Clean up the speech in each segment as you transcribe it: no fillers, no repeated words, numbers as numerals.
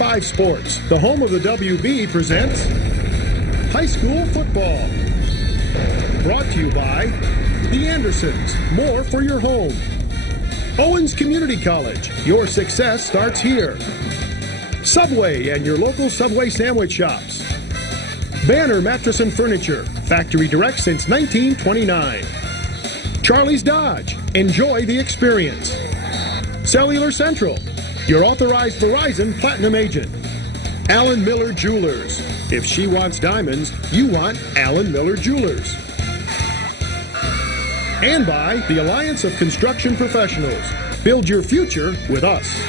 TV5 Sports, the home of the WB, presents High School Football. Brought to you by The Andersons, more for your home. Owens Community College, your success starts here. Subway and your local Subway sandwich shops. Banner Mattress and Furniture, factory direct since 1929. Charlie's Dodge, enjoy the experience. Cellular Central, your authorized Verizon Platinum agent. Allen Miller Jewelers, if she wants diamonds, you want Allen Miller Jewelers. And by the Alliance of Construction Professionals, build your future with us.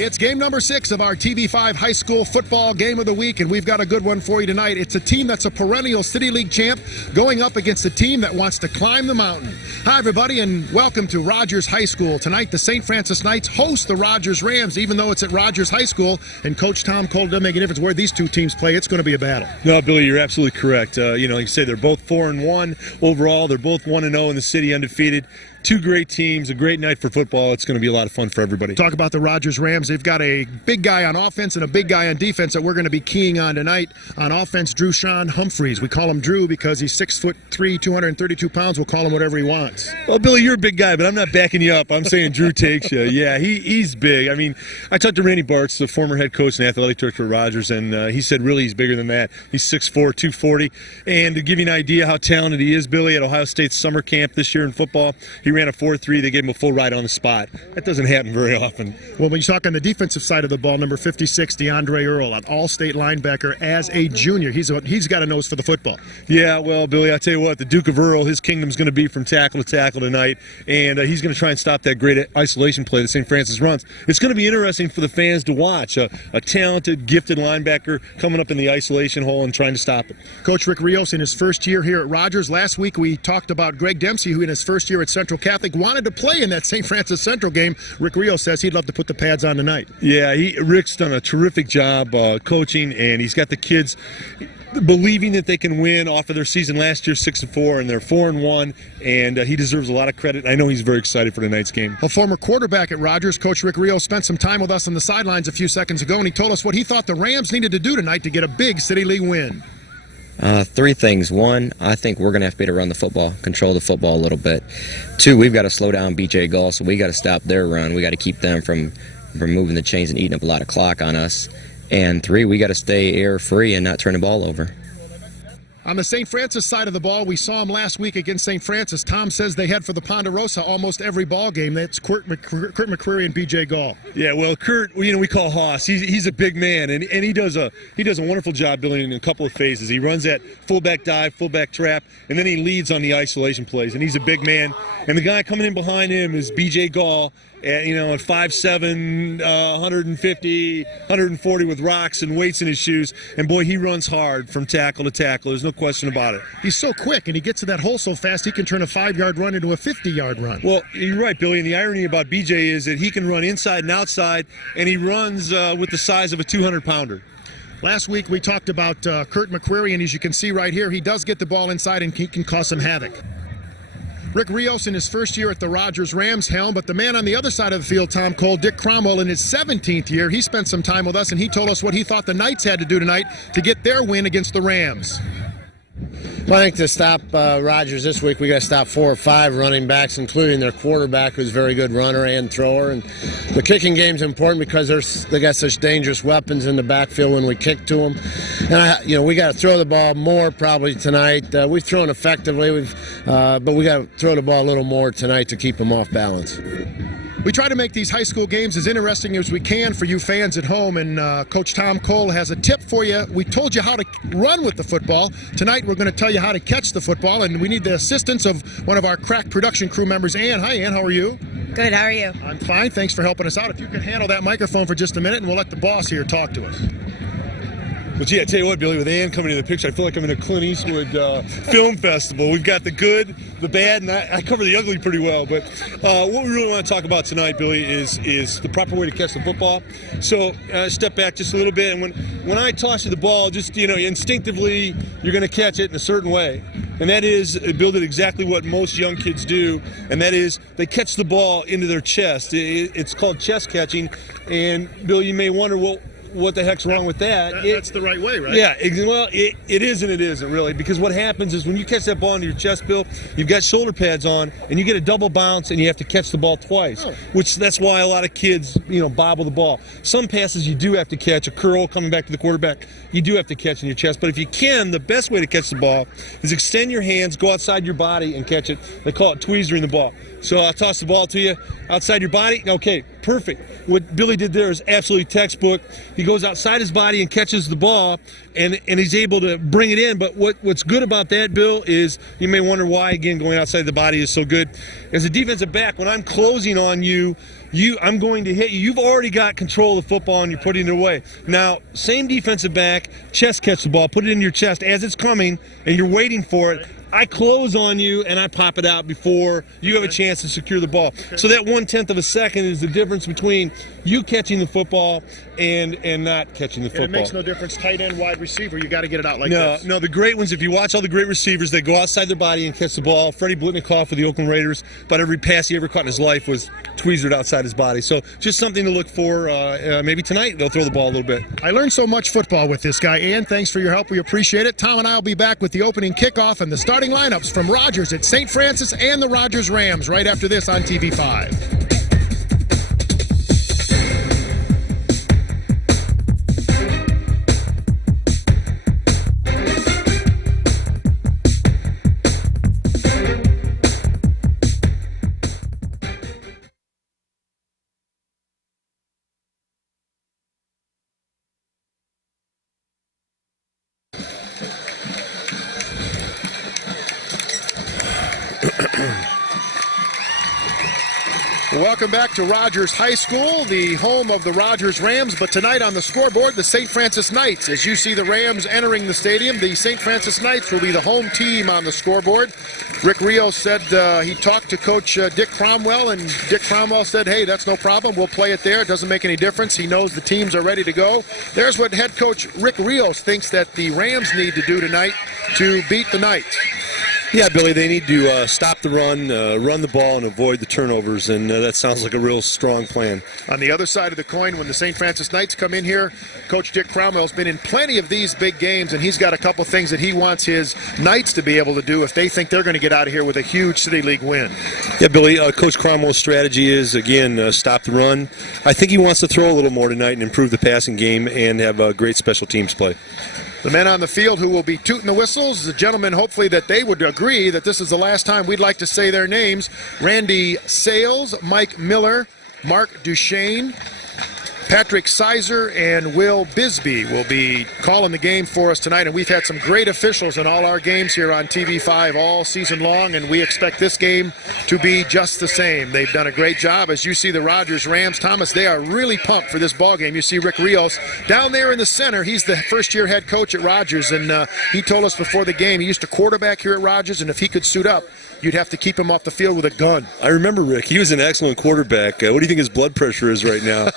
It's game number 6 of our TV5 High School Football Game of the Week, and we've got a good one for you tonight. It's a team that's a perennial City League champ going up against a team that wants to climb the mountain. Hi, everybody, and welcome to Rogers High School. Tonight, the St. Francis Knights host the Rogers Rams, even though it's at Rogers High School, and Coach Tom Cole doesn't make a difference where these two teams play. It's going to be a battle. No, Billy, you're absolutely correct. Like you say, they're both 4-1 overall. They're both 1-0 in the city, undefeated. Two great teams, a great night for football. It's going to be a lot of fun for everybody. Talk about the Rogers Rams. They've got a big guy on offense and a big guy on defense that we're going to be keying on tonight. On offense, Drushaun Humphrey. We call him Drew because he's 6'3", 232 pounds. We'll call him whatever he wants. Well, Billy, you're a big guy, but I'm not backing you up. I'm saying Drew takes you. Yeah, he's big. I mean, I talked to Randy Bartz, the former head coach and athletic director for Rogers, and he said really he's bigger than that. He's 6'4", 240. And to give you an idea how talented he is, Billy, at Ohio State's summer camp this year in football, he ran a 4.3. They gave him a full ride on the spot. That doesn't happen very often. Well, when you talk on the defensive side of the ball, number 56, DeAndre Earl, an all-state linebacker as a junior. He's got a nose for the football. Yeah, well, Billy, I tell you what, the Duke of Earl, his kingdom's going to be from tackle to tackle tonight, and he's going to try and stop that great isolation play that St. Francis runs. It's going to be interesting for the fans to watch a talented, gifted linebacker coming up in the isolation hole and trying to stop it. Coach Rick Rios in his first year here at Rogers. Last week we talked about Greg Dempsey, who in his first year at Central Catholic wanted to play in that St. Francis Central game. Rick Rios says he'd love to put the pads on tonight. Yeah, Rick's done a terrific job coaching, and he's got the kids believing that they can win off of their season last year, 6-4, and they're 4-1, and he deserves a lot of credit. I know he's very excited for tonight's game. A former quarterback at Rogers, Coach Rick Rios, spent some time with us on the sidelines a few seconds ago, and he told us what he thought the Rams needed to do tonight to get a big City League win. 3 things. 1, I think we're going to have to be able to run the football, control the football a little bit. 2, we've got to slow down BJ Gall, so we got to stop their run. We got to keep them from moving the chains and eating up a lot of clock on us. And 3, we got to stay air-free and not turn the ball over. On the St. Francis side of the ball, we saw him last week against St. Francis. Tom says they head for the Ponderosa almost every ball game. That's Kurt McCreary and B.J. Gall. Yeah, well, Kurt, we call Hoss. He's a big man, and he does a wonderful job building in a couple of phases. He runs that fullback dive, fullback trap, and then he leads on the isolation plays. And he's a big man. And the guy coming in behind him is B.J. Gall. At 5'7", 150, 140 with rocks and weights in his shoes. And, boy, he runs hard from tackle to tackle. There's no question about it. He's so quick, and he gets to that hole so fast he can turn a 5-yard run into a 50-yard run. Well, you're right, Billy, and the irony about BJ is that he can run inside and outside, and he runs with the size of a 200-pounder. Last week we talked about Kurt McCreary, and as you can see right here, he does get the ball inside and he can cause some havoc. Rick Rios in his first year at the Rogers Rams helm, but the man on the other side of the field, Tom Cole, Dick Cromwell, in his 17th year, he spent some time with us, and he told us what he thought the Knights had to do tonight to get their win against the Rams. Well, I think to stop Rogers this week, we got to stop 4 or 5 running backs, including their quarterback, who's a very good runner and thrower. And the kicking game's important because they got such dangerous weapons in the backfield when we kick to them. And we got to throw the ball more probably tonight. We've thrown effectively, but we got to throw the ball a little more tonight to keep them off balance. We try to make these high school games as interesting as we can for you fans at home, and Coach Tom Cole has a tip for you. We told you how to run with the football. Tonight we're going to tell you how to catch the football, and we need the assistance of one of our crack production crew members, Ann. Hi, Ann. How are you? Good. How are you? I'm fine. Thanks for helping us out. If you can handle that microphone for just a minute, and we'll let the boss here talk to us. But yeah, I tell you what, Billy, with Ann coming in the picture, I feel like I'm in a Clint Eastwood film festival. We've got the good, the bad, and I cover the ugly pretty well. But what we really want to talk about tonight, Billy, is the proper way to catch the football. So step back just a little bit, and when I toss you the ball, just instinctively, you're going to catch it in a certain way. And that is build it exactly what most young kids do, and that is they catch the ball into their chest. It's called chest catching. And Bill, you may wonder, well, what the heck's wrong with that? That's the right way, right? Yeah, well, it is and it isn't really, because what happens is when you catch that ball into your chest, Bill, you've got shoulder pads on, and you get a double bounce, and you have to catch the ball twice, that's why a lot of kids, bobble the ball. Some passes you do have to catch, a curl coming back to the quarterback, you do have to catch in your chest. But if you can, the best way to catch the ball is extend your hands, go outside your body, and catch it. They call it tweezering the ball. So I'll toss the ball to you outside your body. Okay, perfect. What Billy did there is absolutely textbook. He goes outside his body and catches the ball, and he's able to bring it in. But what's good about that, Bill, is you may wonder why, again, going outside the body is so good. As a defensive back, when I'm closing on you, I'm going to hit you. You've already got control of the football, and you're putting it away. Now, same defensive back, chest catch the ball, put it in your chest as it's coming, and you're waiting for it. I close on you, and I pop it out before you have a chance to secure the ball. So that 1/10 of a second is the difference between you catching the football and not catching the football. And it makes no difference, tight end, wide receiver. You got to get it out like this. No, the great ones, if you watch all the great receivers, they go outside their body and catch the ball. Freddie Blitnikoff for the Oakland Raiders, about every pass he ever caught in his life was tweezered outside his body. So just something to look for. Maybe tonight they'll throw the ball a little bit. I learned so much football with this guy. Ann, thanks for your help. We appreciate it. Tom and I will be back with the opening kickoff and the starting lineups from Rogers at St. Francis and the Rogers Rams right after this on TV5. Welcome back to Rogers High School, the home of the Rogers Rams, but tonight on the scoreboard, the St. Francis Knights. As you see the Rams entering the stadium, the St. Francis Knights will be the home team on the scoreboard. Rick Rios said he talked to Coach Dick Cromwell, and Dick Cromwell said, hey, that's no problem. We'll play it there. It doesn't make any difference. He knows the teams are ready to go. There's what head coach Rick Rios thinks that the Rams need to do tonight to beat the Knights. Yeah, Billy, they need to stop the run the ball, and avoid the turnovers, and that sounds like a real strong plan. On the other side of the coin, when the St. Francis Knights come in here, Coach Dick Cromwell's been in plenty of these big games, and he's got a couple things that he wants his Knights to be able to do if they think they're going to get out of here with a huge City League win. Yeah, Billy, Coach Cromwell's strategy is, again, stop the run. I think he wants to throw a little more tonight and improve the passing game and have a great special teams play. The men on the field who will be tooting the whistles, the gentlemen hopefully that they would agree that this is the last time we'd like to say their names. Randy Sales, Mike Miller, Mark Duchesne, Patrick Sizer, and Will Bisbee will be calling the game for us tonight. And we've had some great officials in all our games here on TV5 all season long, and we expect this game to be just the same. They've done a great job. As you see the Rogers Rams, Thomas, they are really pumped for this ball game. You see Rick Rios down there in the center. He's the first-year head coach at Rogers, and he told us before the game he used to quarterback here at Rogers, and if he could suit up, you'd have to keep him off the field with a gun. I remember Rick. He was an excellent quarterback. What do you think his blood pressure is right now?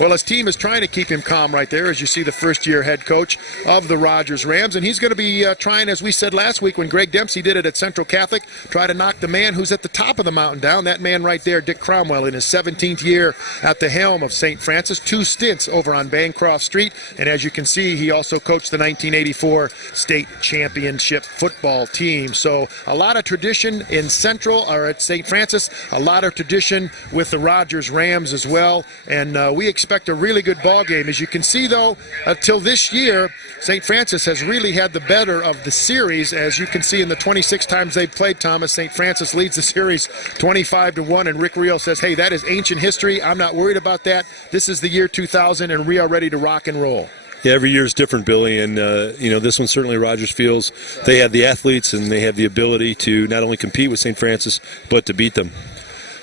Well, his team is trying to keep him calm right there, as you see the first-year head coach of the Rogers Rams. And he's going to be trying, as we said last week when Greg Dempsey did it at Central Catholic, try to knock the man who's at the top of the mountain down. That man right there, Dick Cromwell, in his 17th year at the helm of St. Francis. 2 stints over on Bancroft Street. And as you can see, he also coached the 1984 state championship football team. So a lot of tradition in Central, or at St. Francis, a lot of tradition with the Rogers Rams as well. And we expect a really good ball game. As you can see, though, until this year, St. Francis has really had the better of the series. As you can see in the 26 times they've played, Thomas, St. Francis leads the series 25-1, and Rick Rios says, hey, that is ancient history. I'm not worried about that. This is the year 2000, and we are ready to rock and roll. Yeah, every year is different, Billy, and this one certainly Rogers feels they have the athletes and they have the ability to not only compete with St. Francis, but to beat them.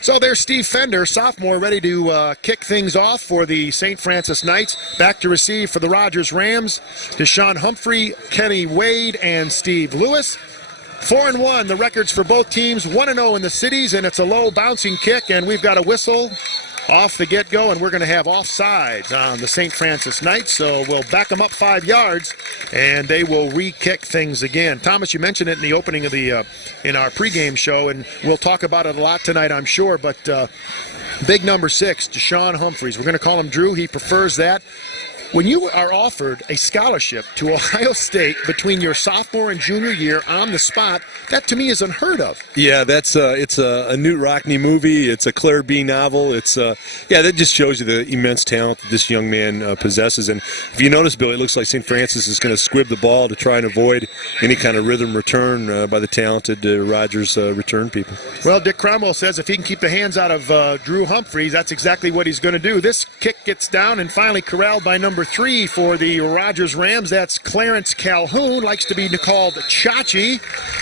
So there's Steve Fender, sophomore, ready to kick things off for the St. Francis Knights. Back to receive for the Rogers Rams, Drushaun Humphrey, Kenny Wade, and Steve Lewis. 4-1, the records for both teams, 1-0 in the cities, and it's a low bouncing kick, and we've got a whistle off the get-go, and we're going to have offsides on the St. Francis Knights, so we'll back them up 5 yards, and they will re-kick things again. Thomas, you mentioned it in the opening of the in our pregame show, and we'll talk about it a lot tonight, I'm sure, but big number 6, Drushaun Humphreys. We're going to call him Drew. He prefers that. When you are offered a scholarship to Ohio State between your sophomore and junior year on the spot, that to me is unheard of. Yeah, it's a Newt Rockney movie. It's a Claire B. novel. That just shows you the immense talent that this young man possesses. And if you notice, Bill, it looks like St. Francis is going to squib the ball to try and avoid any kind of rhythm return by the talented Rogers return people. Well, Dick Cromwell says if he can keep the hands out of Drew Humphreys, that's exactly what he's going to do. This kick gets down and finally corralled by number 3 for the Rogers Rams. That's Clarence Calhoun, likes to be called Chachi,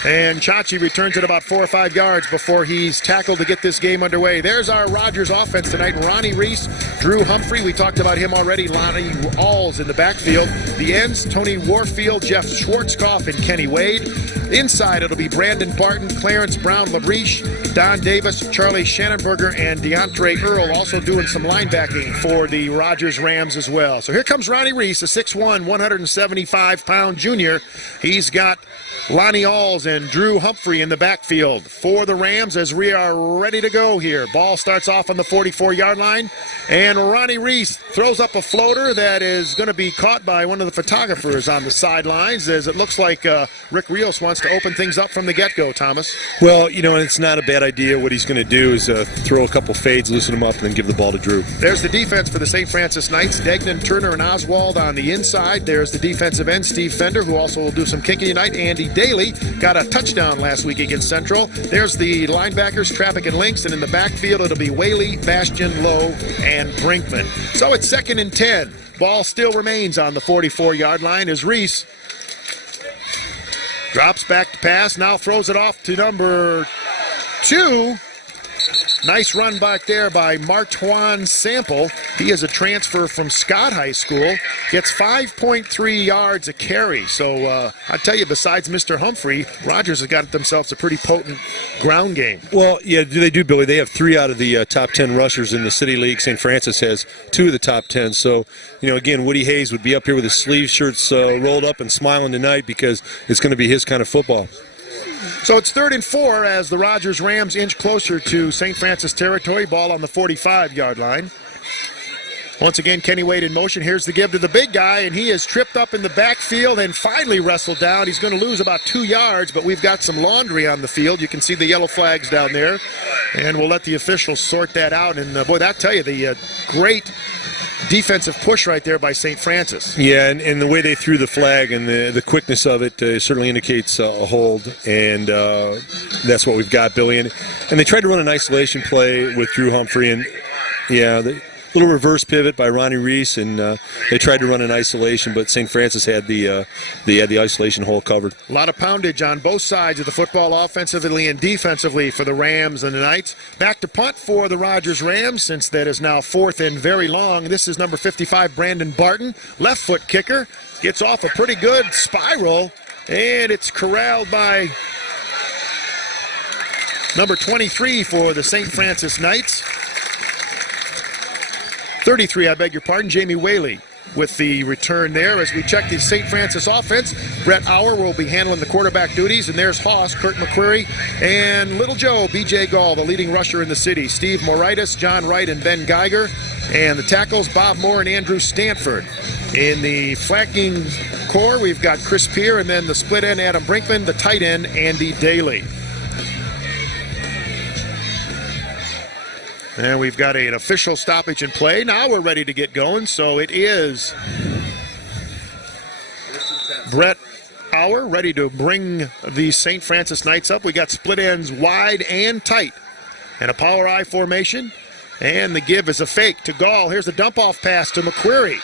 and Chachi returns it about 4 or 5 yards before he's tackled to get this game underway. There's our Rogers offense tonight. Ronnie Reese, Drew Humphrey, we talked about him already, Lonnie Alls in the backfield. The ends, Tony Warfield, Jeff Schwarzkopf, and Kenny Wade. Inside, it'll be Brandon Barton, Clarence Brown LaBreach, Don Davis, Charlie Shannonberger, and DeAndre Earl also doing some linebacking for the Rogers Rams as well. So here comes Ronnie Reese, a 6'1", 175-pound junior. He's got Lonnie Alls and Drew Humphrey in the backfield for the Rams as we are ready to go here. Ball starts off on the 44-yard line, and Ronnie Reese throws up a floater that is going to be caught by one of the photographers on the sidelines, as it looks like Rick Rios wants to open things up from the get-go, Thomas. Well, it's not a bad idea. What he's going to do is throw a couple fades, loosen him up, and then give the ball to Drew. There's the defense for the St. Francis Knights. Degnan, Turner, and Oswald on the inside. There's the defensive end, Steve Fender, who also will do some kicking tonight. Andy Daly got a touchdown last week against Central. There's the linebackers, Traffic and Links, and in the backfield it'll be Whaley, Bastian, Lowe, and Brinkman. So it's 2nd and 10. Ball still remains on the 44-yard line as Reese drops back to pass, now throws it off to number 2. Nice run back there by Martwan Sample. He is a transfer from Scott High School. Gets 5.3 yards a carry. So I tell you, besides Mr. Humphrey, Rogers has got themselves a pretty potent ground game. Well, yeah, they do, Billy. They have 3 out of the top 10 rushers in the City League. St. Francis has 2 of the top 10. So, again, Woody Hayes would be up here with his sleeve shirts rolled up and smiling tonight because it's going to be his kind of football. So it's 3rd and 4 as the Rogers Rams inch closer to St. Francis territory. Ball on the 45-yard line. Once again, Kenny Wade in motion. Here's the give to the big guy, and he is tripped up in the backfield and finally wrestled down. He's going to lose about 2 yards, but we've got some laundry on the field. You can see the yellow flags down there, and we'll let the officials sort that out. And, boy, that tell you, the great defensive push right there by St. Francis. Yeah, and the way they threw the flag and the quickness of it certainly indicates a hold, and that's what we've got, Billy. And they tried to run an isolation play with Drew Humphrey, and the little reverse pivot by Ronnie Reese, and they tried to run an isolation, but St. Francis had the isolation hole covered. A lot of poundage on both sides of the football, offensively and defensively, for the Rams and the Knights. Back to punt for the Rogers Rams, since that is now 4th and very long. This is number 55, Brandon Barton, left foot kicker. Gets off a pretty good spiral, and it's corralled by number 23 for the St. Francis Knights. 33, I beg your pardon, Jamie Whaley with the return there. As we check the St. Francis offense, Brett Auer will be handling the quarterback duties, and there's Haas, Kurt McQuarrie, and Little Joe, B.J. Gall, the leading rusher in the city. Steve Moritas, John Wright, and Ben Geiger. And the tackles, Bob Moore and Andrew Stanford. In the flanking core, we've got Chris Peer, and then the split end, Adam Brinkman, the tight end, Andy Daly. And we've got an official stoppage in play. Now we're ready to get going. So it is Brett Auer ready to bring the St. Francis Knights up. We got split ends wide and tight. And a power I formation. And the give is a fake to Gall. Here's the dump-off pass to McQuarrie.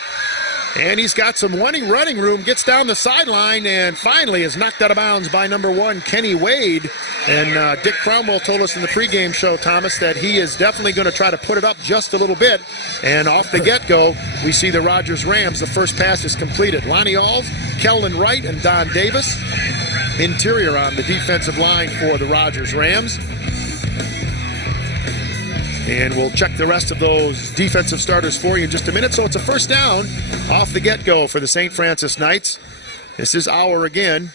And he's got some running room, gets down the sideline, and finally is knocked out of bounds by number 1, Kenny Wade. And Dick Cromwell told us in the pregame show, Thomas, that he is definitely going to try to put it up just a little bit. And off the get-go, we see the Rogers Rams. The first pass is completed. Lonnie Alls, Kellen Wright, and Don Davis. Interior on the defensive line for the Rogers Rams. And we'll check the rest of those defensive starters for you in just a minute. So it's a first down off the get-go for the St. Francis Knights. This is Auer again.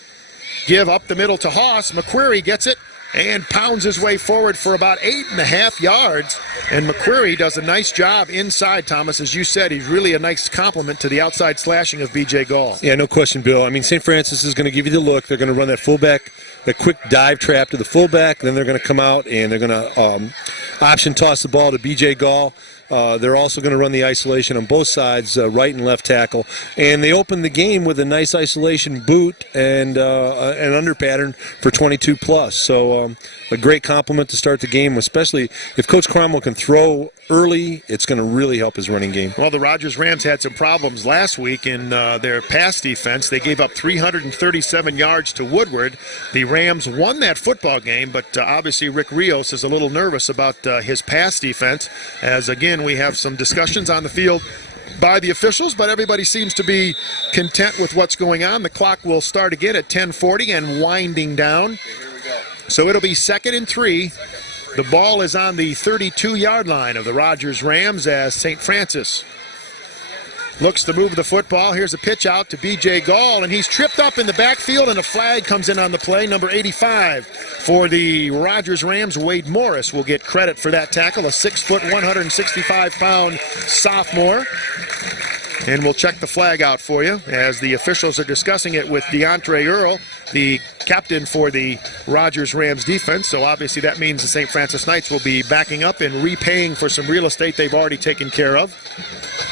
Give up the middle to Haas. McQuarrie gets it and pounds his way forward for about 8.5 yards. And McQuarrie does a nice job inside, Thomas. As you said, he's really a nice complement to the outside slashing of B.J. Gall. Yeah, no question, Bill. I mean, St. Francis is going to give you the look. They're going to run that fullback, that quick dive trap to the fullback. Then they're going to come out and they're going to option toss the ball to B.J. Gall. They're also going to run the isolation on both sides, right and left tackle. And they open the game with a nice isolation boot and an under pattern for 22 plus. So a great compliment to start the game, especially if Coach Cromwell can throw early. It's going to really help his running game. Well, the Rogers Rams had some problems last week in their pass defense. They gave up 337 yards to Woodward. The Rams won that football game, but obviously Rick Rios is a little nervous about his pass defense, as again we have some discussions on the field by the officials, but everybody seems to be content with what's going on. The clock will start again at 10:40 and winding down. So it'll be 2nd and 3. The ball is on the 32-yard line of the Rogers Rams as St. Francis looks to move the football. Here's a pitch out to B.J. Gall, and he's tripped up in the backfield, and a flag comes in on the play. Number 85 for the Rogers Rams, Wade Morris, will get credit for that tackle, a 6-foot, 165-pound sophomore. And we'll check the flag out for you as the officials are discussing it with DeAndre Earl, the captain for the Rogers Rams defense. So obviously that means the St. Francis Knights will be backing up and repaying for some real estate they've already taken care of.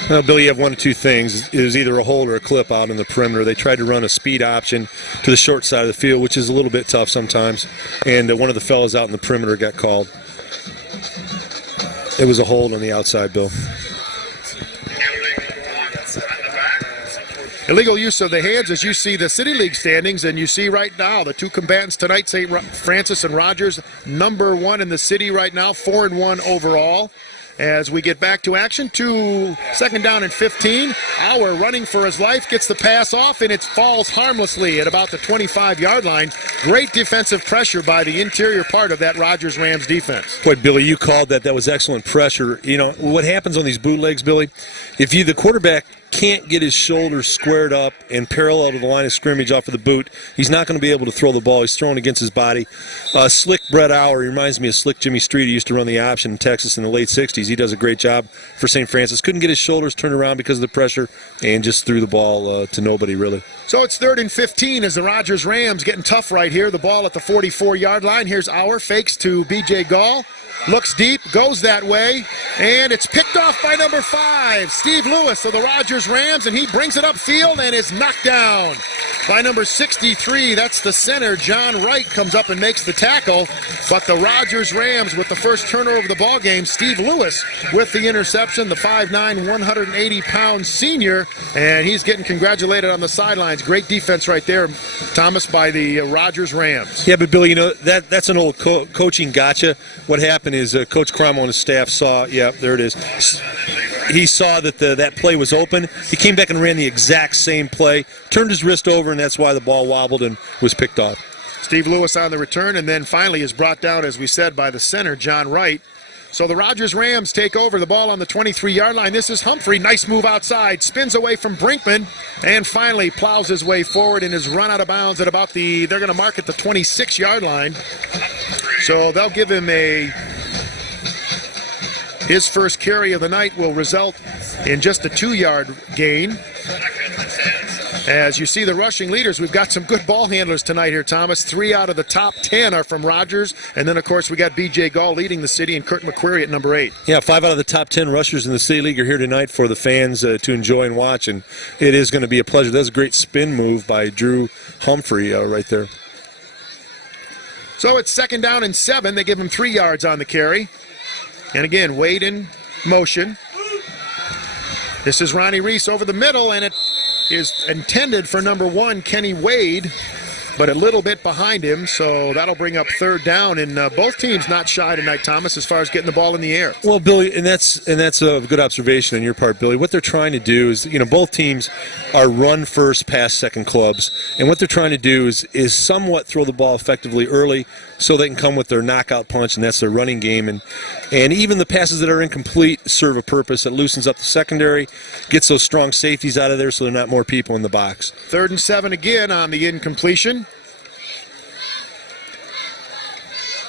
Well, Bill, you have one of two things. It was either a hold or a clip out in the perimeter. They tried to run a speed option to the short side of the field, which is a little bit tough sometimes. And one of the fellas out in the perimeter got called. It was a hold on the outside, Bill. Illegal use of the hands as you see the City League standings, and you see right now the two combatants tonight, St. Francis and Rogers, number 1 in the city right now, 4-1 overall. As we get back to action, 2nd down and 15. Auer running for his life, gets the pass off, and it falls harmlessly at about the 25-yard line. Great defensive pressure by the interior part of that Rogers Rams defense. Boy, Billy, you called that. That was excellent pressure. You know, what happens on these bootlegs, Billy, if the quarterback can't get his shoulders squared up and parallel to the line of scrimmage off of the boot, he's not going to be able to throw the ball. He's throwing against his body. Slick Brett Auer, he reminds me of Slick Jimmy Street. He used to run the option in Texas in the late 60s. He does a great job for St. Francis. Couldn't get his shoulders turned around because of the pressure and just threw the ball to nobody, really. So it's 3rd and 15 as the Rogers Rams getting tough right here. The ball at the 44-yard line. Here's Auer, fakes to B.J. Gall. Looks deep, goes that way, and it's picked off by number 5, Steve Lewis of the Rogers Rams, and he brings it upfield and is knocked down by number 63. That's the center. John Wright comes up and makes the tackle, but the Rogers Rams with the first turnover of the ball game. Steve Lewis with the interception, the 5'9", 180-pound senior, and he's getting congratulated on the sidelines. Great defense right there, Thomas, by the Rogers Rams. Yeah, but Billy, you know, that's an old coaching gotcha. What happened is Coach Cromwell and his staff saw, yeah, there it is. He saw that that play was open. He came back and ran the exact same play, turned his wrist over, and that's why the ball wobbled and was picked off. Steve Lewis on the return, and then finally is brought down, as we said, by the center, John Wright. So the Rogers Rams take over the ball on the 23-yard line. This is Humphrey. Nice move outside. Spins away from Brinkman and finally plows his way forward and is run out of bounds at about they're going to mark at the 26-yard line. So they'll give him his first carry of the night will result in just a 2-yard gain. As you see the rushing leaders, we've got some good ball handlers tonight here, Thomas. 3 out of the top 10 are from Rogers. And then, of course, we got B.J. Gall leading the city and Kurt McQuarrie at number 8. Yeah, 5 out of the top 10 rushers in the City League are here tonight for the fans to enjoy and watch. And it is going to be a pleasure. That's a great spin move by Drushaun Humphrey right there. So it's 2nd down and 7. They give him 3 yards on the carry. And again, Wade in motion. This is Ronnie Reese over the middle, and it is intended for number 1, Kenny Wade, but a little bit behind him, so that'll bring up third down. And both teams not shy tonight, Thomas, as far as getting the ball in the air. Well, Billy, and that's a good observation on your part, Billy. What they're trying to do is, both teams are run first, pass second clubs, and what they're trying to do is somewhat throw the ball effectively early so they can come with their knockout punch, and that's their running game. And even the passes that are incomplete serve a purpose. It loosens up the secondary, gets those strong safeties out of there so there are not more people in the box. 3rd and 7 again on the incompletion.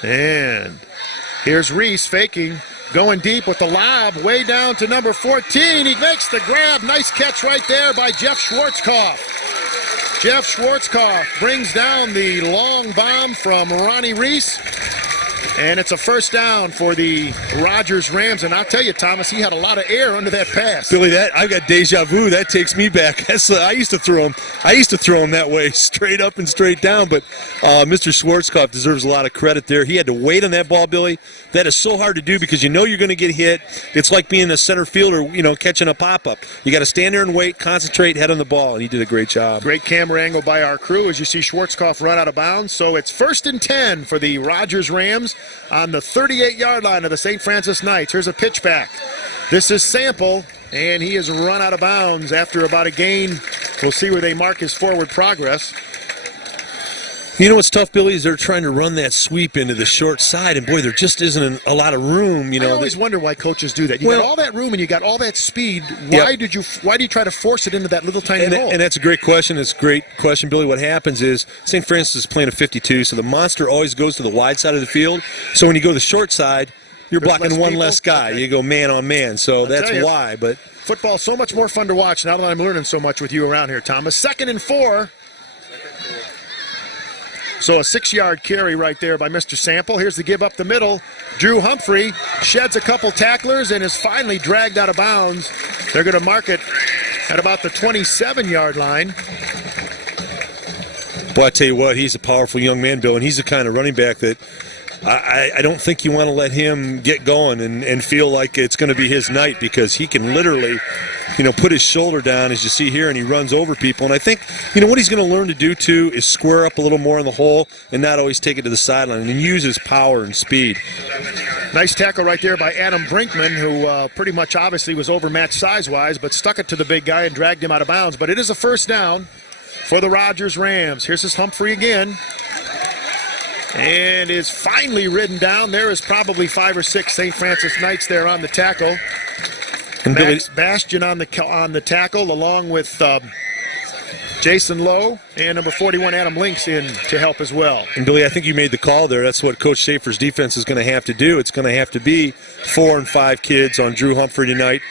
And here's Reese faking, going deep with the lob, way down to number 14. He makes the grab. Nice catch right there by Jeff Schwarzkopf. Jeff Schwarzkopf brings down the long bomb from Ronnie Reese. And it's a first down for the Rogers Rams. And I'll tell you, Thomas, he had a lot of air under that pass. Billy, I've got deja vu. That takes me back. I used to throw him that way, straight up and straight down. But Mr. Schwarzkopf deserves a lot of credit there. He had to wait on that ball, Billy. That is so hard to do because you're going to get hit. It's like being a center fielder, catching a pop-up. You got to stand there and wait, concentrate, head on the ball, and he did a great job. Great camera angle by our crew as you see Schwarzkopf run out of bounds. So it's 1st and 10 for the Rogers Rams on the 38-yard line of the St. Francis Knights. Here's a pitch back. This is Sample, and he has run out of bounds after about a gain. We'll see where they mark his forward progress. You know what's tough, Billy, is they're trying to run that sweep into the short side, and boy, there just isn't a lot of room. I always wonder why coaches do that. You got all that room and you got all that speed. Why do you try to force it into that little tiny hole? And that's a great question. It's a great question, Billy. What happens is St. Francis is playing a 52, so the monster always goes to the wide side of the field. So when you go to the short side, you're blocking one less guy. Okay. You go man on man, so that's why. But football's so much more fun to watch now that I'm learning so much with you around here, Thomas. 2nd and 4. So a 6-yard carry right there by Mr. Sample. Here's the give up the middle. Drew Humphrey sheds a couple tacklers and is finally dragged out of bounds. They're going to mark it at about the 27-yard line. Boy, I tell you what, he's a powerful young man, Bill, and he's the kind of running back that I don't think you want to let him get going and feel like it's going to be his night, because he can literally, put his shoulder down, as you see here, and he runs over people. And I think, what he's going to learn to do, too, is square up a little more in the hole and not always take it to the sideline and use his power and speed. Nice tackle right there by Adam Brinkman, who pretty much obviously was overmatched size-wise, but stuck it to the big guy and dragged him out of bounds. But it is a first down for the Rogers Rams. Here's his Humphrey again. And is finally ridden down. There is probably 5 or 6 St. Francis Knights there on the tackle. And Max Bastian on the tackle, along with Jason Lowe and number 41 Adam Links in to help as well. And Billy, I think you made the call there. That's what Coach Schaefer's defense is going to have to do. It's going to have to be 4 and 5 kids on Drew Humphrey tonight.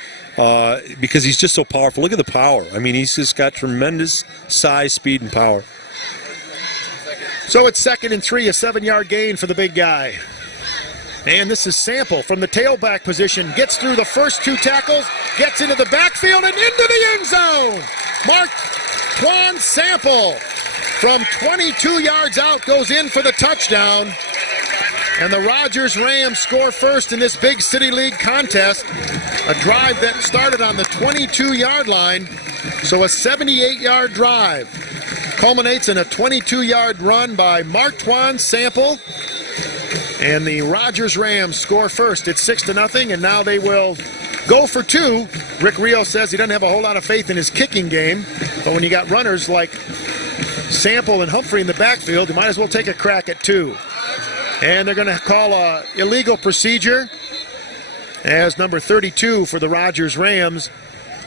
Because he's just so powerful. Look at the power. I mean, he's just got tremendous size, speed, and power. So it's 2nd and 3, a 7-yard gain for the big guy. And this is Sample from the tailback position. Gets through the first 2 tackles, gets into the backfield and into the end zone. Mark-Twan Sample from 22 yards out goes in for the touchdown. And the Rogers Rams score first in this big City League contest. A drive that started on the 22-yard line. So a 78-yard drive culminates in a 22-yard run by Mark-Twan Sample. And the Rogers Rams score first. It's 6-0, and now they will go for 2. Rick Rio says he doesn't have a whole lot of faith in his kicking game. But when you got runners like Sample and Humphrey in the backfield, you might as well take a crack at 2. And they're going to call a illegal procedure as number 32 for the Rogers Rams,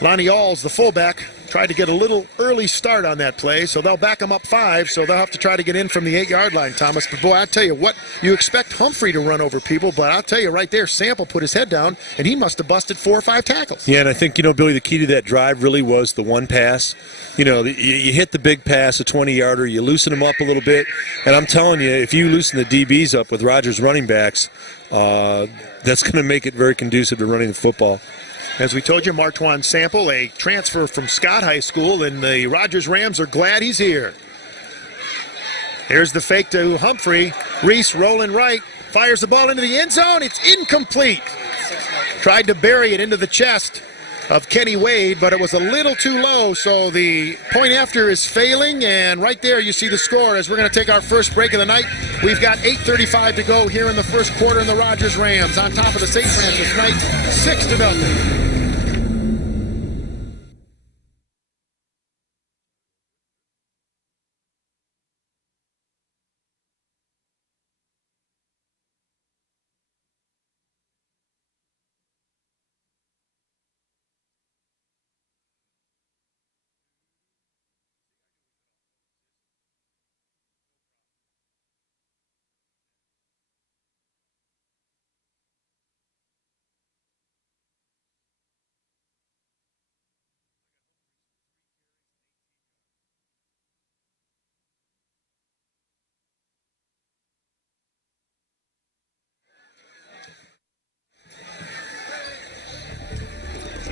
Lonnie Alls, the fullback, tried to get a little early start on that play, so they'll back him up 5, so they'll have to try to get in from the 8-yard line, Thomas. But, boy, I tell you what, you expect Humphrey to run over people, but I'll tell you right there, Sample put his head down, and he must have busted 4 or 5 tackles. Yeah, and I think, Billy, the key to that drive really was the one pass. You hit the big pass, a 20-yarder, you loosen them up a little bit, and I'm telling you, if you loosen the DBs up with Rogers running backs, that's going to make it very conducive to running the football. As we told you, Mark-Twan Sample, a transfer from Scott High School, and the Rogers Rams are glad he's here. Here's the fake to Humphrey. Reese rolling right, fires the ball into the end zone. It's incomplete. Tried to bury it into the chest of Kenny Wade, but it was a little too low, so the point after is failing, and right there you see the score as we're going to take our first break of the night. We've got 8:35 to go here in the first quarter, and the Rogers Rams on top of the St. Francis Knights, 6-0.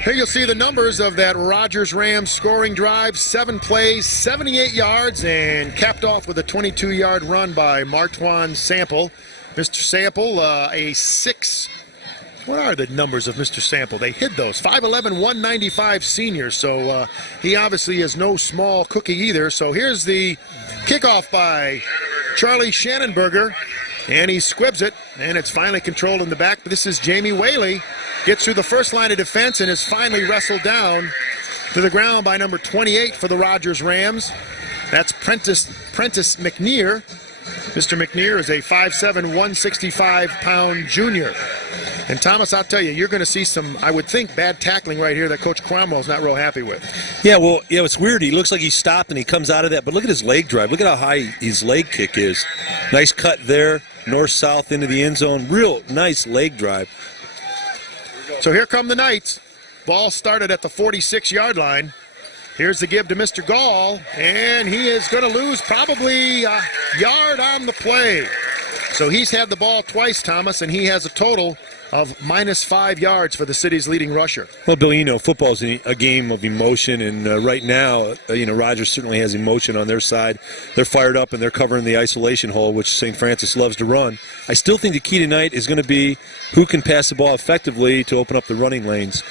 Here you'll see the numbers of that Rogers-Rams scoring drive. 7 plays, 78 yards, and capped off with a 22-yard run by Martwan Sample. Mr. Sample, a 6. What are the numbers of Mr. Sample? They hid those. 5'11", 195 senior, so he obviously is no small cookie either. So here's the kickoff by Charlie Shannonberger, and he squibs it, and it's finally controlled in the back. But this is Jamie Whaley. Gets through the first line of defense and is finally wrestled down to the ground by number 28 for the Rogers Rams. That's Prentice McNear. Mr. McNear is a 5'7", 165-pound junior. And Thomas, I'll tell you, you're going to see some, I would think, bad tackling right here that Coach Cromwell's not real happy with. Yeah, well, it's weird. He looks like he stopped and he comes out of that. But look at his leg drive. Look at how high his leg kick is. Nice cut there, north-south into the end zone. Real nice leg drive. So here come the Knights. Ball started at the 46-yard line. Here's the give to Mr. Gall, and he is going to lose probably a yard on the play. So he's had the ball twice, Thomas, and he has a total of -5 yards for the city's leading rusher. Well, Bill, you know, football's a game of emotion, and right now, Rogers certainly has emotion on their side. They're fired up, and they're covering the isolation hole, which St. Francis loves to run. I still think the key tonight is going to be who can pass the ball effectively to open up the running lanes.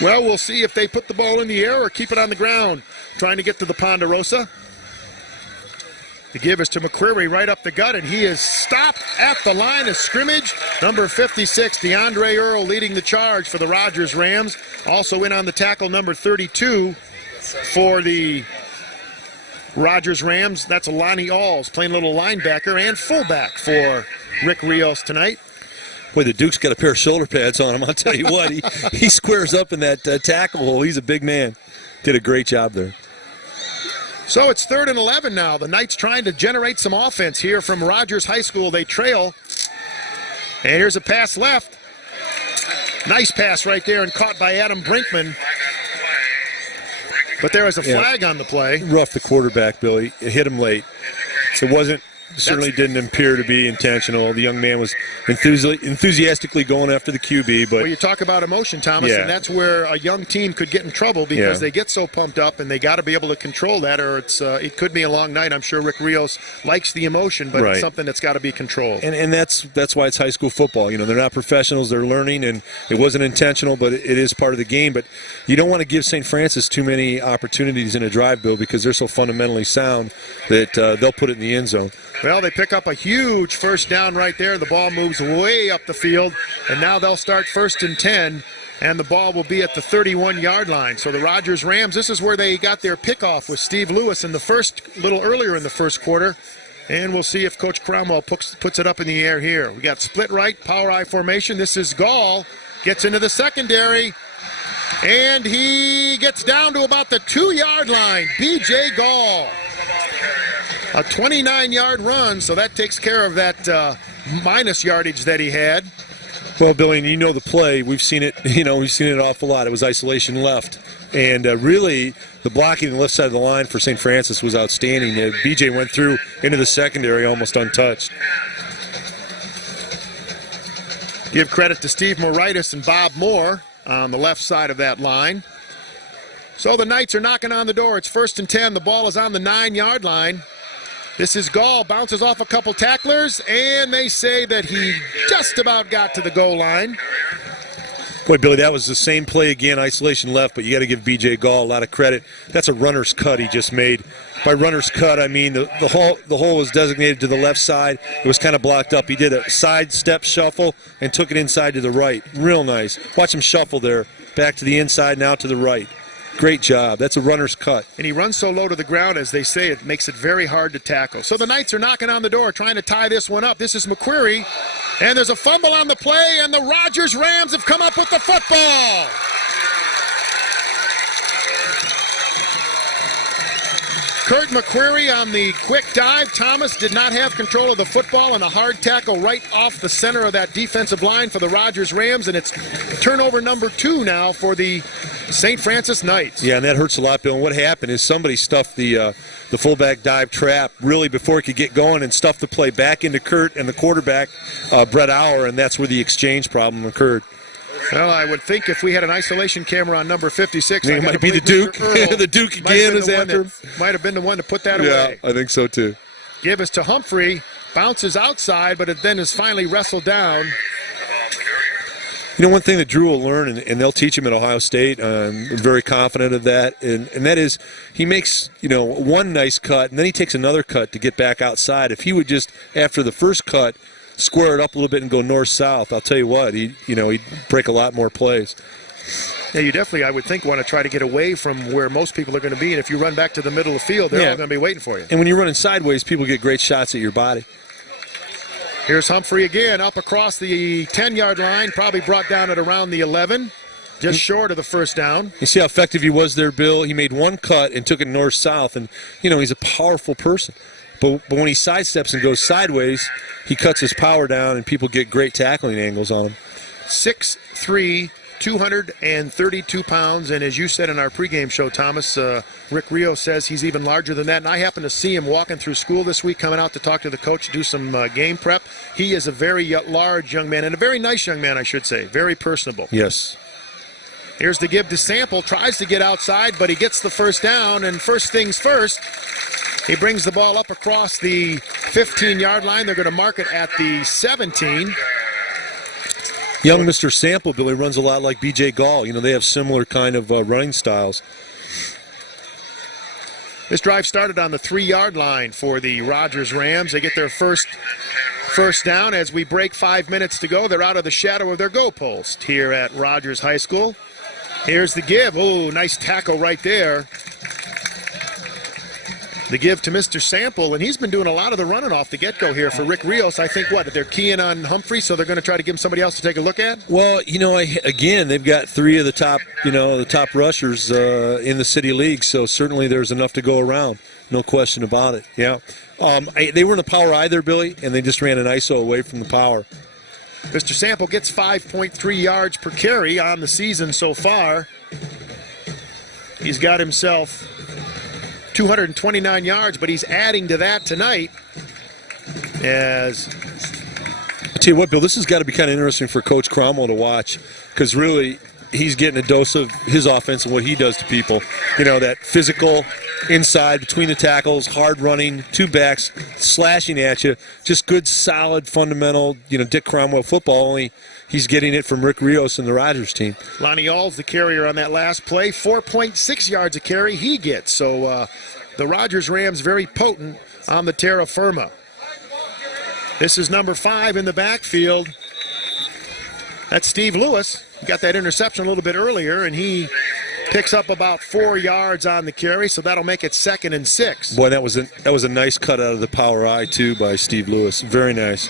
Well, we'll see if they put the ball in the air or keep it on the ground, trying to get to the Ponderosa. The give is to McCreary right up the gut, and he is stopped at the line of scrimmage. Number 56, DeAndre Earl, leading the charge for the Rogers Rams. Also in on the tackle, number 32 for the Rogers Rams. That's Lonnie Alls, playing a little linebacker and fullback for Rick Rios tonight. Boy, the Duke's got a pair of shoulder pads on him. I'll tell you what, he squares up in that tackle hole. He's a big man. Did a great job there. So it's 3rd and 11 now. The Knights trying to generate some offense here from Rogers High School. They trail. And here's a pass left. Nice pass right there and caught by Adam Brinkman. But there was a flag on the play. Rough the quarterback, Billy. It hit him late. It certainly didn't appear to be intentional. The young man was enthusiastically going after the QB. But well, you talk about emotion, Thomas, and that's where a young team could get in trouble because they get so pumped up, and they got to be able to control that, or it could be a long night. I'm sure Rick Rios likes the emotion, but it's something that's got to be controlled. And that's why it's high school football. They're not professionals. They're learning, and it wasn't intentional, but it is part of the game. But you don't want to give St. Francis too many opportunities in a drive, Bill, because they're so fundamentally sound that they'll put it in the end zone. Well, they pick up a huge first down right there. The ball moves way up the field, and now they'll start 1st and 10, and the ball will be at the 31-yard line. So the Rogers Rams, this is where they got their pickoff with Steve Lewis in the little earlier in the first quarter, and we'll see if Coach Cromwell puts it up in the air here. We got split right, power I formation. This is Gall, gets into the secondary, and he gets down to about the 2-yard line. B.J. Gall. A 29-yard run, so that takes care of that minus yardage that he had. Well, Billy, and you know the play. We've seen it. We've seen it an awful lot. It was isolation left, and really the blocking on the left side of the line for St. Francis was outstanding. BJ went through into the secondary almost untouched. Give credit to Steve Moritis and Bob Moore on the left side of that line. So the Knights are knocking on the door. It's 1st and 10. The ball is on the 9-yard line. This is Gall, bounces off a couple tacklers, and they say that he just about got to the goal line. Boy, Billy, that was the same play again, isolation left, but you got to give B.J. Gall a lot of credit. That's a runner's cut he just made. By runner's cut, I mean the hole was designated to the left side. It was kind of blocked up. He did a side step shuffle and took it inside to the right. Real nice. Watch him shuffle there. Back to the inside, now to the right. Great job. That's a runner's cut. And he runs so low to the ground, as they say, it makes it very hard to tackle. So the Knights are knocking on the door, trying to tie this one up. This is McQuarrie, and there's a fumble on the play, and the Rogers Rams have come up with the football. Kurt McQuarrie on the quick dive. Thomas did not have control of the football, and a hard tackle right off the center of that defensive line for the Rogers Rams, and it's turnover number 2 now for the St. Francis Knights. Yeah, and that hurts a lot, Bill. And what happened is somebody stuffed the fullback dive trap really before it could get going and stuffed the play back into Kurt and the quarterback, Brett Auer, and that's where the exchange problem occurred. Well, I would think if we had an isolation camera on number 56, it might be the Duke. The Duke again is after him. Might have been the one to put that away. Yeah, I think so too. Give us to Humphrey. Bounces outside, but it then is finally wrestled down. You know, one thing that Drew will learn, and they'll teach him at Ohio State, I'm very confident of that, and that is he makes, one nice cut, and then he takes another cut to get back outside. If he would just, after the first cut, square it up a little bit and go north-south, I'll tell you what, he'd break a lot more plays. Yeah, you definitely, I would think, want to try to get away from where most people are going to be, and if you run back to the middle of the field, they're all going to be waiting for you. And when you're running sideways, people get great shots at your body. Here's Humphrey again, up across the 10-yard line, probably brought down at around the 11, just short of the first down. You see how effective he was there, Bill? He made one cut and took it north-south, and, he's a powerful person. But when he sidesteps and goes sideways, he cuts his power down, and people get great tackling angles on him. 6'3", 232 pounds, and as you said in our pregame show, Thomas, Rick Rio says he's even larger than that, and I happened to see him walking through school this week, coming out to talk to the coach, do some game prep. He is a very large young man, and a very nice young man, I should say, very personable. Yes. Here's the give to Sample, tries to get outside, but he gets the first down, and first things first, he brings the ball up across the 15-yard line. They're going to mark it at the 17. Young Mr. Sample, Billy, runs a lot like B.J. Gall. They have similar kind of running styles. This drive started on the 3-yard line for the Rogers Rams. They get their first down as we break 5 minutes to go. They're out of the shadow of their goalpost here at Rogers High School. Here's the give. Oh, nice tackle right there. The give to Mr. Sample, and he's been doing a lot of the running off the get-go here for Rick Rios. I think, they're keying on Humphrey, so they're going to try to give him somebody else to take a look at? Well, again, they've got 3 of the top, the top rushers in the City League, so certainly there's enough to go around. No question about it, yeah. They were in a power eye there, Billy, and they just ran an ISO away from the power. Mr. Sample gets 5.3 yards per carry on the season so far. He's got himself 229 yards, but he's adding to that tonight. As I tell you what, Bill, this has got to be kind of interesting for Coach Cromwell to watch, because really he's getting a dose of his offense and what he does to people. That physical inside between the tackles, hard running, 2 backs, slashing at you, just good, solid, fundamental, Dick Cromwell football, only he's getting it from Rick Rios and the Rogers team. Lonnie All's the carrier on that last play. 4.6 yards a carry he gets. So the Rogers Rams very potent on the terra firma. This is number 5 in the backfield. That's Steve Lewis. He got that interception a little bit earlier, and he picks up about 4 yards on the carry, so that'll make it 2nd and 6. Boy, that was a nice cut out of the power eye, too, by Steve Lewis. Very nice.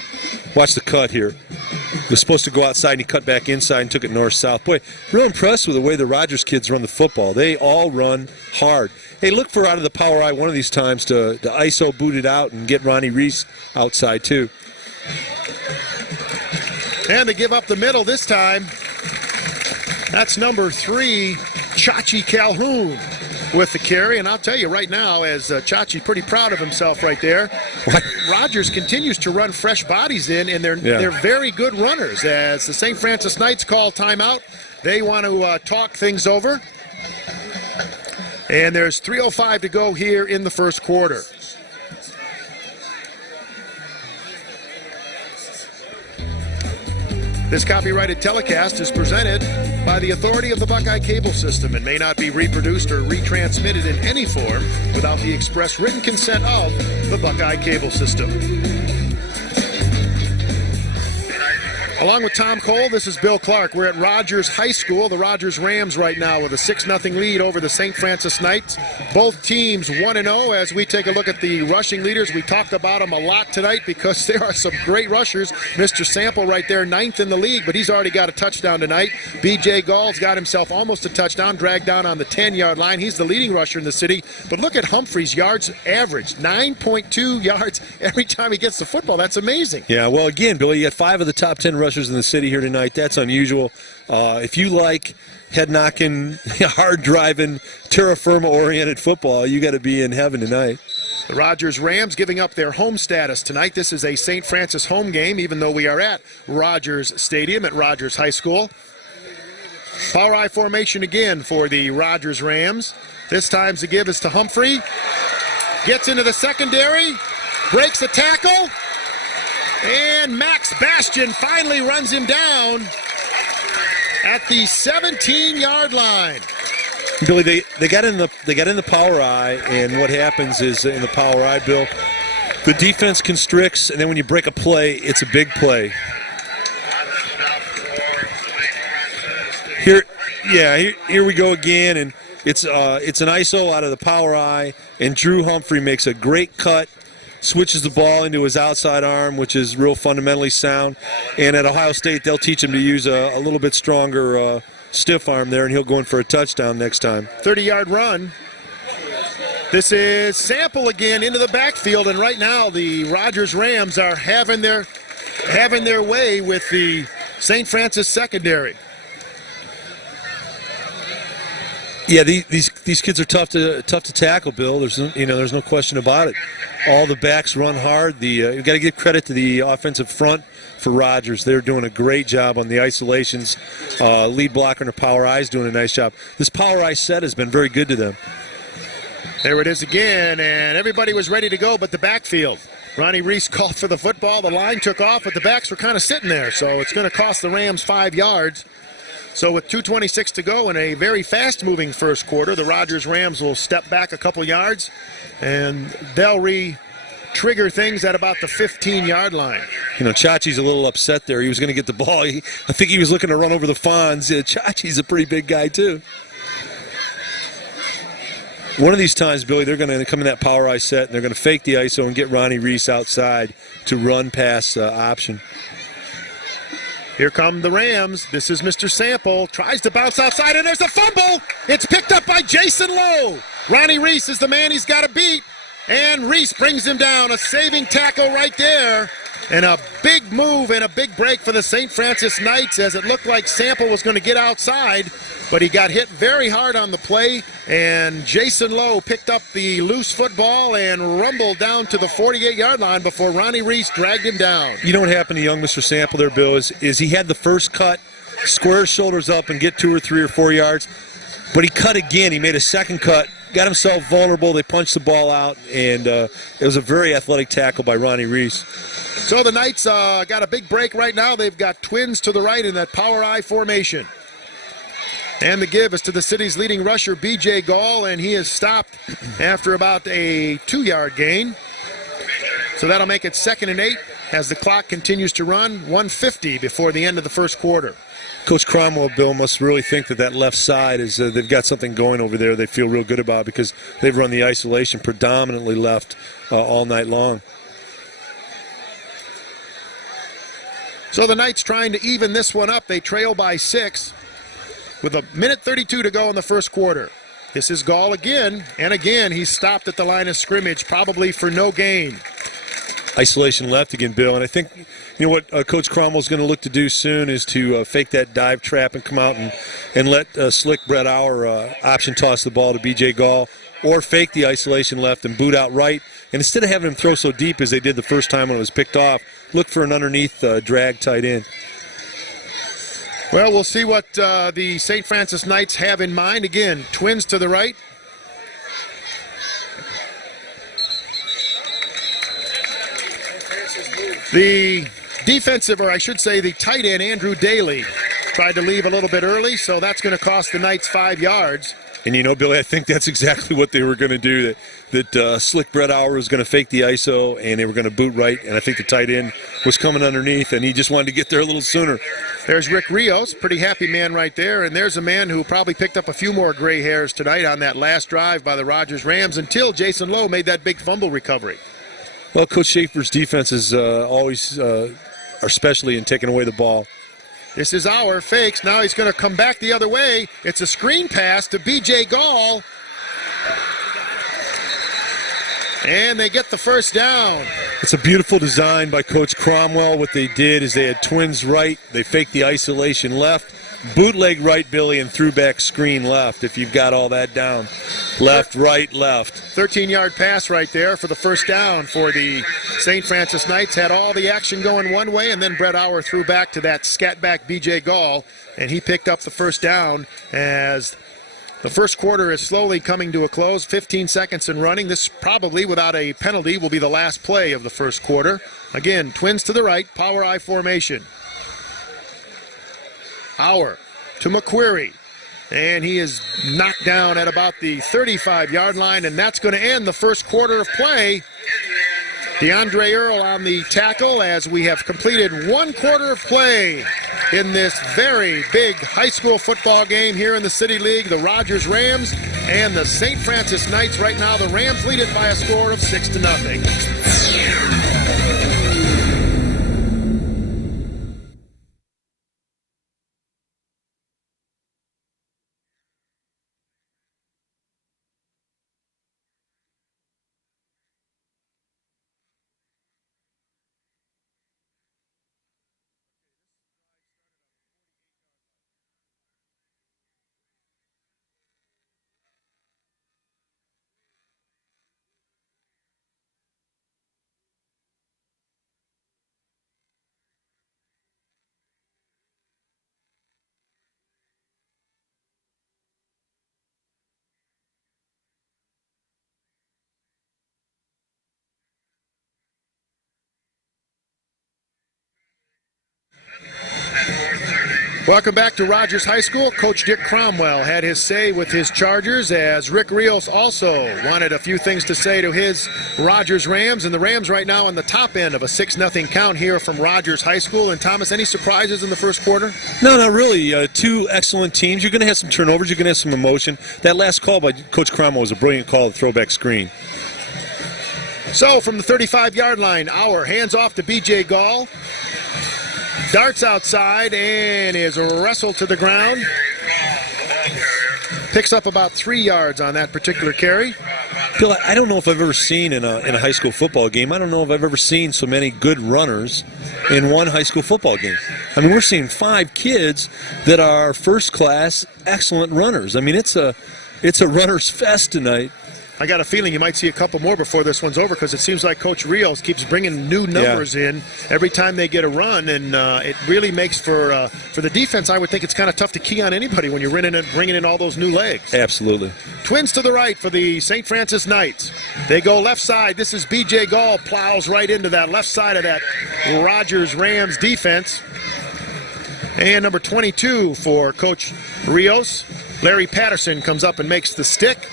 Watch the cut here. He was supposed to go outside, and he cut back inside and took it north-south. Boy, real impressed with the way the Rogers kids run the football. They all run hard. Hey, look for out of the power eye one of these times to ISO boot it out and get Ronnie Reese outside, too. And they give up the middle this time. That's number 3, Chachi Calhoun with the carry. And I'll tell you right now, as Chachi's pretty proud of himself right there, Rogers continues to run fresh bodies in, and they're very good runners. As the St. Francis Knights call timeout, they want to talk things over. And there's 3:05 to go here in the first quarter. This copyrighted telecast is presented by the authority of the Buckeye Cable System and may not be reproduced or retransmitted in any form without the express written consent of the Buckeye Cable System. Along with Tom Cole, this is Bill Clark. We're at Rogers High School. The Rogers Rams right now with a 6-0 lead over the St. Francis Knights. Both teams 1-0 as we take a look at the rushing leaders. We talked about them a lot tonight because there are some great rushers. Mr. Sample right there, 9th in the league, but he's already got a touchdown tonight. B.J. Gall's got himself almost a touchdown, dragged down on the 10-yard line. He's the leading rusher in the city. But look at Humphrey's yards average, 9.2 yards every time he gets the football. That's amazing. Yeah, well, again, Billy, you got 5 of the top 10 rushers in the city here tonight. That's unusual. If you like head-knocking, hard-driving, terra firma-oriented football, you got to be in heaven tonight. The Rogers Rams giving up their home status tonight. This is a St. Francis home game, even though we are at Rogers Stadium at Rogers High School. Power I formation again for the Rogers Rams. This time the give is to Humphrey. Gets into the secondary, breaks the tackle, and Max Bastian finally runs him down at the 17-yard line. Billy, they got in the power I, and what happens is in the power I, Bill, the defense constricts, and then when you break a play, it's a big play. Here we go again, and it's an ISO out of the power I, and Drew Humphrey makes a great cut, switches the ball into his outside arm, which is real fundamentally sound. And at Ohio State, they'll teach him to use a little bit stronger stiff arm there, and he'll go in for a touchdown next time. 30-yard run. This is Sample again into the backfield, and right now the Rogers Rams are having their way with the St. Francis secondary. Yeah, these kids are tough to tackle, Bill. There's no question about it. All the backs run hard. You've got to give credit to the offensive front for Rogers. They're doing a great job on the isolations. Lead blocker and a power I is doing a nice job. This power I set has been very good to them. There it is again, and everybody was ready to go but the backfield. Ronnie Reese called for the football. The line took off, but the backs were kind of sitting there, so it's going to cost the Rams 5 yards. So with 2:26 to go in a very fast-moving first quarter, the Rogers Rams will step back a couple yards, and they'll trigger things at about the 15-yard line. Chachi's a little upset there. He was going to get the ball. I think he was looking to run over the Fonz. Chachi's a pretty big guy, too. One of these times, Billy, they're going to come in that power I set, and they're going to fake the ISO and get Ronnie Reese outside to run pass option. Here come the Rams. This is Mr. Sample. Tries to bounce outside, and there's a fumble. It's picked up by Jason Lowe. Ronnie Reese is the man he's got to beat, and Reese brings him down. A saving tackle right there, and a big move and a big break for the St. Francis Knights as it looked like Sample was going to get outside, but he got hit very hard on the play, and Jason Lowe picked up the loose football and rumbled down to the 48-yard line before Ronnie Reese dragged him down. You know what happened to young Mr. Sample there, Bill, is he had the first cut, square his shoulders up and get 2 or 3 or 4 yards, but he cut again. He made a second cut, got himself vulnerable. They punched the ball out, and it was a very athletic tackle by Ronnie Reese. So the Knights got a big break right now. They've got twins to the right in that power I formation. And the give is to the city's leading rusher, B.J. Gall, and he is stopped after about a 2-yard gain. So that'll make it 2nd and 8 as the clock continues to run, 1:50 before the end of the first quarter. Coach Cromwell, Bill, must really think that left side is they've got something going over there they feel real good about because they've run the isolation predominantly left all night long. So the Knights trying to even this one up. They trail by 6 with 1:32 to go in the first quarter. This is Gall again, and again he's stopped at the line of scrimmage, probably for no gain. Isolation left again, Bill, and I think what Coach Cromwell's going to look to do soon is to fake that dive trap and come out and let slick Brett Auer option toss the ball to B.J. Gall, or fake the isolation left and boot out right. And instead of having him throw so deep as they did the first time when it was picked off, look for an underneath drag tight end. Well, we'll see what the St. Francis Knights have in mind. Again, twins to the right. The defensive, or I should say the tight end, Andrew Daly, tried to leave a little bit early, so that's going to cost the Knights 5 yards. And you know, Billy, I think that's exactly what they were going to do. That slick Brett Auer was going to fake the ISO, and they were going to boot right. And I think the tight end was coming underneath, and he just wanted to get there a little sooner. There's Rick Rios, pretty happy man right there. And there's a man who probably picked up a few more gray hairs tonight on that last drive by the Rogers Rams until Jason Lowe made that big fumble recovery. Well, Coach Schaefer's defense is always, especially in taking away the ball. This is Auer, fakes. Now he's going to come back the other way. It's a screen pass to B.J. Gall. And they get the first down. It's a beautiful design by Coach Cromwell. What they did is they had twins right. They faked the isolation left. Bootleg right, Billy, and threw back screen left, if you've got all that down. Left, right, left. 13-yard pass right there for the first down for the St. Francis Knights. Had all the action going one way, and then Brett Auer threw back to that scat back B.J. Gall, and he picked up the first down as the first quarter is slowly coming to a close. 15 seconds in running. This probably, without a penalty, will be the last play of the first quarter. Again, twins to the right, power I formation. Auer to McQuarrie, and he is knocked down at about the 35-yard line, and that's going to end the first quarter of play. DeAndre Earl on the tackle as we have completed 1 quarter of play in this very big high school football game here in the City League. The Rogers Rams and the St. Francis Knights. Right now the Rams lead it by a score of 6-0. Welcome back to Rogers High School. Coach Dick Cromwell had his say with his Chargers, as Rick Rios also wanted a few things to say to his Rogers Rams. And the Rams right now on the top end of a 6-0 count here from Rogers High School. And Thomas, any surprises in the first quarter? No, not really. Two excellent teams. You're going to have some turnovers. You're going to have some emotion. That last call by Coach Cromwell was a brilliant call, the throwback screen. So from the 35-yard line, Auer hands off to B.J. Gall. Darts outside and is wrestled to the ground. Picks up about 3 yards on that particular carry. Bill, I don't know if I've ever seen in a high school football game, I don't know if I've ever seen so many good runners in one high school football game. I mean, we're seeing 5 kids that are first-class, excellent runners. I mean, it's a runner's fest tonight. I got a feeling you might see a couple more before this one's over, because it seems like Coach Rios keeps bringing new numbers in every time they get a run, and it really makes for the defense. I would think it's kind of tough to key on anybody when you're bringing in all those new legs. Absolutely. Twins to the right for the St. Francis Knights. They go left side. This is B.J. Gall, plows right into that left side of that Rogers Rams defense. And number 22 for Coach Rios, Larry Patterson, comes up and makes the stick.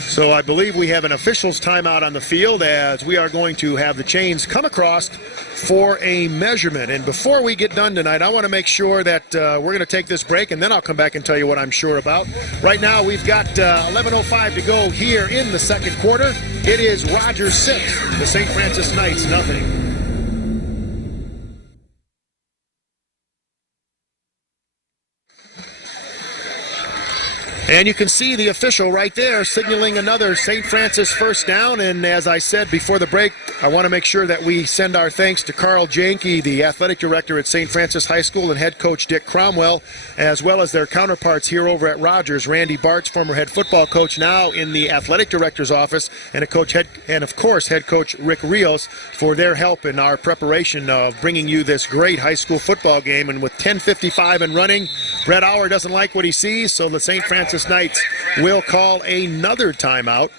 So I believe we have an official's timeout on the field, as we are going to have the chains come across for a measurement. And before we get done tonight, I want to make sure that we're going to take this break, and then I'll come back and tell you what I'm sure about. Right now we've got 11:05 to go here in the second quarter. It is Rogers 6, the St. Francis Knights nothing. And you can see the official right there signaling another St. Francis first down. And as I said before the break, I want to make sure that we send our thanks to Carl Janke, the athletic director at St. Francis High School, and head coach Dick Cromwell, as well as their counterparts here over at Rogers, Randy Bartz, former head football coach, now in the athletic director's office, and of course head coach Rick Rios, for their help in our preparation of bringing you this great high school football game. And with 10:55 and running, Brett Auer doesn't like what he sees, so the St. Francis Knights will call another timeout.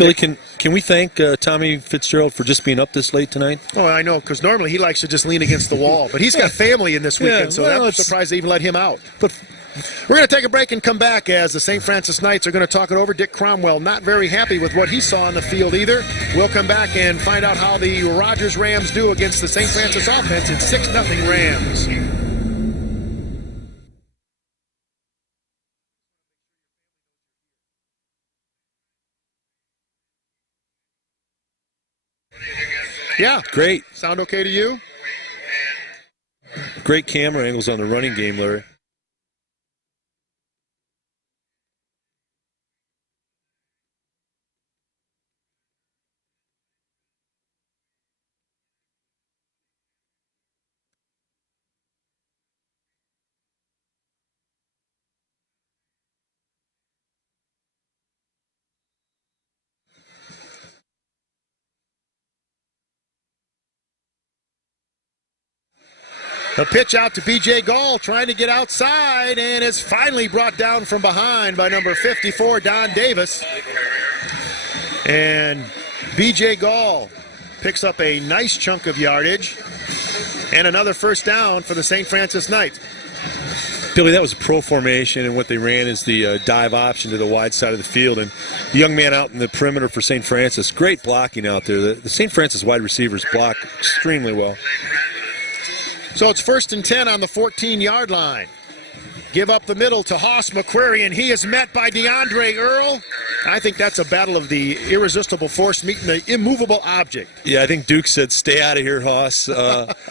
Billy, can we thank Tommy Fitzgerald for just being up this late tonight? Oh, I know, because normally he likes to just lean against the wall. But he's got family in this weekend, so I'm surprised they even let him out. But we're going to take a break and come back as the St. Francis Knights are going to talk it over. Dick Cromwell not very happy with what he saw on the field either. We'll come back and find out how the Rogers Rams do against the St. Francis offense. It's 6-0 Rams. Yeah. Great. Sound okay to you? Great camera angles on the running game, Larry. The pitch out to B.J. Gall, trying to get outside, and is finally brought down from behind by number 54, Don Davis. And B.J. Gall picks up a nice chunk of yardage and another first down for the St. Francis Knights. Billy, that was a pro formation, and what they ran is the dive option to the wide side of the field. And the young man out in the perimeter for St. Francis, great blocking out there. The St. Francis wide receivers block extremely well. So it's 1st and 10 on the 14-yard line. Give up the middle to Hoss McQuarrie, and he is met by DeAndre Earl. I think that's a battle of the irresistible force meeting the immovable object. Yeah, I think Duke said, "Stay out of here, Hoss."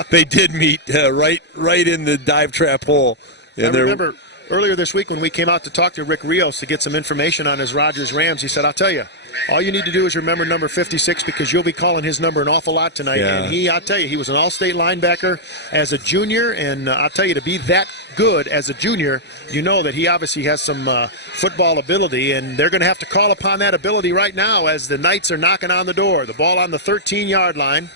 They did meet right in the dive trap hole. And I remember earlier this week when we came out to talk to Rick Rios to get some information on his Rogers Rams, he said, "I'll tell you, all you need to do is remember number 56 because you'll be calling his number an awful lot tonight." Yeah. And I'll tell you, he was an all-state linebacker as a junior, and I'll tell you, to be that good as a junior, you know that he obviously has some football ability, and they're going to have to call upon that ability right now as the Knights are knocking on the door. The ball on the 13-yard line.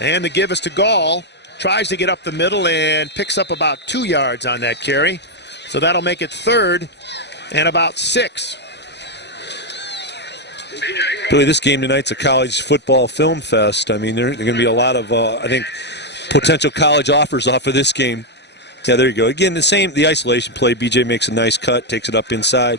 And the give is to Gall. Tries to get up the middle and picks up about 2 yards on that carry. So that'll make it 3rd and about 6. Billy, this game tonight's a college football film fest. I mean, there are going to be a lot of, I think, potential college offers off of this game. Yeah, there you go. Again, the isolation play. BJ makes a nice cut, takes it up inside.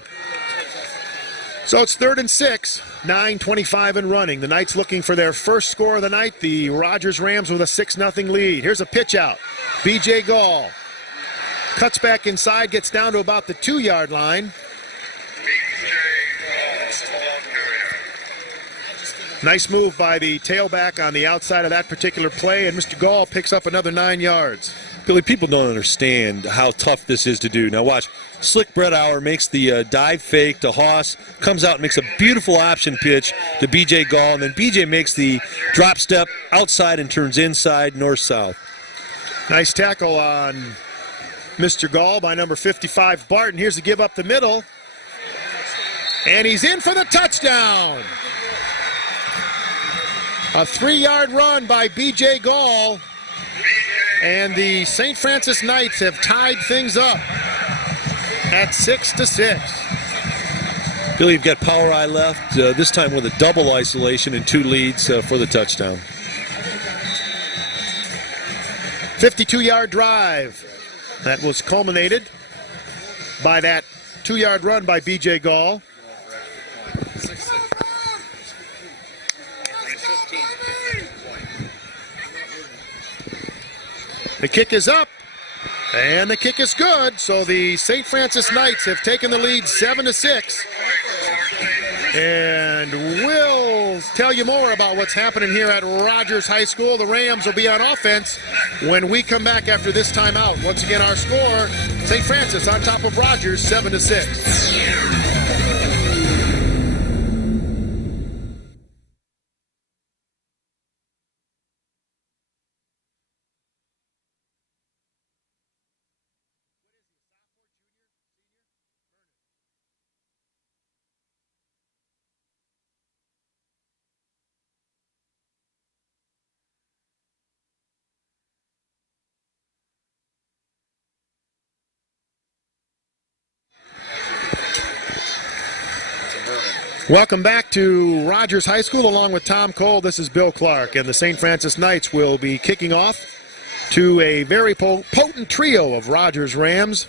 So it's 3rd and 6, 9:25 and running. The Knights looking for their first score of the night. The Rogers Rams with a 6-0 lead. Here's a pitch out. B.J. Gall cuts back inside, gets down to about the 2-yard line. Nice move by the tailback on the outside of that particular play, and Mr. Gall picks up another 9 yards. Billy, people don't understand how tough this is to do. Now watch, Slick Brettauer makes the dive fake to Hoss, comes out and makes a beautiful option pitch to B.J. Gall, and then B.J. makes the drop step outside and turns inside, north-south. Nice tackle on Mr. Gall by number 55, Barton. Here's the give up the middle, and he's in for the touchdown. A 3-yard run by B.J. Gall. And the St. Francis Knights have tied things up at 6-6. Billy, you've got power eye left, this time with a double isolation and 2 leads for the touchdown. 52-yard drive that was culminated by that 2-yard run by B.J. Gall. The kick is up, and the kick is good. So the St. Francis Knights have taken the lead 7-6. And we'll tell you more about what's happening here at Rogers High School. The Rams will be on offense when we come back after this timeout. Once again, our score, St. Francis on top of Rogers, 7-6. Welcome back to Rogers High School along with Tom Cole. This is Bill Clark, and the St. Francis Knights will be kicking off to a very potent trio of Rogers Rams.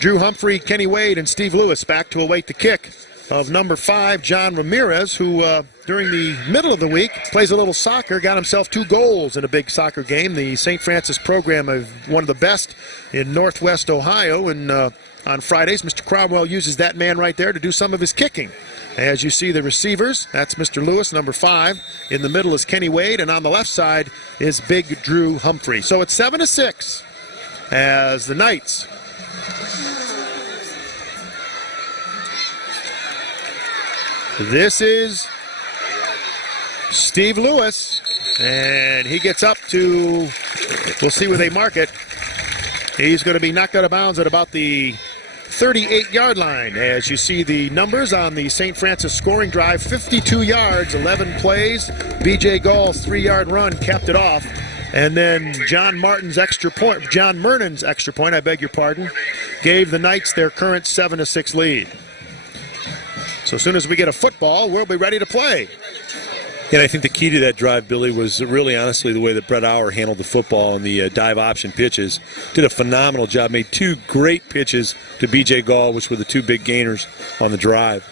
Drew Humphrey, Kenny Wade, and Steve Lewis back to await the kick of number 5, John Ramirez, who during the middle of the week plays a little soccer, got himself 2 goals in a big soccer game. The St. Francis program is one of the best in Northwest Ohio, and on Fridays, Mr. Cromwell uses that man right there to do some of his kicking. As you see the receivers, that's Mr. Lewis, number 5. In the middle is Kenny Wade, and on the left side is big Drew Humphrey. So it's 7-6 as the Knights This is Steve Lewis, and he gets up to, we'll see where they mark it. He's going to be knocked out of bounds at about the 38-yard line. As you see the numbers on the St. Francis scoring drive, 52 yards, 11 plays. B.J. Gall's 3-yard run capped it off. And then John Mernon's extra point, I beg your pardon, gave the Knights their current 7-6 lead. So as soon as we get a football, we'll be ready to play. And I think the key to that drive, Billy, was really honestly the way that Brett Auer handled the football and the dive option pitches. Did a phenomenal job. Made 2 great pitches to B.J. Gall, which were the 2 big gainers on the drive.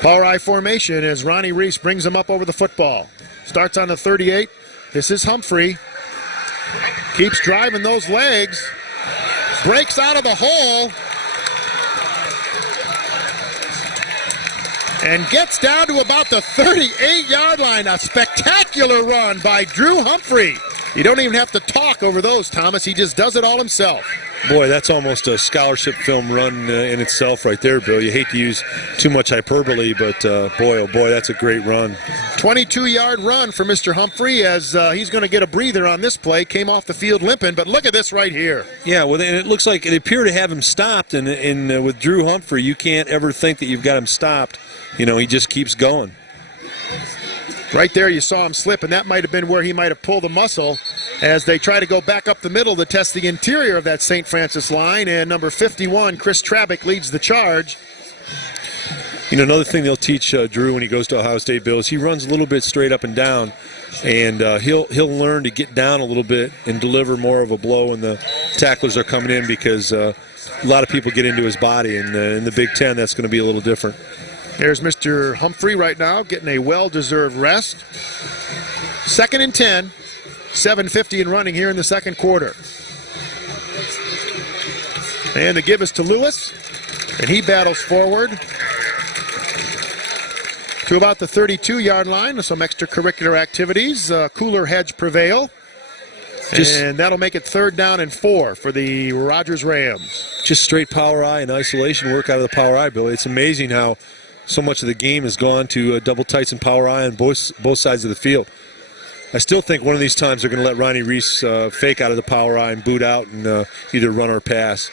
Power I formation as Ronnie Reese brings him up over the football. Starts on the 38. This is Humphrey. Keeps driving those legs. Breaks out of the hole. And gets down to about the 38-yard line. A spectacular run by Drew Humphrey. You don't even have to talk over those, Thomas. He just does it all himself. Boy, that's almost a scholarship film run in itself right there, Bill. You hate to use too much hyperbole, but boy, oh boy, that's a great run. 22-yard run for Mr. Humphrey as he's going to get a breather on this play. Came off the field limping, but look at this right here. Yeah, well, and it looks like it appeared to have him stopped, and with Drew Humphrey, you can't ever think that you've got him stopped. You know, he just keeps going. Right there you saw him slip, and that might have been where he might have pulled a muscle as they try to go back up the middle to test the interior of that St. Francis line. And number 51, Chris Trabick, leads the charge. You know, another thing they'll teach Drew when he goes to Ohio State, Bill, is he runs a little bit straight up and down, and he'll learn to get down a little bit and deliver more of a blow when the tacklers are coming in, because a lot of people get into his body, and in the Big Ten that's going to be a little different. There's Mr. Humphrey right now getting a well-deserved rest. 2nd and 10, 7:50 and running here in the second quarter. And the give is to Lewis, and he battles forward to about the 32-yard line with some extracurricular activities. Cooler heads prevail. And that'll make it 3rd down and 4 for the Rogers Rams. Just straight power I and isolation work out of the power I, Billy. It's amazing how so much of the game has gone to double tights and power I on both sides of the field. I still think one of these times they're going to let Ronnie Reese fake out of the power I and boot out and either run or pass.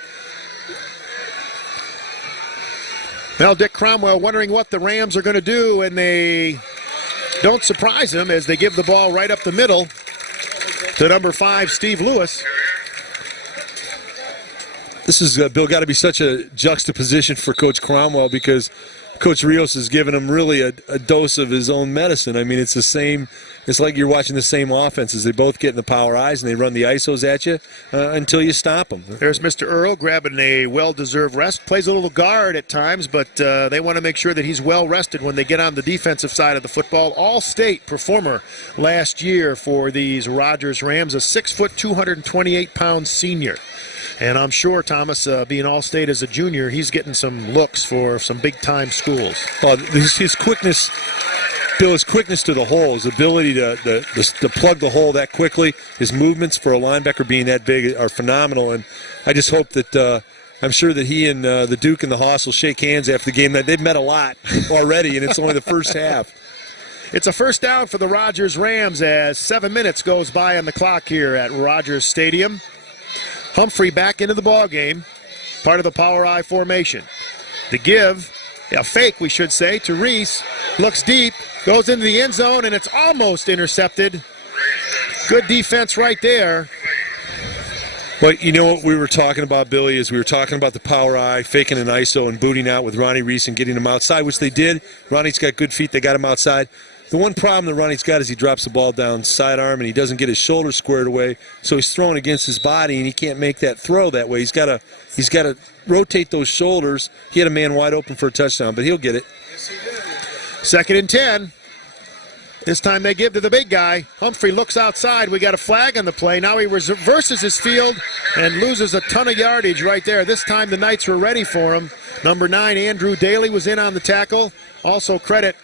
Now Dick Cromwell wondering what the Rams are going to do, and they don't surprise him as they give the ball right up the middle to number 5, Steve Lewis. This is, Bill, got to be such a juxtaposition for Coach Cromwell, because Coach Rios has given him really a dose of his own medicine. I mean, it's the same. It's like you're watching the same offenses. They both get in the power eyes and they run the ISOs at you until you stop them. There's Mr. Earl grabbing a well-deserved rest. Plays a little guard at times, but they want to make sure that he's well-rested when they get on the defensive side of the football. All-state performer last year for these Rogers Rams, a 6-foot, 228-pound senior. And I'm sure, Thomas, being All-State as a junior, he's getting some looks for some big-time schools. Well, his quickness, Bill, his quickness to the hole, his ability to plug the hole that quickly, his movements for a linebacker being that big are phenomenal. And I just hope that I'm sure that he and the Duke and the Hoss will shake hands after the game. They've met a lot already, and it's only the first half. It's a 1st down for the Rogers Rams as 7 minutes goes by on the clock here at Rogers Stadium. Humphrey back into the ball game, part of the power I formation. The give, a fake we should say, to Reese. Looks deep, goes into the end zone, and it's almost intercepted. Good defense right there. But you know what we were talking about, Billy, is we were talking about the power eye, faking an ISO and booting out with Ronnie Reese and getting him outside, which they did. Ronnie's got good feet. They got him outside. The one problem that Ronnie's got is he drops the ball down sidearm and he doesn't get his shoulder squared away, so he's throwing against his body and he can't make that throw that way. He's got to rotate those shoulders. He had a man wide open for a touchdown, but he'll get it. 2nd and 10. This time they give to the big guy. Humphrey looks outside. We got a flag on the play. Now he reverses his field and loses a ton of yardage right there. This time the Knights were ready for him. Number 9, Andrew Daly, was in on the tackle. Also credit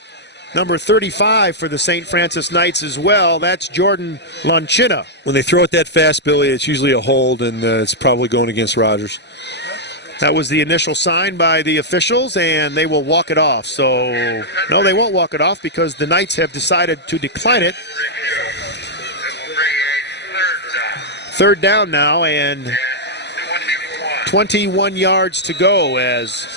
number 35 for the St. Francis Knights as well. That's Jordan Lonchina. When they throw it that fast, Billy, it's usually a hold, and it's probably going against Rogers. That was the initial sign by the officials, and they will walk it off. So, no, they won't walk it off because the Knights have decided to decline it. 3rd down now, and 21 yards to go as...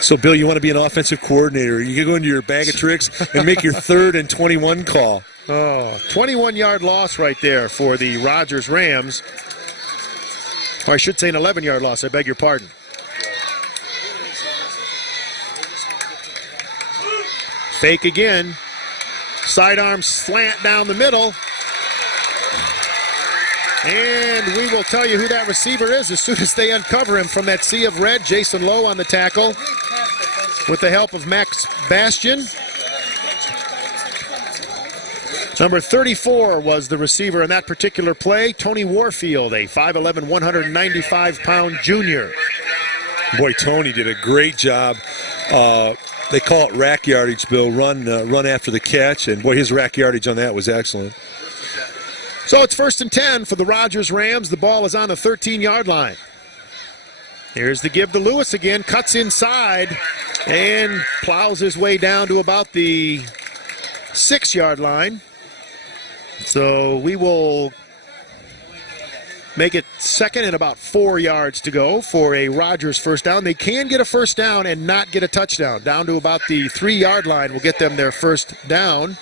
So, Bill, you want to be an offensive coordinator. You can go into your bag of tricks and make your 3rd and 21 call. Oh, 21-yard loss right there for the Rogers Rams. Or I should say an 11-yard loss, I beg your pardon. Fake again. Sidearm slant down the middle. And we will tell you who that receiver is as soon as they uncover him from that sea of red. Jason Lowe on the tackle with the help of Max Bastian. Number 34 was the receiver in that particular play. Tony Warfield, a 5'11", 195-pound junior. Boy, Tony did a great job. They call it rack yardage, Bill, run after the catch. And, boy, his rack yardage on that was excellent. So it's 1st and 10 for the Rogers Rams. The ball is on the 13-yard line. Here's the give to Lewis again. Cuts inside and plows his way down to about the 6-yard line. So we will make it 2nd and about 4 yards to go for a Rogers first down. They can get a first down and not get a touchdown. Down to about the 3-yard line will get them their first down.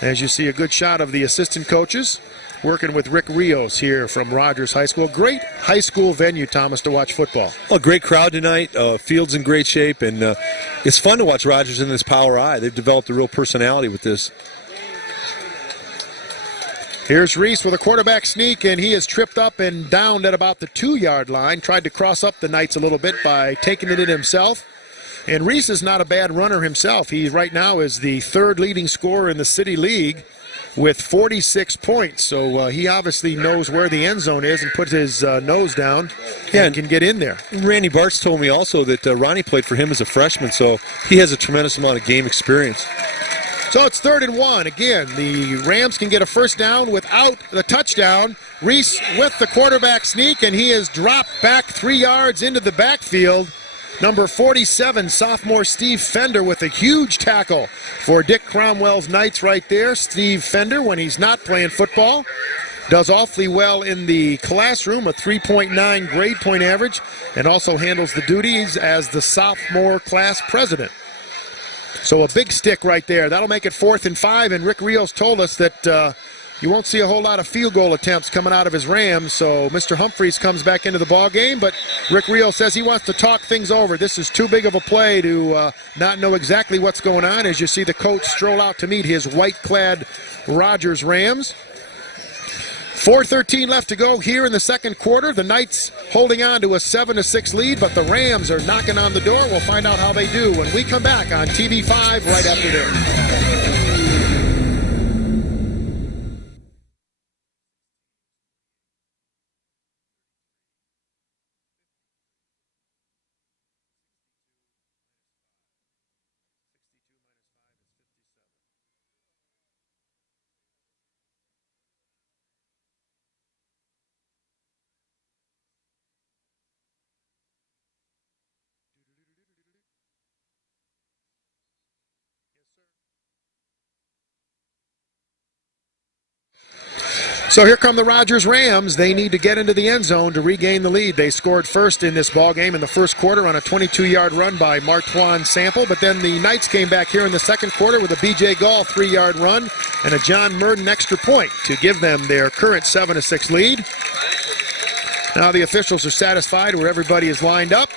As you see, a good shot of the assistant coaches working with Rick Rios here from Rogers High School. Great high school venue, Thomas, to watch football. A great crowd tonight. Field's in great shape, and it's fun to watch Rogers in this power eye. They've developed a real personality with this. Here's Reese with a quarterback sneak, and he is tripped up and downed at about the 2-yard line. Tried to cross up the Knights a little bit by taking it in himself. And Reese is not a bad runner himself. He right now is the 3rd leading scorer in the City League with 46 points. So he obviously knows where the end zone is and puts his nose down and can get in there. Randy Bartz told me also that Ronnie played for him as a freshman, so he has a tremendous amount of game experience. So it's 3rd and 1. Again, the Rams can get a first down without the touchdown. Reese with the quarterback sneak, and he is dropped back 3 yards into the backfield. Number 47, sophomore Steve Fender with a huge tackle for Dick Cromwell's Knights right there. Steve Fender, when he's not playing football, does awfully well in the classroom, a 3.9 grade point average, and also handles the duties as the sophomore class president. So a big stick right there. That'll make it 4th and 5, and Rick Rios told us that you won't see a whole lot of field goal attempts coming out of his Rams, so Mr. Humphreys comes back into the ball game, but Rick Rios says he wants to talk things over. This is too big of a play to not know exactly what's going on as you see the coach stroll out to meet his white-clad Rogers Rams. 4:13 left to go here in the second quarter. The Knights holding on to a 7-6 lead, but the Rams are knocking on the door. We'll find out how they do when we come back on TV5 right after this. So here come the Rogers Rams. They need to get into the end zone to regain the lead. They scored first in this ball game in the first quarter on a 22-yard run by Martwan Sample, but then the Knights came back here in the second quarter with a B.J. Gall 3-yard run and a John Murden extra point to give them their current 7-6 lead. Now the officials are satisfied where everybody is lined up.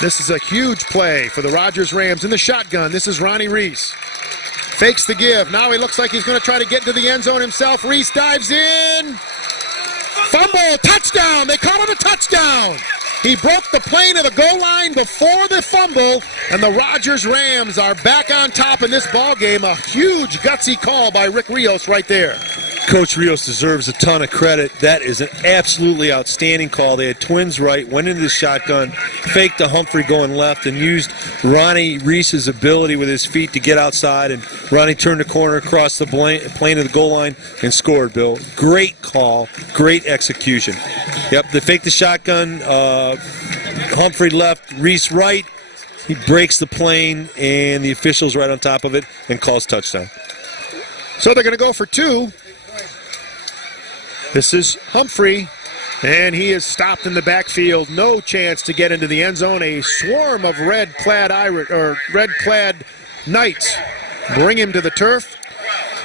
This is a huge play for the Rogers Rams in the shotgun. This is Ronnie Reese. Fakes the give. Now he looks like he's going to try to get into the end zone himself. Reese dives in. Fumble. Touchdown. They call it a touchdown. He broke the plane of the goal line before the fumble, and the Rogers Rams are back on top in this ball game. A huge gutsy call by Rick Rios right there. Coach Rios deserves a ton of credit. That is an absolutely outstanding call. They had twins right, went into the shotgun, faked a Humphrey going left, and used Ronnie Reese's ability with his feet to get outside. And Ronnie turned the corner across the plane of the goal line and scored, Bill. Great call, great execution. Yep, they faked the shotgun. Humphrey left, Reese right. He breaks the plane, and the official's right on top of it and calls touchdown. So they're going to go for two. This is Humphrey, and he is stopped in the backfield. No chance to get into the end zone. A swarm of red-clad Knights bring him to the turf.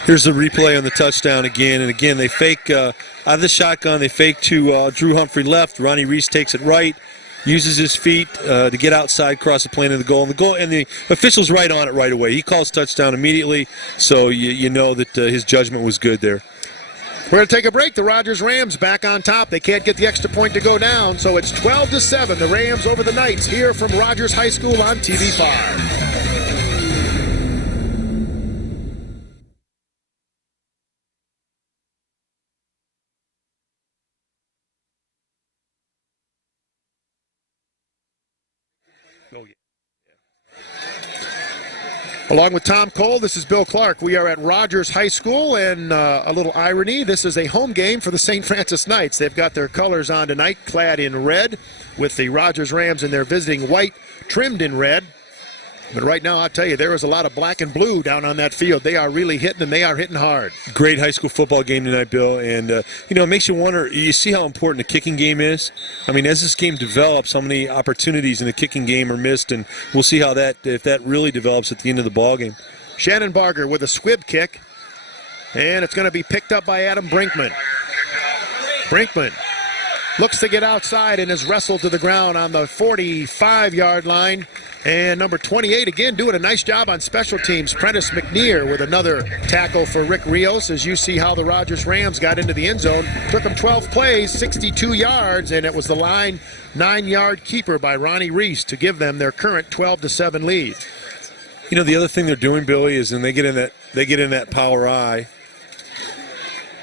Here's the replay on the touchdown again. And again, they fake out of the shotgun. They fake to Drew Humphrey left. Ronnie Reese takes it right, uses his feet to get outside, cross the plane of the goal. And the official's right on it right away. He calls touchdown immediately, so you know that his judgment was good there. We're going to take a break. The Rogers Rams back on top. They can't get the extra point to go down, so it's 12-7. The Rams over the Knights here from Rogers High School on TV5. Along with Tom Cole, this is Bill Clark. We are at Rogers High School, and a little irony, this is a home game for the St. Francis Knights. They've got their colors on tonight, clad in red, with the Rogers Rams in their visiting white, trimmed in red. But right now, I'll tell you, there is a lot of black and blue down on that field. They are really hitting, and they are hitting hard. Great high school football game tonight, Bill. And, it makes you wonder, you see how important the kicking game is? I mean, as this game develops, how many opportunities in the kicking game are missed, and we'll see how if that really develops at the end of the ball game. Shannon Barger with a squib kick, and it's going to be picked up by Adam Brinkman. Brinkman looks to get outside and is wrestled to the ground on the 45-yard line. And number 28, again, doing a nice job on special teams. Prentice McNear with another tackle for Rick Rios, as you see how the Rogers Rams got into the end zone. Took them 12 plays, 62 yards, and it was the line 9-yard keeper by Ronnie Reese to give them their current 12-7 lead. The other thing they're doing, Billy, is when they get in that power I.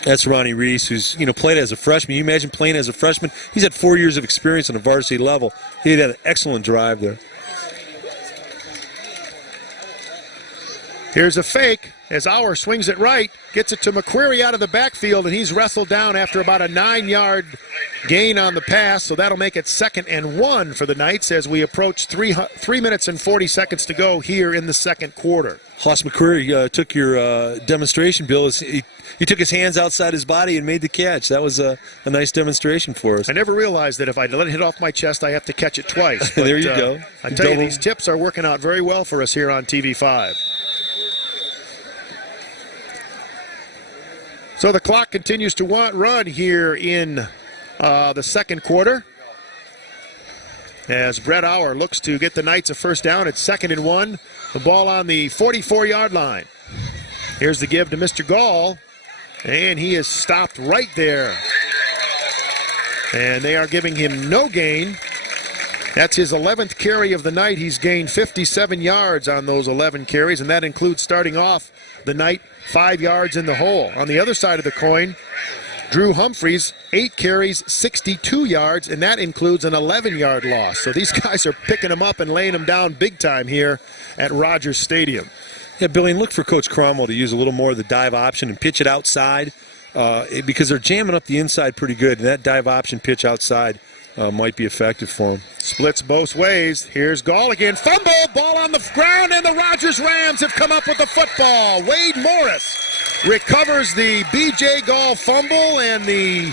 That's Ronnie Reese, who's played as a freshman. You imagine playing as a freshman? He's had 4 years of experience on a varsity level. He had an excellent drive there. Here's a fake as Auer swings it right, gets it to McQuarrie out of the backfield, and he's wrestled down after about a 9-yard gain on the pass, so that'll make it 2nd and 1 for the Knights as we approach 3 minutes and 40 seconds to go here in the second quarter. Hoss McQuarrie took your demonstration, Bill. He took his hands outside his body and made the catch. That was a nice demonstration for us. I never realized that if I let it hit off my chest, I have to catch it twice. But, there you go. I tell you, these tips are working out very well for us here on TV5. So the clock continues to run here in the second quarter as Brett Auer looks to get the Knights a first down. It's 2nd and 1. The ball on the 44-yard line. Here's the give to Mr. Gall, and he is stopped right there. And they are giving him no gain. That's his 11th carry of the night. He's gained 57 yards on those 11 carries, and that includes starting off the night 5 yards in the hole. On the other side of the coin, Drew Humphreys, 8 carries, 62 yards, and that includes an 11-yard loss. So these guys are picking them up and laying them down big time here at Rogers Stadium. Yeah, Billy, and look for Coach Cromwell to use a little more of the dive option and pitch it outside because they're jamming up the inside pretty good, and that dive option pitch outside might be effective for him. Splits both ways. Here's Gall again. Fumble, ball on the ground, and the Rogers Rams have come up with the football. Wade Morris recovers the B.J. Gall fumble, and the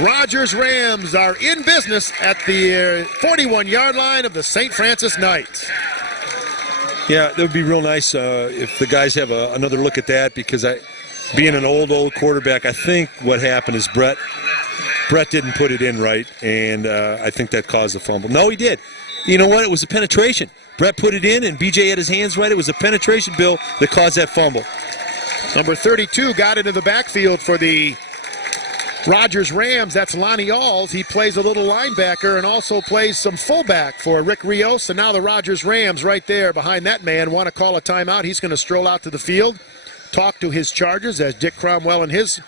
Rogers Rams are in business at the 41-yard line of the St. Francis Knights. Yeah, it would be real nice if the guys have another look at that because being an old quarterback, I think what happened is Brett Brett didn't put it in right, and I think that caused the fumble. No, he did. You know what? It was a penetration. Brett put it in, and BJ had his hands right. It was a penetration, Bill, that caused that fumble. Number 32 got into the backfield for the Rogers Rams. That's Lonnie Alls. He plays a little linebacker and also plays some fullback for Rick Rios. And now the Rogers Rams right there behind that man want to call a timeout. He's going to stroll out to the field, talk to his Chargers as Dick Cromwell and his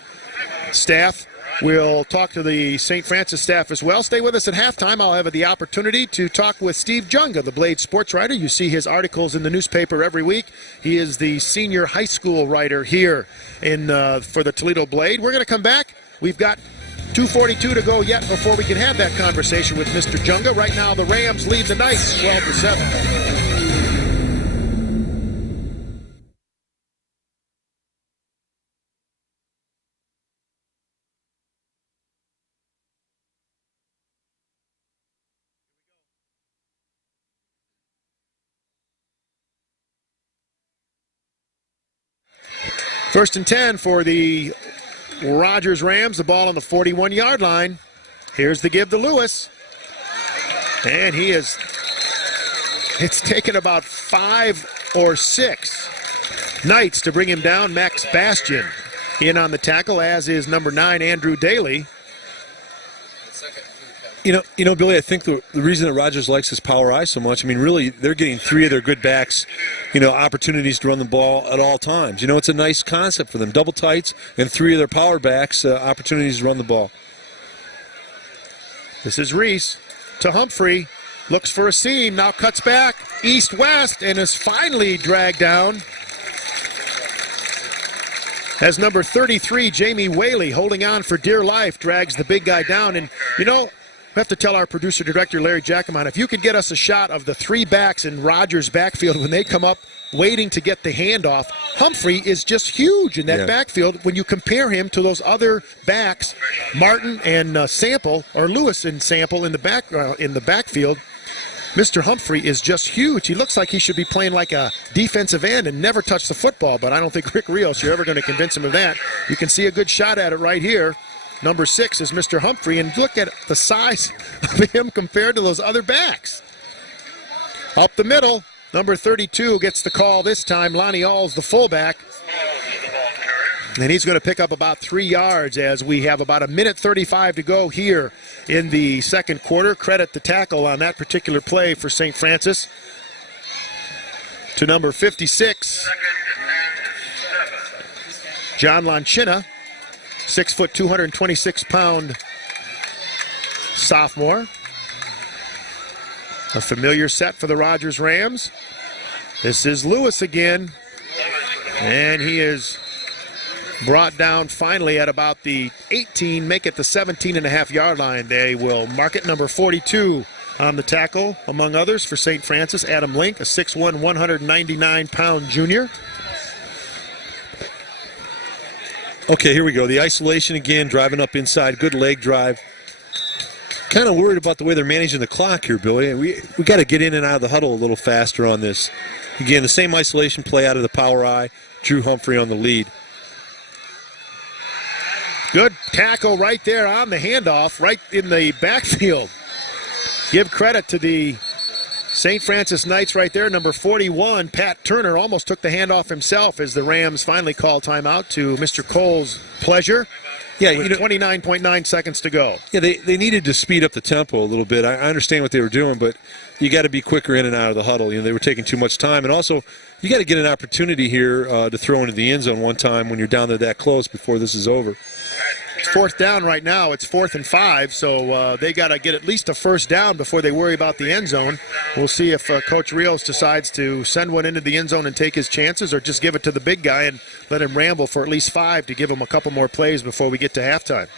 staff will talk to the St. Francis staff as well. Stay with us at halftime. I'll have the opportunity to talk with Steve Junga, the Blade sports writer. You see his articles in the newspaper every week. He is the senior high school writer here for the Toledo Blade. We're going to come back. We've got 2:42 to go yet before we can have that conversation with Mr. Junga. Right now, the Rams lead the Knights 12-7. First and 10 for the Rogers Rams. The ball on the 41-yard line. Here's the give to Lewis. And it's taken about 5 or 6 Knights to bring him down. Max Bastian in on the tackle, as is number 9, Andrew Daly. You know, Billy, I think the reason that Rogers likes his power eye so much, I mean, really, they're getting 3 of their good backs, opportunities to run the ball at all times. It's a nice concept for them. Double tights and 3 of their power backs, opportunities to run the ball. This is Reese to Humphrey. Looks for a seam, now cuts back east-west and is finally dragged down. As number 33, Jamie Whaley, holding on for dear life, drags the big guy down. And, we have to tell our producer-director, Larry Jackamon, if you could get us a shot of the 3 backs in Rogers' backfield when they come up waiting to get the handoff. Humphrey is just huge in that backfield when you compare him to those other backs, Martin and Sample, or Lewis and Sample in the backfield. Mr. Humphrey is just huge. He looks like he should be playing like a defensive end and never touch the football, but I don't think Rick Rios, you're ever going to convince him of that. You can see a good shot at it right here. Number 6 is Mr. Humphrey, and look at the size of him compared to those other backs. Up the middle, number 32 gets the call this time. Lonnie Alls, the fullback. And he's going to pick up about 3 yards as we have about 1:35 to go here in the second quarter. Credit the tackle on that particular play for St. Francis to number 56, John Lanchina. 6 foot, 226-pound sophomore. A familiar set for the Rogers Rams. This is Lewis again. And he is brought down finally at about the 18, make it the 17.5-yard line. They will mark it. Number 42 on the tackle, among others, for St. Francis, Adam Link, a 6'1", 199-pound junior. Okay, here we go. The isolation again, driving up inside. Good leg drive. Kind of worried about the way they're managing the clock here, Billy. We got to get in and out of the huddle a little faster on this. Again, the same isolation play out of the power eye. Drew Humphrey on the lead. Good tackle right there on the handoff, right in the backfield. Give credit to the St. Francis Knights right there. Number 41, Pat Turner, almost took the handoff himself as the Rams finally call timeout to Mr. Cole's pleasure. Yeah, with 29.9 seconds to go. Yeah, they needed to speed up the tempo a little bit. I understand what they were doing, but you got to be quicker in and out of the huddle. They were taking too much time. And also, you got to get an opportunity here to throw into the end zone one time when you're down there that close before this is over. It's 4th down right now. It's 4th and 5, so they got to get at least a first down before they worry about the end zone. We'll see if Coach Rios decides to send one into the end zone and take his chances, or just give it to the big guy and let him ramble for at least 5 to give him a couple more plays before we get to halftime.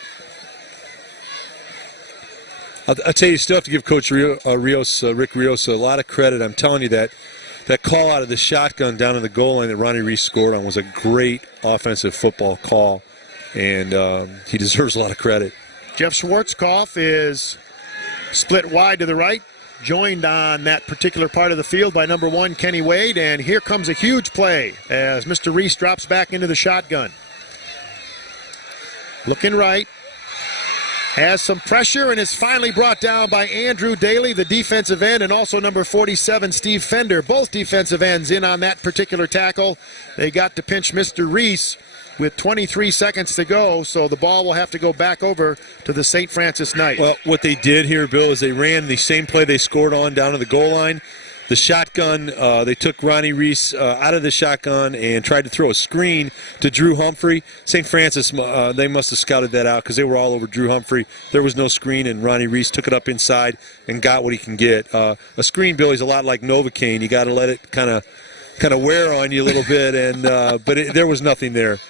I'll tell you, you still have to give Coach Rick Rios, a lot of credit. I'm telling you that call out of the shotgun down in the goal line that Ronnie Reese scored on was a great offensive football call. And he deserves a lot of credit. Jeff Schwarzkopf is split wide to the right, joined on that particular part of the field by number 1, Kenny Wade. And here comes a huge play as Mr. Reese drops back into the shotgun. Looking right. has some pressure and is finally brought down by Andrew Daly, the defensive end, and also number 47, Steve Fender, both defensive ends in on that particular tackle. They got to pinch Mr. Reese with 23 seconds to go, so the ball will have to go back over to the St. Francis Knights. Well, what they did here, Bill, is they ran the same play they scored on down to the goal line. The shotgun, they took Ronnie Reese out of the shotgun and tried to throw a screen to Drew Humphrey. St. Francis, they must have scouted that out because they were all over Drew Humphrey. There was no screen, and Ronnie Reese took it up inside and got what he can get. A screen, Billy's a lot like Novocaine. You got to let it kind of wear on you a little bit, and but there was nothing there.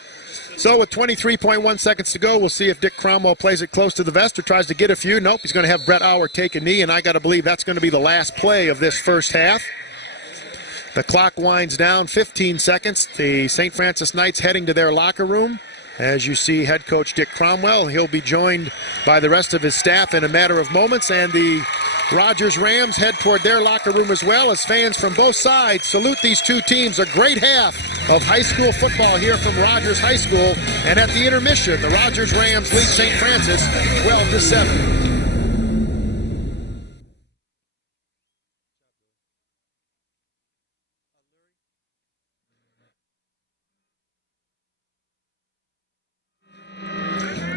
So with 23.1 seconds to go, we'll see if Dick Cromwell plays it close to the vest or tries to get a few. Nope, he's going to have Brett Auer take a knee, and I got to believe that's going to be the last play of this first half. The clock winds down, 15 seconds. The St. Francis Knights heading to their locker room. As you see, head coach Dick Cromwell, he'll be joined by the rest of his staff in a matter of moments, and the Rogers Rams head toward their locker room as well as fans from both sides salute these two teams. A great half of high school football here from Rogers High School, and at the intermission, the Rogers Rams lead St. Francis 12-7.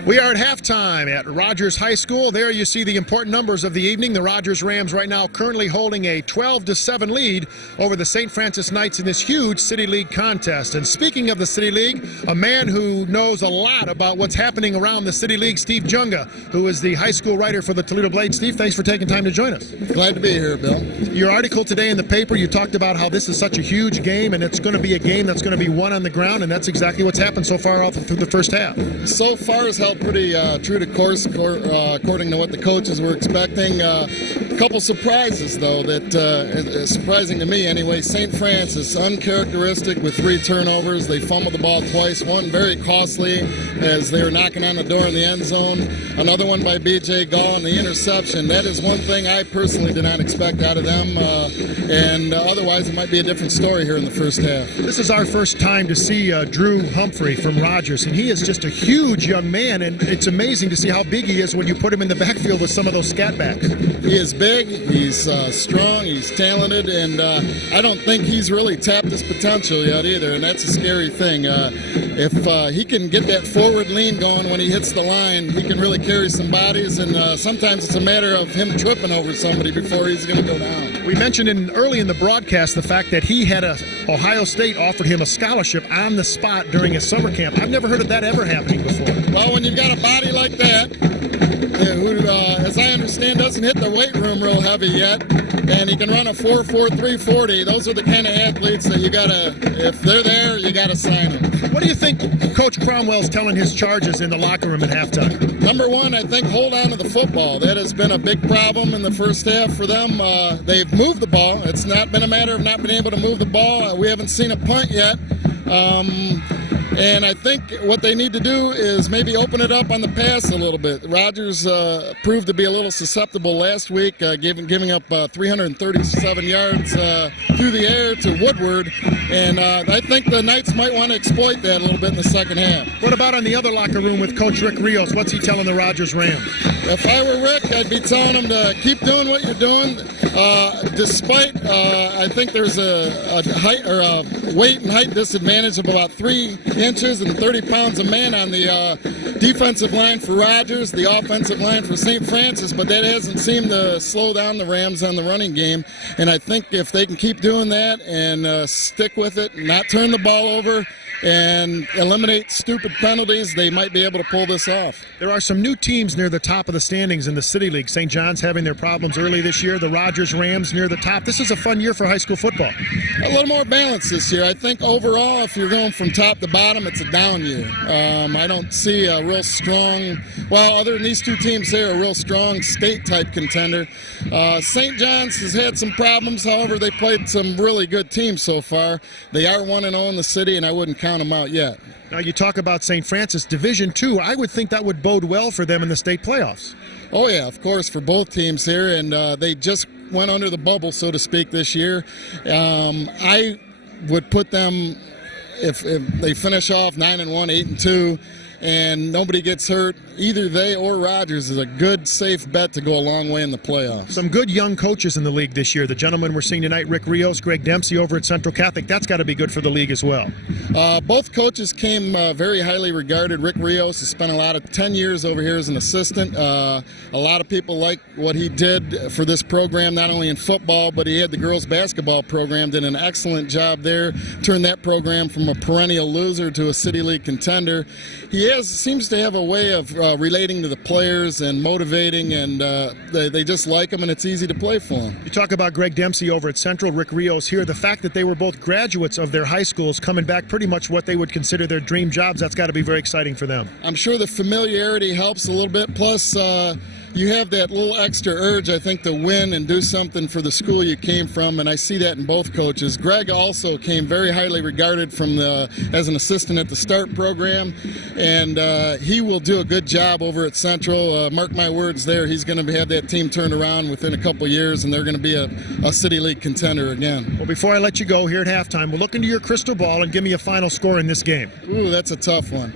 We are at halftime at Rogers High School. There you see the important numbers of the evening. The Rogers Rams right now currently holding a 12-7 lead over the St. Francis Knights in this huge City League contest. And speaking of the City League, a man who knows a lot about what's happening around the City League, Steve Junga, who is the high school writer for the Toledo Blade. Steve, thanks for taking time to join us. Glad to be here, Bill. Your article today in the paper, you talked about how this is such a huge game, and it's going to be a game that's going to be won on the ground, and that's exactly what's happened so far all through the first half. So far, it's held pretty true to course according to what the coaches were expecting. A couple surprises, though, that is surprising to me anyway. St. Francis, uncharacteristic with 3 turnovers. They fumbled the ball twice, one very costly as they were knocking on the door in the end zone. Another one by B.J. Gall and the interception. That is one thing I personally did not expect out of them, and otherwise it might be a different story here in the first half. This is our first time to see Drew Humphrey from Rogers, and he is just a huge young man, and it's amazing to see how big he is when you put him in the backfield with some of those scat backs. He is big, he's strong, he's talented, and I don't think he's really tapped his potential yet either, and that's a scary thing. If he can get that forward lean going when he hits the line, he can really carry some bodies, and sometimes it's a matter of him tripping over somebody before he's going to go down. We mentioned early in the broadcast the fact that he had Ohio State offered him a scholarship on the spot during his summer camp. I've never heard of that ever happening before. Well, when you've got a body like that, who, as I understand, doesn't hit the weight room real heavy yet, and he can run a 4.4 340, those are the kind of athletes that you gotta, if they're there, you gotta sign them. What do you think Coach Cromwell's telling his charges in the locker room at halftime? Number one, I think hold on to the football. That has been a big problem in the first half for them. They've moved the ball. It's not been a matter of not being able to move the ball. We haven't seen a punt yet. And I think what they need to do is maybe open it up on the pass a little bit. Rogers proved to be a little susceptible last week, giving up 337 yards through the air to Woodward. And I think the Knights might want to exploit that a little bit in the second half. What about on the other locker room with Coach Rick Rios? What's he telling the Rogers Rams? If I were Rick, I'd be telling him to keep doing what you're doing. Despite, I think there's a height or a weight and height disadvantage of about 3 inches and 30 pounds a man on the defensive line for Rogers, the offensive line for St. Francis, but that hasn't seemed to slow down the Rams on the running game. And I think if they can keep doing that and stick with it, not turn the ball over, and eliminate stupid penalties, they might be able to pull this off. There are some new teams near the top of the standings in the City League. St. John's having their problems early this year. The Rogers Rams near the top. This is a fun year for high school football. A little more balance this year. I think overall, if you're going from top to bottom, it's a down year. I don't see a real strong, well, other than these two teams here, a real strong state-type contender. St. John's has had some problems. However, they played some really good teams so far. They are 1-0 in the city, and I wouldn't count them out yet. Now, you talk about St. Francis Division II. I would think that would bode well for them in the state playoffs. Oh, yeah, of course, for both teams here, and they just went under the bubble, so to speak, this year. I would put them, if they finish off 9-1, 8-2, and nobody gets hurt, either they or Rogers is a good, safe bet to go a long way in the playoffs. Some good young coaches in the league this year. The gentleman we're seeing tonight, Rick Rios, Greg Dempsey over at Central Catholic. That's got to be good for the league as well. Both coaches came very highly regarded. Rick Rios has spent 10 years over here as an assistant. A lot of people like what he did for this program, not only in football, but he had the girls basketball program, did an excellent job there, turned that program from a perennial loser to a City League contender. He seems to have a way of relating to the players and motivating, and they just like him, and it's easy to play for him. You talk about Greg Dempsey over at Central, Rick Rios here. The fact that they were both graduates of their high schools, coming back pretty much what they would consider their dream jobs, that's got to be very exciting for them. I'm sure the familiarity helps a little bit, plus you have that little extra urge, I think, to win and do something for the school you came from, and I see that in both coaches. Greg also came very highly regarded as an assistant at the START program, and he will do a good job over at Central. Mark my words there, he's going to have that team turned around within a couple years, and they're going to be a City League contender again. Well, before I let you go here at halftime, we'll look into your crystal ball and give me a final score in this game. Ooh, that's a tough one.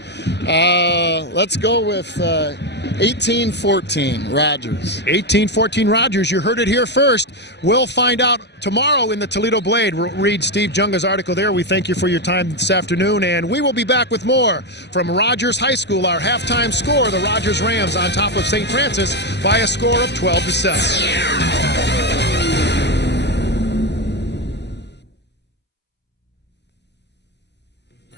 Let's go with 18-14. Rogers. 18-14 Rogers. You heard it here first. We'll find out tomorrow in the Toledo Blade. We'll read Steve Junga's article there. We thank you for your time this afternoon, and we will be back with more from Rogers High School. Our halftime score, the Rogers Rams on top of St. Francis by a score of 12-7.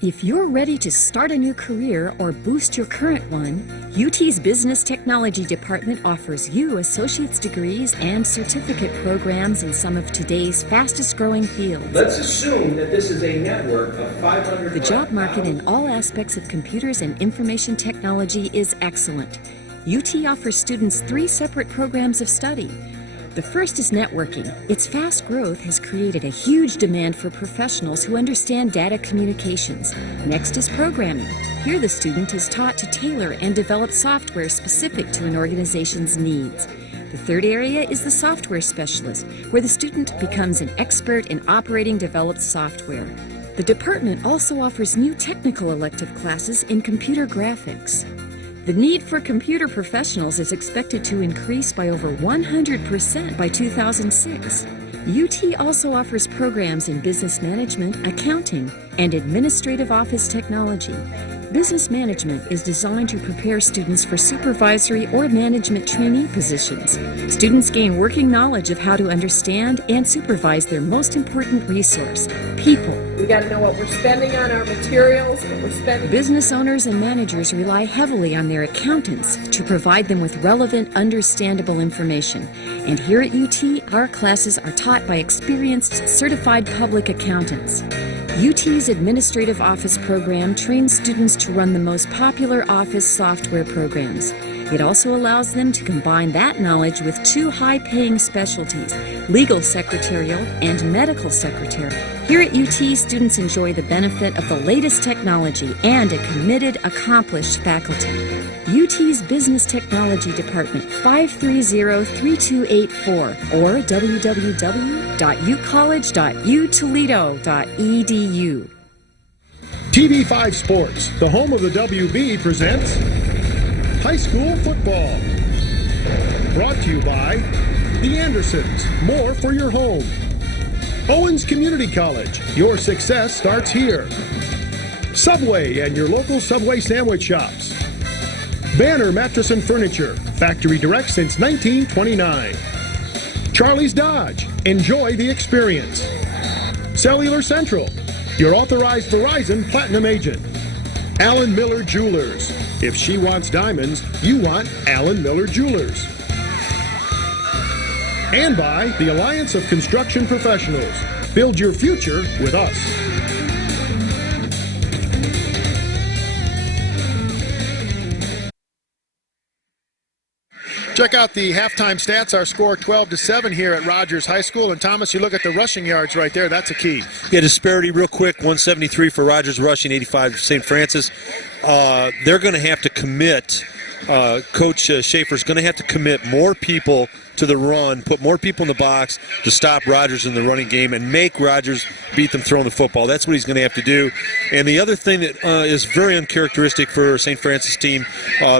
If you're ready to start a new career or boost your current one, UT's Business Technology Department offers you associate's degrees and certificate programs in some of today's fastest growing fields. Let's assume that this is a network of 500... The job market in all aspects of computers and information technology is excellent. UT offers students 3 separate programs of study. The first is networking. Its fast growth has created a huge demand for professionals who understand data communications. Next is programming. Here the student is taught to tailor and develop software specific to an organization's needs. The third area is the software specialist, where the student becomes an expert in operating developed software. The department also offers new technical elective classes in computer graphics. The need for computer professionals is expected to increase by over 100% by 2006. UT also offers programs in business management, accounting, and administrative office technology. Business management is designed to prepare students for supervisory or management trainee positions. Students gain working knowledge of how to understand and supervise their most important resource, people. We got to know what we're spending on our materials, what we're spending. Business owners and managers rely heavily on their accountants to provide them with relevant, understandable information. And here at UT, our classes are taught by experienced, certified public accountants. UT's Administrative Office program trains students to run the most popular office software programs. It also allows them to combine that knowledge with 2 high-paying specialties, legal secretarial and medical secretary. Here at UT, students enjoy the benefit of the latest technology and a committed, accomplished faculty. UT's Business Technology Department, 530-3284 or www.ucollege.utoledo.edu. TV5 Sports, the home of the WB, presents High School Football. Brought to you by The Andersons, more for your home. Owens Community College, your success starts here. Subway and your local Subway sandwich shops. Banner Mattress and Furniture, factory direct since 1929. Charlie's Dodge, enjoy the experience. Cellular Central, your authorized Verizon Platinum agent. Allen Miller Jewelers, if she wants diamonds, you want Allen Miller Jewelers. And by the Alliance of Construction Professionals, build your future with us. Check out the halftime stats. Our score 12-7 here at Rogers High School. And Thomas, you look at the rushing yards right there. That's a key. Yeah, disparity real quick. 173 for Rogers rushing, 85 for St. Francis. They're going to have to commit Coach Schaefer's going to have to commit more people to the run, put more people in the box to stop Rogers in the running game and make Rogers beat them throwing the football. That's what he's going to have to do. And the other thing that is very uncharacteristic for St. Francis team,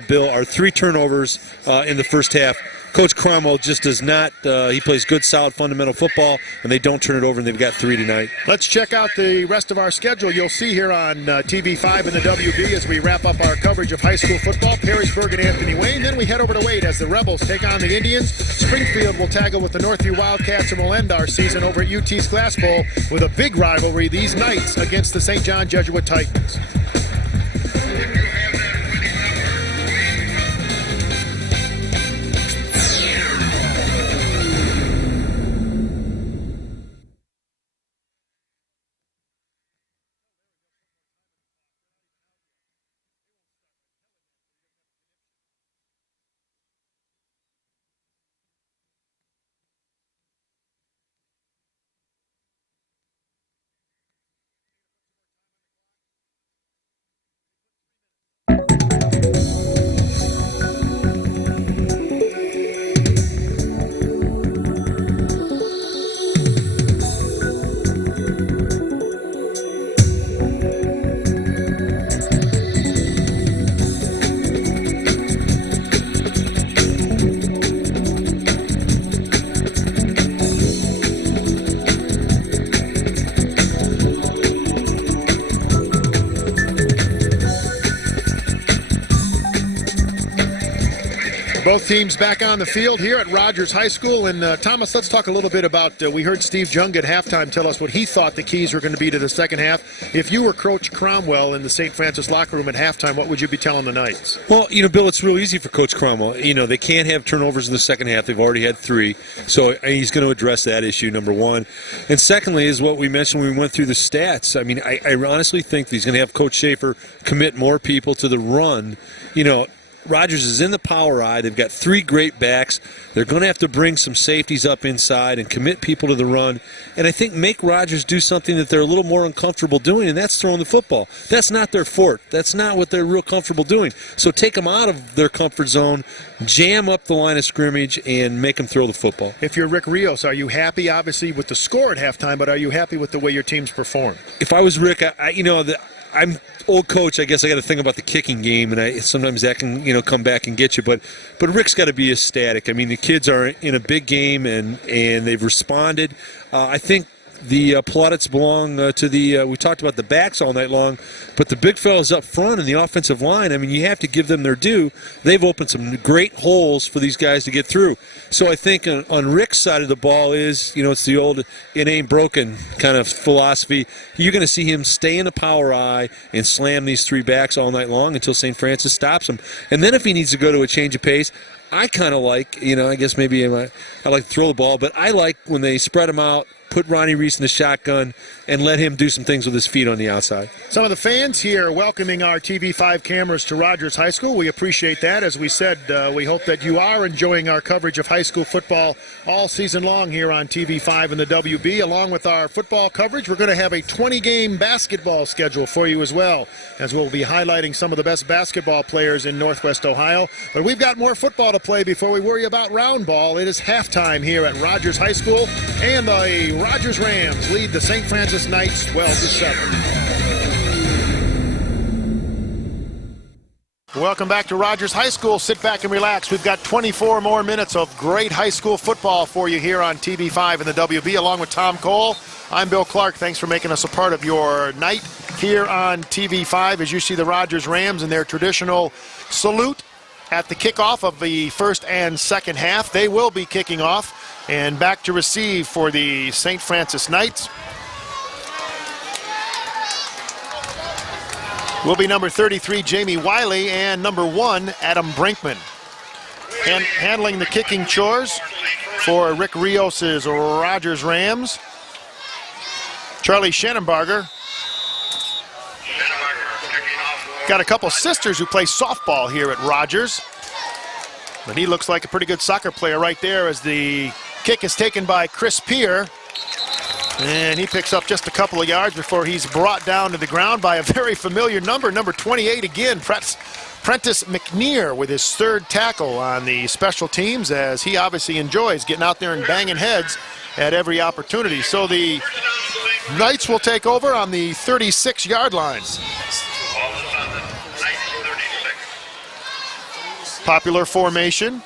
Bill, are 3 turnovers in the first half. Coach Cromwell just does not, he plays good, solid, fundamental football, and they don't turn it over, and they've got 3 tonight. Let's check out the rest of our schedule. You'll see here on TV5 and the WB as we wrap up our coverage of high school football. Perrysburg and Anthony Wayne. Then we head over to Wade as the Rebels take on the Indians. Springfield will tackle with the Northview Wildcats, and we'll end our season over at UT's Glass Bowl with a big rivalry these nights against the St. John Jesuit Titans. Both teams back on the field here at Rogers High School. And Thomas, let's talk a little bit about, we heard Steve Jung at halftime tell us what he thought the keys were going to be to the second half. If you were Coach Cromwell in the St. Francis locker room at halftime, what would you be telling the Knights? Well, Bill, it's real easy for Coach Cromwell. They can't have turnovers in the second half. They've already had 3. So he's going to address that issue, number one. And secondly is what we mentioned when we went through the stats. I mean, I honestly think that he's going to have Coach Schaefer commit more people to the run. Rogers is in the power eye. They've got 3 great backs. They're going to have to bring some safeties up inside and commit people to the run. And I think make Rogers do something that they're a little more uncomfortable doing, and that's throwing the football. That's not their fort. That's not what they're real comfortable doing. So take them out of their comfort zone, jam up the line of scrimmage, and make them throw the football. If you're Rick Rios, are you happy, obviously, with the score at halftime, but are you happy with the way your team's performed? If I was Rick, I'm old coach. I guess I got to think about the kicking game, and sometimes that can come back and get you. But Rick's got to be ecstatic. I mean, the kids are in a big game, and they've responded. I think the plaudits belong to the. We talked about the backs all night long, but the big fellas up front and the offensive line. I mean, you have to give them their due. They've opened some great holes for these guys to get through. So I think on Rick's side of the ball is, it's the old "it ain't broken" kind of philosophy. You're going to see him stay in the power eye and slam these 3 backs all night long until St. Francis stops him. And then if he needs to go to a change of pace, I kind of like, I guess maybe I like to throw the ball, but I like when they spread him out, put Ronnie Reese in the shotgun, and let him do some things with his feet on the outside. Some of the fans here welcoming our TV5 cameras to Rogers High School. We appreciate that. As we said, we hope that you are enjoying our coverage of high school football all season long here on TV5 and the WB. Along with our football coverage, we're going to have a 20-game basketball schedule for you as well, as we'll be highlighting some of the best basketball players in Northwest Ohio. But we've got more football to play before we worry about round ball. It is halftime here at Rogers High School, and the Rogers Rams lead the St. Francis Knights 12-7. Welcome back to Rogers High School. Sit back and relax. We've got 24 more minutes of great high school football for you here on TV5 and the WB, along with Tom Cole. I'm Bill Clark. Thanks for making us a part of your night here on TV5 as you see the Rogers Rams in their traditional salute at the kickoff of the first and second half. They will be kicking off. And back to receive for the St. Francis Knights will be number 33, Jamie Wiley, and number 1, Adam Brinkman. And handling the kicking chores for Rick Rios' Rogers Rams, Charlie Schenenbarger. Got a couple sisters who play softball here at Rogers. But he looks like a pretty good soccer player right there as the kick is taken by Chris Peer. And he picks up just a couple of yards before he's brought down to the ground by a very familiar number 28 again, Prentice McNear with his third tackle on the special teams, as he obviously enjoys getting out there and banging heads at every opportunity. So the Knights will take over on the 36-yard line. Popular formation.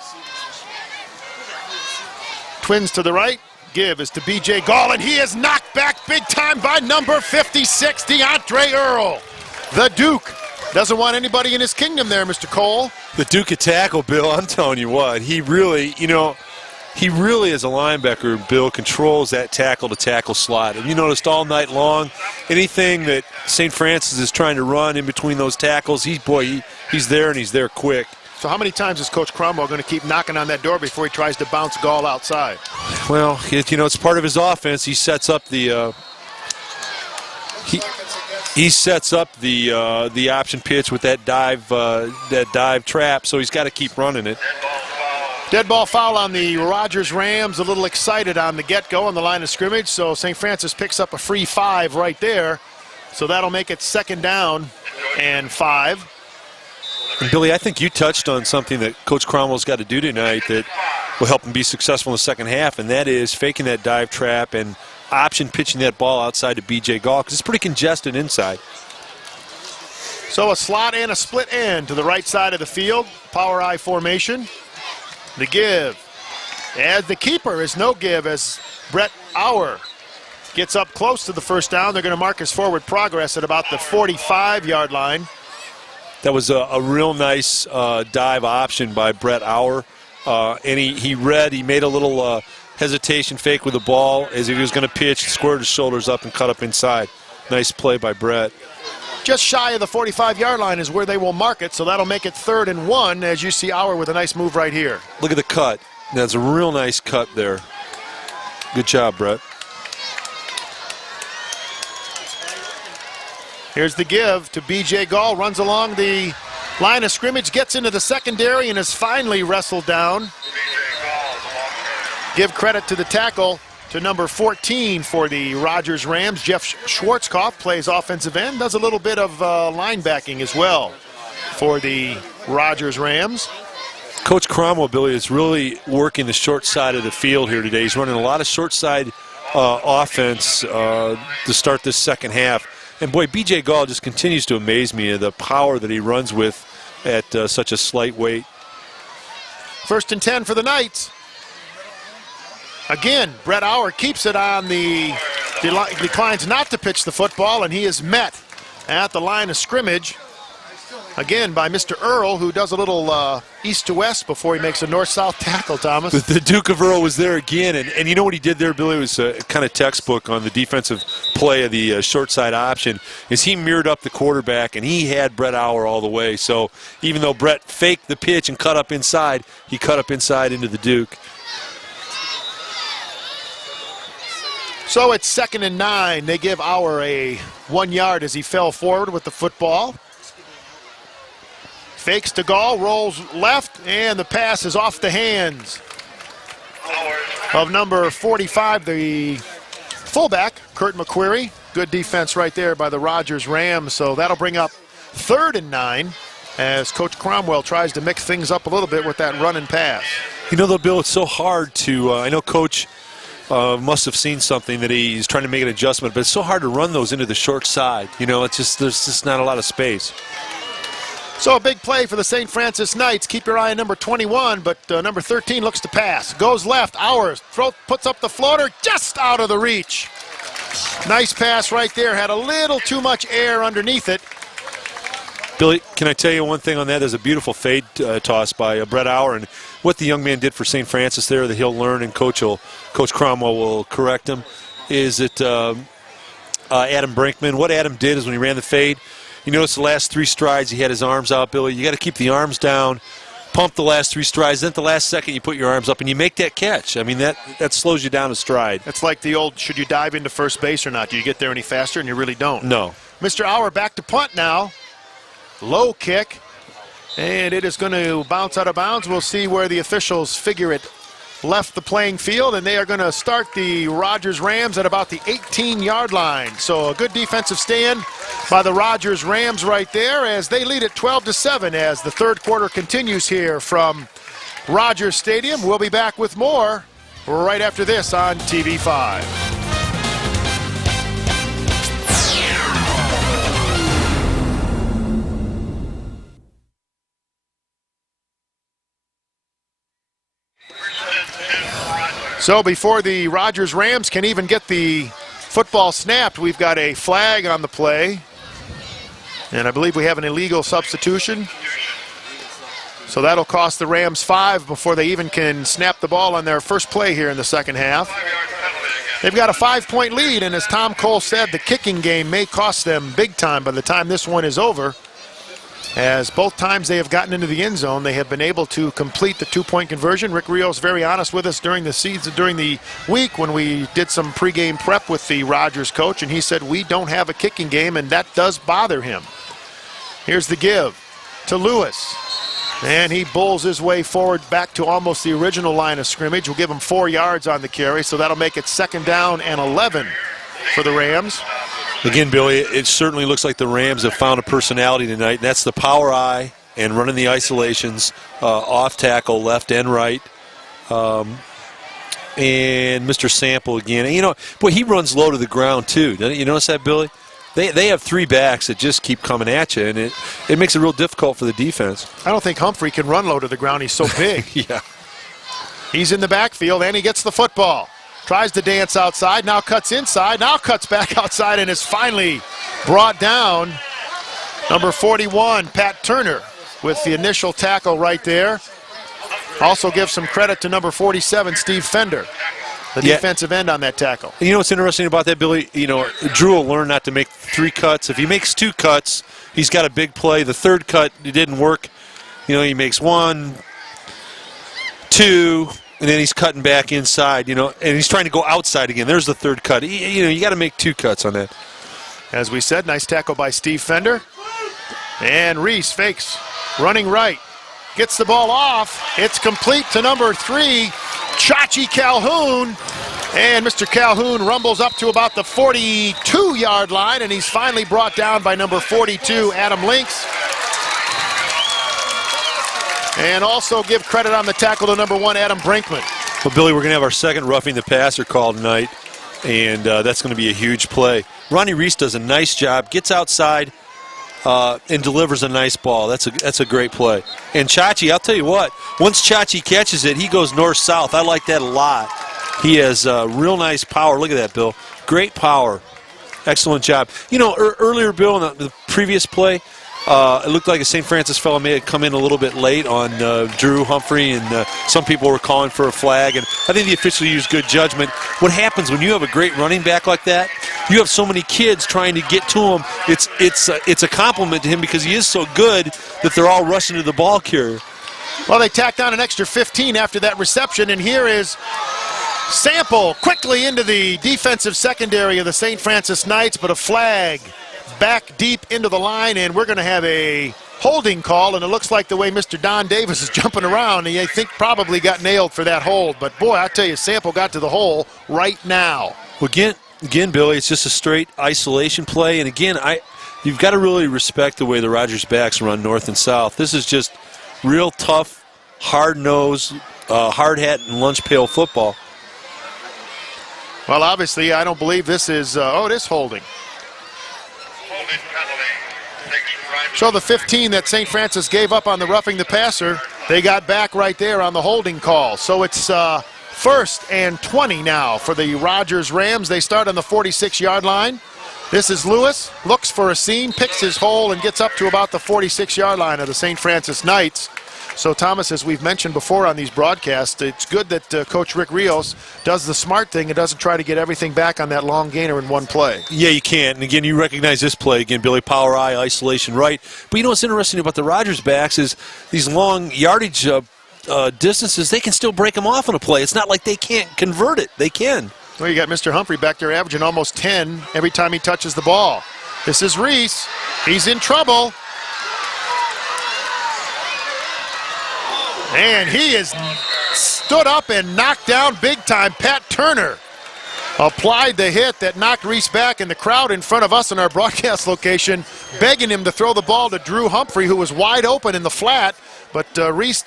Twins to the right. Give is to B.J. Gall, and he is knocked back big time by number 56, DeAndre Earl. The Duke doesn't want anybody in his kingdom there, Mr. Cole. The Duke at tackle, Bill, I'm telling you what, he really, as a linebacker, Bill, controls that tackle-to-tackle slot. And you noticed all night long, anything that St. Francis is trying to run in between those tackles, he's there, and he's there quick. So how many times is Coach Cromwell going to keep knocking on that door before he tries to bounce Gall outside? Well, it's part of his offense. He sets up the he sets up the option pitch with that dive trap, so he's got to keep running it. Dead ball foul on the Rogers Rams, a little excited on the get-go on the line of scrimmage, so St. Francis picks up a free 5 right there. So that'll make it 2nd down and 5. And Billy, I think you touched on something that Coach Cromwell's got to do tonight that will help him be successful in the second half, and that is faking that dive trap and option pitching that ball outside to B.J. Gall, because it's pretty congested inside. So a slot and a split end to the right side of the field. Power I formation. The give. As the keeper is no give as Brett Auer gets up close to the first down. They're going to mark his forward progress at about the 45-yard line. That was a real nice dive option by Brett Auer. And he made a little hesitation fake with the ball as he was going to pitch, squared his shoulders up and cut up inside. Nice play by Brett. Just shy of the 45-yard line is where they will mark it, so that'll make it 3rd and 1 as you see Auer with a nice move right here. Look at the cut. That's a real nice cut there. Good job, Brett. Here's the give to B.J. Gall, runs along the line of scrimmage, gets into the secondary, and is finally wrestled down. Give credit to the tackle to number 14 for the Rogers Rams. Jeff Schwarzkopf plays offensive end, does a little bit of linebacking as well for the Rogers Rams. Coach Cromwell, Billy, is really working the short side of the field here today. He's running a lot of short side offense to start this second half. And boy, B.J. Gall just continues to amaze me, the power that he runs with at such a slight weight. 1st and 10 for the Knights. Again, Brett Auer keeps it on declines not to pitch the football, and he is met at the line of scrimmage. Again, by Mr. Earl, who does a little east to west before he makes a north-south tackle, Thomas. The Duke of Earl was there again, and you know what he did there, Billy? It was kind of textbook on the defensive play of the short side option, is he mirrored up the quarterback, and he had Brett Auer all the way. So even though Brett faked the pitch and cut up inside, he cut up inside into the Duke. So it's 2nd and 9. They give Auer a 1 yard as he fell forward with the football. Fakes to Gall, rolls left, and the pass is off the hands of number 45, the fullback, Kurt McQuarrie. Good defense right there by the Rogers Rams. So that'll bring up 3rd and 9 as Coach Cromwell tries to mix things up a little bit with that run and pass. You know, though, Bill, it's so hard to, I know Coach must have seen something that he's trying to make an adjustment, but it's so hard to run those into the short side. You know, it's just, there's just not a lot of space. So a big play for the St. Francis Knights. Keep your eye on number 21, but number 13 looks to pass. Goes left, Auer puts up the floater just out of the reach. Nice pass right there. Had a little too much air underneath it. Billy, can I tell you one thing on that? There's a beautiful fade toss by Brett Auer, and what the young man did for St. Francis there that he'll learn, and Coach Cromwell will correct him, is that Adam Brinkman, what Adam did is when he ran the fade, you notice the last 3 strides he had his arms out, Billy. You got to keep the arms down, pump the last 3 strides, then at the last second you put your arms up and you make that catch. I mean, that slows you down a stride. It's like the old, should you dive into first base or not? Do you get there any faster? And you really don't. No. Mr. Auer back to punt now. Low kick, and it is going to bounce out of bounds. We'll see where the officials figure it left the playing field, and they are going to start the Rogers Rams at about the 18-yard line. So a good defensive stand by the Rogers Rams right there as they lead it 12-7 as the third quarter continues here from Rogers Stadium. We'll be back with more right after this on TV5. So before the Rogers Rams can even get the football snapped, we've got a flag on the play. And I believe we have an illegal substitution. So that'll cost the Rams 5 before they even can snap the ball on their first play here in the second half. They've got a 5-point lead, and as Tom Cole said, the kicking game may cost them big time by the time this one is over. As both times they have gotten into the end zone, they have been able to complete the 2-point conversion. Rick Rios very honest with us during the week when we did some pregame prep with the Rogers coach, and he said we don't have a kicking game, and that does bother him. Here's the give to Lewis, and he bowls his way forward back to almost the original line of scrimmage. We'll give him 4 yards on the carry, so that'll make it 2nd down and 11 for the Rams. Again, Billy, it certainly looks like the Rams have found a personality tonight, and that's the power eye and running the isolations off tackle, left and right. And Mr. Sample again. And, you know, boy, he runs low to the ground, too. You notice that, Billy? They have 3 backs that just keep coming at you, and it makes it real difficult for the defense. I don't think Humphrey can run low to the ground. He's so big. Yeah. He's in the backfield, and he gets the football. Tries to dance outside, now cuts inside, now cuts back outside, and is finally brought down. Number 41, Pat Turner, with the initial tackle right there. Also give some credit to number 47, Steve Fender, the defensive end on that tackle. You know what's interesting about that, Billy? You know, Drew will learn not to make 3 cuts. If he makes 2 cuts, he's got a big play. The 3rd cut, it didn't work. You know, he makes 1, 2, and then he's cutting back inside, you know, and he's trying to go outside again. There's the 3rd cut. You know, you got to make 2 cuts on that. As we said, nice tackle by Steve Fender. And Reese fakes, running right. Gets the ball off. It's complete to number 3, Chachi Calhoun. And Mr. Calhoun rumbles up to about the 42-yard line, and he's finally brought down by number 42, Adam Links. And also give credit on the tackle to number 1, Adam Brinkman. Well, Billy, we're going to have our second roughing the passer call tonight, and that's going to be a huge play. Ronnie Reese does a nice job, gets outside, and delivers a nice ball. That's a great play. And Chachi, I'll tell you what, once Chachi catches it, he goes north-south. I like that a lot. He has real nice power. Look at that, Bill. Great power. Excellent job. You know, earlier, Bill, in the previous play, it looked like a St. Francis fellow may have come in a little bit late on Drew Humphrey, and some people were calling for a flag, and I think the official used good judgment. What happens when you have a great running back like that, you have so many kids trying to get to him, it's a compliment to him because he is so good that they're all rushing to the ball carrier. Well, they tacked on an extra 15 after that reception, and here is Sample quickly into the defensive secondary of the St. Francis Knights, but a flag back deep into the line, and we're going to have a holding call, and it looks like the way Mr. Don Davis is jumping around, he, I think, probably got nailed for that hold. But, boy, I tell you, Sample got to the hole right now. Well, again, Billy, it's just a straight isolation play, and again, you've got to really respect the way the Rogers backs run north and south. This is just real tough, hard-nosed, hard-hat and lunch pail football. Well, obviously, I don't believe this is, it is holding. So the 15 that St. Francis gave up on the roughing the passer, they got back right there on the holding call. So it's 1st and 20 now for the Rogers Rams. They start on the 46-yard line. This is Lewis, looks for a seam, picks his hole, and gets up to about the 46-yard line of the St. Francis Knights. So, Thomas, as we've mentioned before on these broadcasts, it's good that Coach Rick Rios does the smart thing and doesn't try to get everything back on that long gainer in one play. Yeah, you can't. And, again, you recognize this play. Again, Billy, power eye, isolation right. But you know what's interesting about the Rogers backs is these long yardage distances, they can still break them off on a play. It's not like they can't convert it. They can. Well, you got Mr. Humphrey back there averaging almost 10 every time he touches the ball. This is Reese. He's in trouble. And he is stood up and knocked down big time. Pat Turner applied the hit that knocked Reese back, and the crowd in front of us in our broadcast location begging him to throw the ball to Drew Humphrey, who was wide open in the flat, but Reese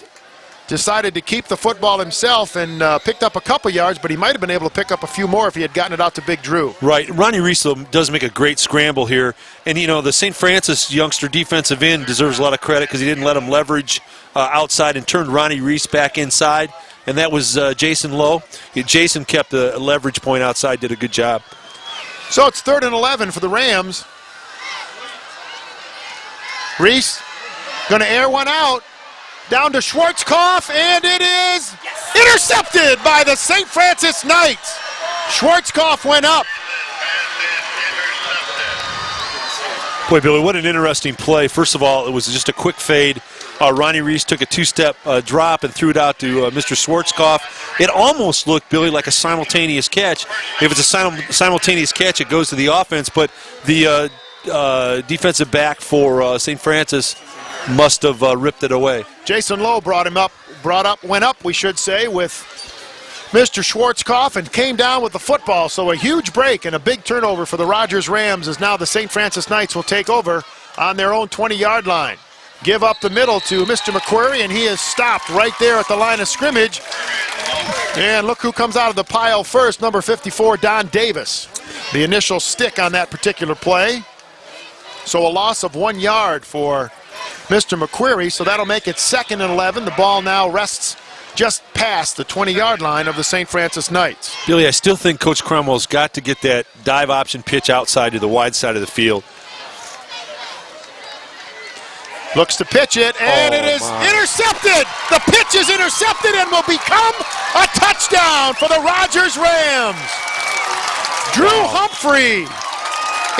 decided to keep the football himself and picked up a couple yards, but he might have been able to pick up a few more if he had gotten it out to Big Drew. Right. Ronnie Reese does make a great scramble here. And, you know, the St. Francis youngster defensive end deserves a lot of credit because he didn't let him leverage outside and turned Ronnie Reese back inside. And that was Jason Lowe. Jason kept the leverage point outside, did a good job. So it's 3rd and 11 for the Rams. Reese going to air one out. Down to Schwarzkopf, and it is intercepted by the St. Francis Knights. Schwarzkopf went up. Boy, Billy, what an interesting play. First of all, it was just a quick fade. Ronnie Reese took a two-step drop and threw it out to Mr. Schwarzkopf. It almost looked, Billy, like a simultaneous catch. If it's a simultaneous catch, it goes to the offense, but the defensive back for St. Francis must have ripped it away. Jason Lowe went up, we should say, with Mr. Schwarzkopf and came down with the football. So a huge break and a big turnover for the Rogers Rams as now the St. Francis Knights will take over on their own 20-yard line. Give up the middle to Mr. McQuarrie, and he is stopped right there at the line of scrimmage. And look who comes out of the pile first, number 54, Don Davis. The initial stick on that particular play. So a loss of 1 yard for Mr. McQuarrie, so that'll make it 2nd and 11. The ball now rests just past the 20-yard line of the St. Francis Knights. Billy, I still think Coach Cromwell's got to get that dive option pitch outside to the wide side of the field. Looks to pitch it, and it is intercepted. The pitch is intercepted and will become a touchdown for the Rogers Rams. Drew Humphrey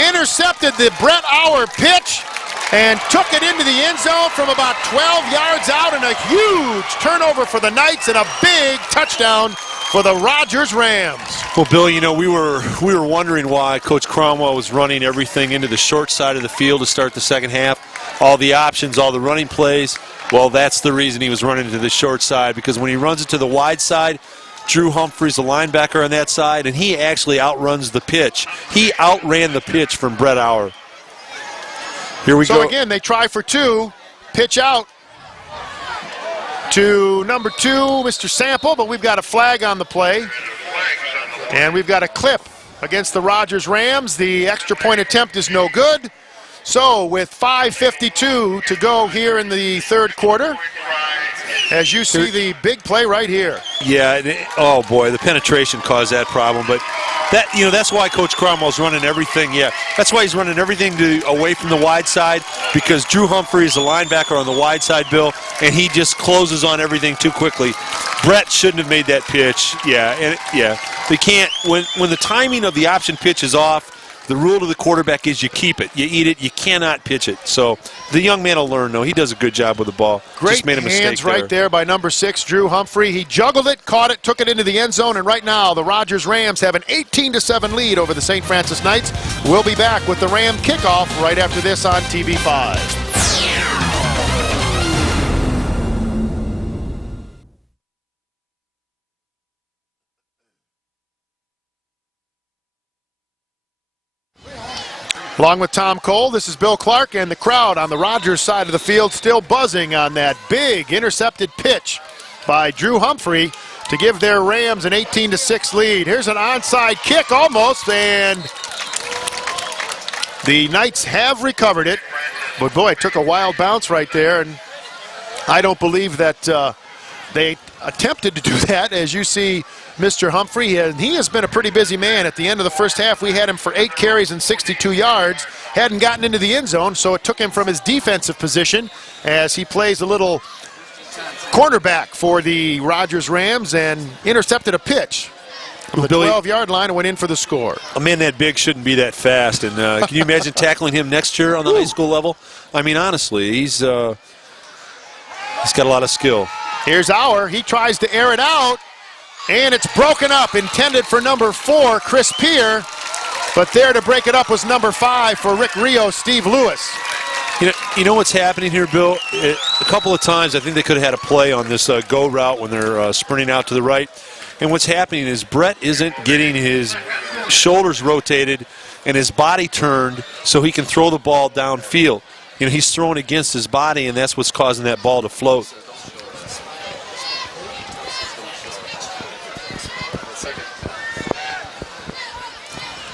intercepted the Brett Auer pitch and took it into the end zone from about 12 yards out, and a huge turnover for the Knights and a big touchdown for the Rogers Rams. Well, Bill, you know, we were wondering why Coach Cromwell was running everything into the short side of the field to start the second half. All the options, all the running plays. Well, that's the reason he was running to the short side, because when he runs it to the wide side, Drew Humphrey's the linebacker on that side, and he actually outruns the pitch. He outran the pitch from Brett Auer. Here we go. So again, they try for two. Pitch out to number 2, Mr. Sample, but we've got a flag on the play. And we've got a clip against the Rogers Rams. The extra point attempt is no good. So with 5:52 to go here in the third quarter, as you see the big play right here. Yeah, oh boy, the penetration caused that problem, but that's why Coach Cromwell's running everything. Yeah, that's why he's running everything away from the wide side, because Drew Humphrey is the linebacker on the wide side, Bill, and he just closes on everything too quickly. Brett shouldn't have made that pitch. They can't. When the timing of the option pitch is off, the rule to the quarterback is you keep it, you eat it, you cannot pitch it. So the young man will learn, though. He does a good job with the ball. Great just made a mistake hands right there by number 6, Drew Humphrey. He juggled it, caught it, took it into the end zone, and right now the Rogers Rams have an 18-7 lead over the St. Francis Knights. We'll be back with the Ram kickoff right after this on TV5. Along with Tom Cole, this is Bill Clark, and the crowd on the Rogers side of the field still buzzing on that big intercepted pitch by Drew Humphrey to give their Rams an 18-6 lead. Here's an onside kick almost, and the Knights have recovered it. But boy, it took a wild bounce right there, and I don't believe that they attempted to do that. As you see, Mr. Humphrey, he has been a pretty busy man. At the end of the first half, we had him for 8 carries and 62 yards. Hadn't gotten into the end zone, so it took him from his defensive position as he plays a little cornerback for the Rogers Rams and intercepted a pitch from the 12-yard line and went in for the score. A man that big shouldn't be that fast. And can you imagine tackling him next year on the high school level? I mean, honestly, he's got a lot of skill. Here's Auer. He tries to air it out, and it's broken up, intended for number 4, Chris Peer. But there to break it up was number 5 for Rick Rio, Steve Lewis. You know what's happening here, Bill? A couple of times I think they could have had a play on this go route when they're sprinting out to the right. And what's happening is Brett isn't getting his shoulders rotated and his body turned so he can throw the ball downfield. He's throwing against his body, and that's what's causing that ball to float.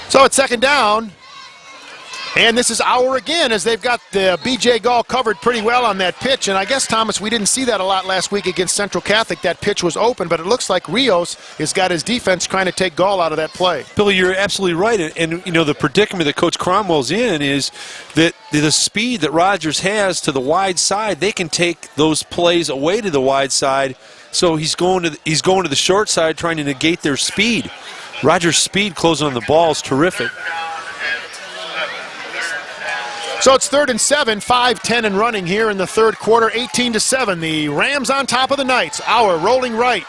So it's second down. And this is Auer again, as they've got the B.J. Gall covered pretty well on that pitch. And I guess, Thomas, we didn't see that a lot last week against Central Catholic. That pitch was open, but it looks like Rios has got his defense trying to take Gall out of that play. Billy, you're absolutely right. And the predicament that Coach Cromwell's in is that the speed that Rogers has to the wide side, they can take those plays away to the wide side. So he's going to the short side trying to negate their speed. Rogers' speed closing on the ball is terrific. So it's 3rd and 7, 5-10 and running here in the third quarter, 18-7. The Rams on top of the Knights. Auer rolling right.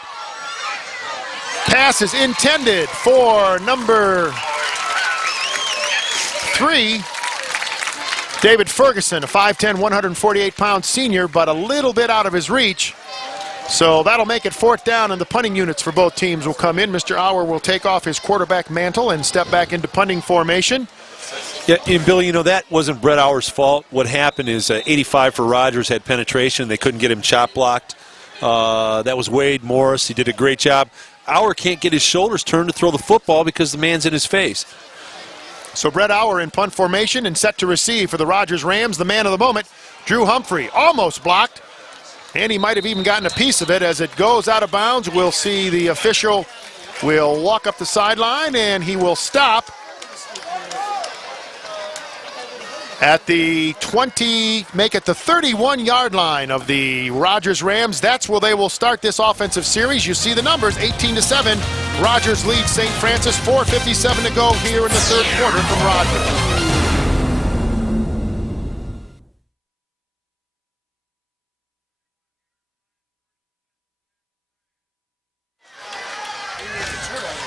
Pass is intended for number 3, David Ferguson, a 5'10", 148-pound senior, but a little bit out of his reach. So that'll make it 4th down, and the punting units for both teams will come in. Mr. Auer will take off his quarterback mantle and step back into punting formation. Yeah, and Billy, that wasn't Brett Auer's fault. What happened is 85 for Rogers had penetration. They couldn't get him chop blocked. That was Wade Morris. He did a great job. Auer can't get his shoulders turned to throw the football because the man's in his face. So Brett Auer in punt formation and set to receive for the Rogers Rams. The man of the moment, Drew Humphrey, almost blocked. And he might have even gotten a piece of it as it goes out of bounds. We'll see the official will walk up the sideline, and he will stop at the 20, make it the 31-yard line of the Rogers Rams. That's where they will start this offensive series. You see the numbers, 18-7. Rogers leads St. Francis, 4:57 to go here in the third quarter from Rogers.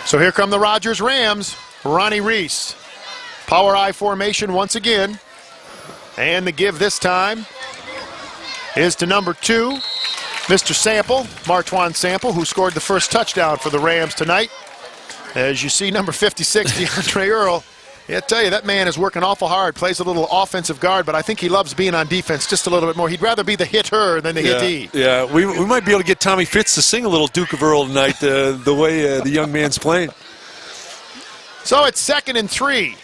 So here come the Rogers Rams. Ronnie Reese. Power I formation once again. And the give this time is to number 2, Mr. Sample, Martwan Sample, who scored the first touchdown for the Rams tonight. As you see, number 56, DeAndre Earl. I tell you, that man is working awful hard, plays a little offensive guard, but I think he loves being on defense just a little bit more. He'd rather be the hitter than the hittee. Yeah, we might be able to get Tommy Fitz to sing a little Duke of Earl tonight, the way the young man's playing. So it's 2nd and 3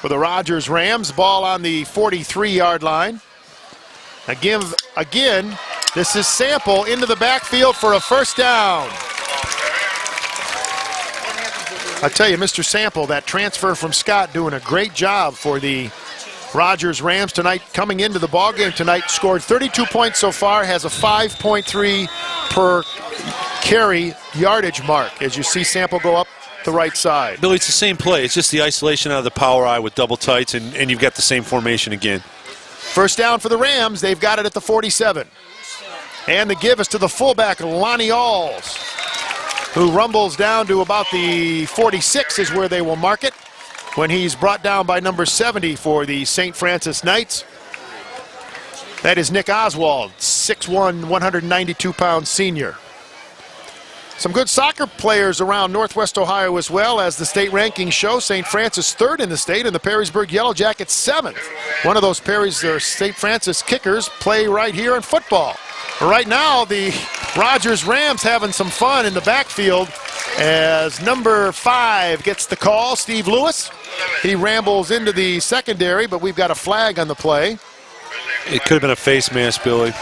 for the Rogers Rams. Ball on the 43-yard line. Again, this is Sample into the backfield for a first down. I tell you, Mr. Sample, that transfer from Scott, doing a great job for the Rogers Rams tonight. Coming into the ballgame tonight, scored 32 points so far, has a 5.3 per carry yardage mark. As you see Sample go up the right side. Billy, it's the same play. It's just the isolation out of the power eye with double tights, and you've got the same formation again. First down for the Rams. They've got it at the 47. And the give is to the fullback, Lonnie Alls, who rumbles down to about the 46 is where they will mark it when he's brought down by number 70 for the St. Francis Knights. That is Nick Oswald, 6'1", 192-pound senior. Some good soccer players around Northwest Ohio as well, as the state rankings show. St. Francis 3rd in the state and the Perrysburg Yellow Jackets 7th. One of those St. Francis kickers play right here in football. Right now, the Rogers Rams having some fun in the backfield as number 5 gets the call, Steve Lewis. He rambles into the secondary, but we've got a flag on the play. It could have been a face mask, Billy.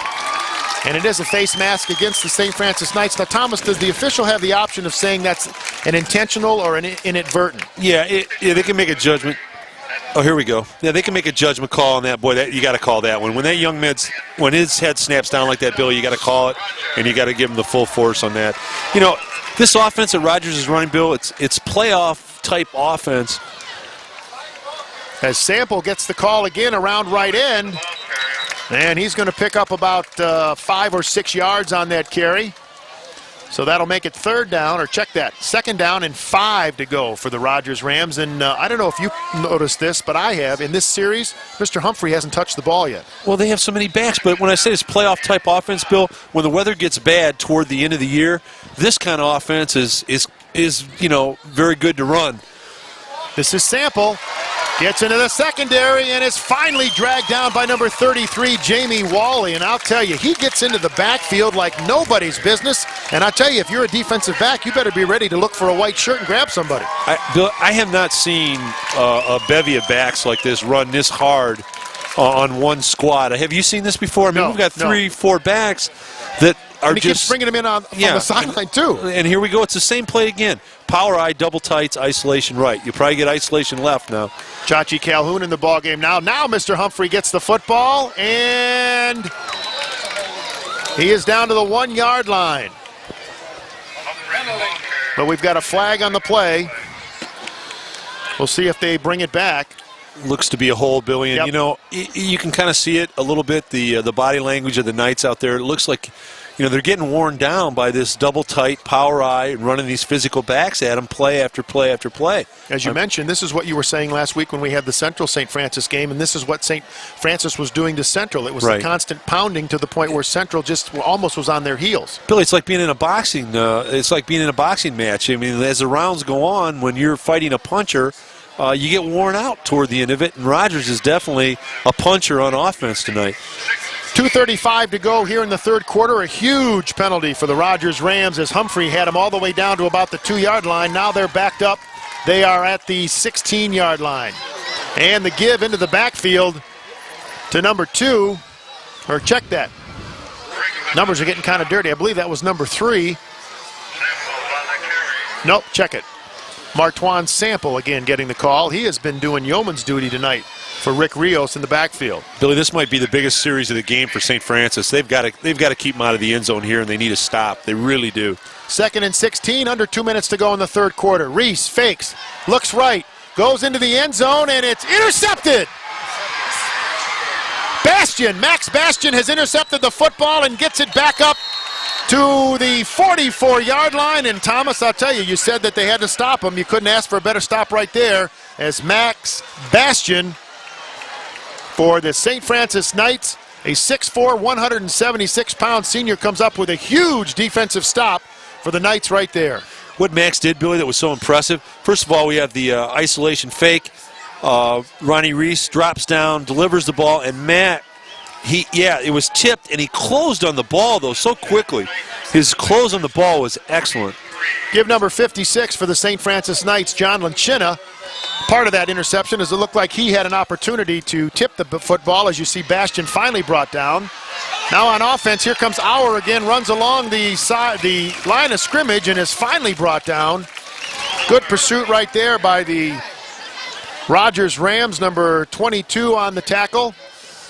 And it is a face mask against the St. Francis Knights. Now, Thomas, does the official have the option of saying that's an intentional or an inadvertent? Yeah, they can make a judgment. Oh, here we go. Yeah, they can make a judgment call on that. Boy, you got to call that one. When that young man's, when his head snaps down like that, Billy, you got to call it, and you got to give him the full force on that. This offense that Rogers is running, Bill, it's playoff-type offense. As Sample gets the call again around right end, and he's going to pick up about 5 or 6 yards on that carry. So that'll make it third down, or check that, second down and 5 to go for the Rogers Rams. And I don't know if you noticed this, but I have. In this series, Mr. Humphrey hasn't touched the ball yet. Well, they have so many backs, but when I say it's playoff-type offense, Bill, when the weather gets bad toward the end of the year, this kind of offense is very good to run. This is Sample. Gets into the secondary and is finally dragged down by number 33, Jamie Wally. And I'll tell you, he gets into the backfield like nobody's business. And I'll tell you, if you're a defensive back, you better be ready to look for a white shirt and grab somebody. Bill, I have not seen a bevy of backs like this run this hard on one squad. Have you seen this before? I mean, we've got 3-4 backs that are and he just keeps bringing them in on the sideline, too. And here we go. It's the same play again. Power eye, double tights, isolation right. You probably get isolation left now. Chachi Calhoun in the ballgame now. Now Mr. Humphrey gets the football, and he is down to the 1-yard line. But we've got a flag on the play. We'll see if they bring it back. Looks to be a hole, Billy, and you can kind of see it a little bit, the body language of the Knights out there. It looks like they're getting worn down by this double tight power eye and running these physical backs at them play after play after play. As you mentioned, this is what you were saying last week when we had the Central St. Francis game, and this is what St. Francis was doing to Central. It was the constant pounding to the point where Central just almost was on their heels. Billy, it's like being in a boxing. It's like being in a boxing match. I mean, as the rounds go on, when you're fighting a puncher, you get worn out toward the end of it, and Rogers is definitely a puncher on offense tonight. 2:35 to go here in the third quarter. A huge penalty for the Rogers Rams as Humphrey had them all the way down to about the 2-yard line. Now they're backed up. They are at the 16-yard line. And the give into the backfield to number 2. Or check that. Numbers are getting kind of dirty. I believe that was number 3. Nope, check it. Martwan Sample again getting the call. He has been doing yeoman's duty tonight for Rick Rios in the backfield. Billy, this might be the biggest series of the game for St. Francis. They've got to keep them out of the end zone here, and they need a stop. They really do. 2nd and 16, under 2 minutes to go in the third quarter. Reese fakes, looks right, goes into the end zone, and it's intercepted. Max Bastian has intercepted the football and gets it back up to the 44-yard line. And Thomas, I'll tell you, you said that they had to stop him. You couldn't ask for a better stop right there as Max Bastian for the St. Francis Knights, a 6'4", 176-pound senior, comes up with a huge defensive stop for the Knights right there. What Max did, Billy, that was so impressive, first of all, we have the isolation fake. Ronnie Reese drops down, delivers the ball, and Matt, it was tipped, and he closed on the ball, though, so quickly. His close on the ball was excellent. Give number 56 for the St. Francis Knights, John Lanchina. Part of that interception is it looked like he had an opportunity to tip the football, as you see Bastian finally brought down. Now on offense, here comes Auer again, runs along the line of scrimmage and is finally brought down. Good pursuit right there by the Rogers Rams, number 22 on the tackle,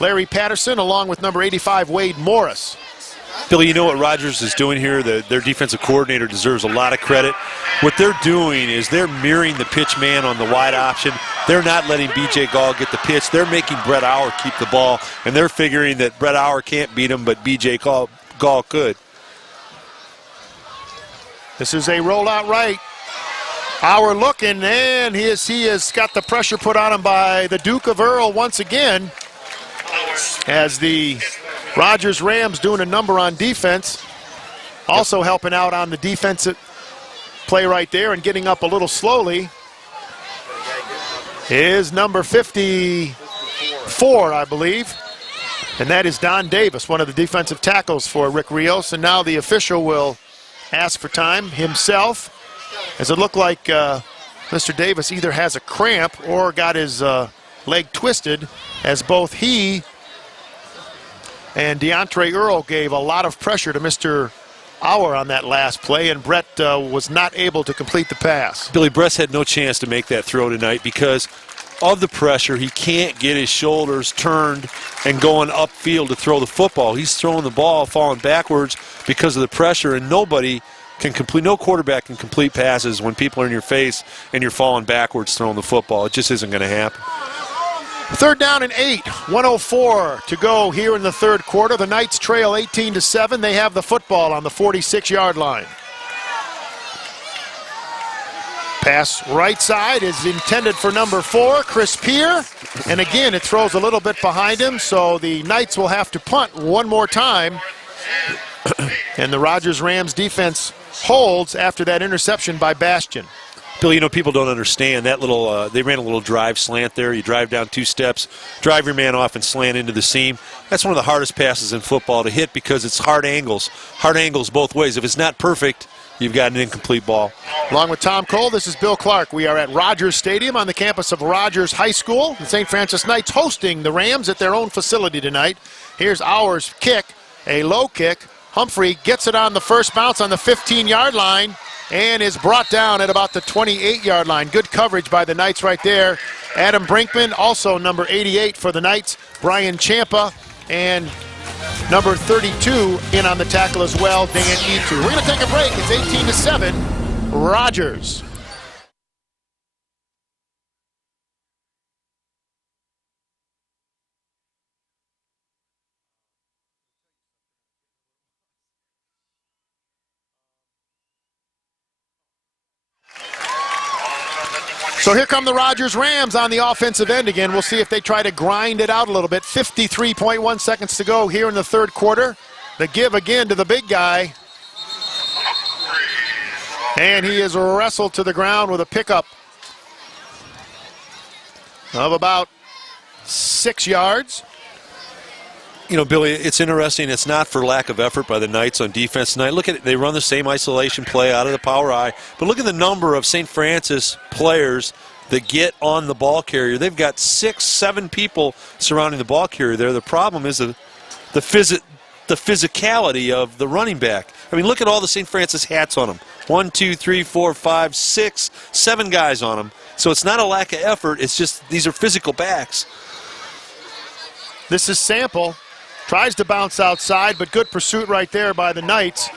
Larry Patterson, along with number 85, Wade Morris. Billy, you know what Rogers is doing here? Their defensive coordinator deserves a lot of credit. What they're doing is they're mirroring the pitch man on the wide option. They're not letting B.J. Gall get the pitch. They're making Brett Auer keep the ball, and they're figuring that Brett Auer can't beat him, but B.J. Gall could. This is a rollout right. Auer looking, and he has got the pressure put on him by the Duke of Earl once again, as the Rogers Rams doing a number on defense, also helping out on the defensive play right there and getting up a little slowly is number 54, I believe, and that is Don Davis, one of the defensive tackles for Rick Rios. And now the official will ask for time himself, as it looked like Mr. Davis either has a cramp or got his leg twisted, as both he and DeAndre Earl gave a lot of pressure to Mr. Auer on that last play, and Brett was not able to complete the pass. Billy, Brett had no chance to make that throw tonight because of the pressure. He can't get his shoulders turned and going upfield to throw the football. He's throwing the ball, falling backwards because of the pressure, and no quarterback can complete passes when people are in your face and you're falling backwards throwing the football. It just isn't going to happen. 3rd down and 8, 1:04 to go here in the third quarter. The Knights trail 18-7. They have the football on the 46-yard line. Pass right side is intended for number 4, Chris Peer. And again, it throws a little bit behind him, so the Knights will have to punt one more time. And the Rogers-Rams defense holds after that interception by Bastian. Bill, you know, people don't understand that little, they ran a little drive slant there. You drive down 2 steps, drive your man off and slant into the seam. That's one of the hardest passes in football to hit because it's hard angles both ways. If it's not perfect, you've got an incomplete ball. Along with Tom Cole, this is Bill Clark. We are at Rogers Stadium on the campus of Rogers High School. The St. Francis Knights hosting the Rams at their own facility tonight. Here's Auer's kick, a low kick. Humphrey gets it on the first bounce on the 15-yard line and is brought down at about the 28-yard line. Good coverage by the Knights right there. Adam Brinkman, also number 88 for the Knights. Brian Champa and number 32 in on the tackle as well, Dan Etu. We're going to take a break. It's 18-7, Rogers. So here come the Rogers Rams on the offensive end again. We'll see if they try to grind it out a little bit. 53.1 seconds to go here in the third quarter. The give again to the big guy. And he is wrestled to the ground with a pickup of about 6 yards. You know, Billy, it's interesting. It's not for lack of effort by the Knights on defense tonight. Look at it. They run the same isolation play out of the power eye. But look at the number of St. Francis players that get on the ball carrier. They've got 6, 7 people surrounding the ball carrier there. The problem is the physicality of the running back. I mean, look at all the St. Francis hats on them. 1, 2, 3, 4, 5, 6, 7 guys on them. So it's not a lack of effort. It's just these are physical backs. This is Sample. Tries to bounce outside, but good pursuit right there by the Knights.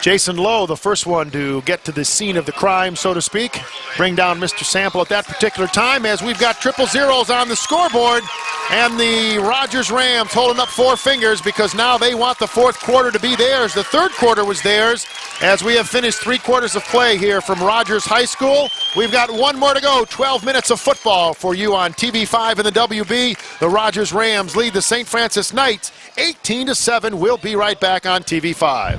Jason Lowe, the first one to get to the scene of the crime, so to speak. Bring down Mr. Sample at that particular time as we've got 000s on the scoreboard. And the Rogers Rams holding up 4 fingers because now they want the fourth quarter to be theirs. The third quarter was theirs as we have finished 3 quarters of play here from Rogers High School. We've got 1 more to go. 12 minutes of football for you on TV5 and the WB. The Rogers Rams lead the St. Francis Knights 18-7. We'll be right back on TV5.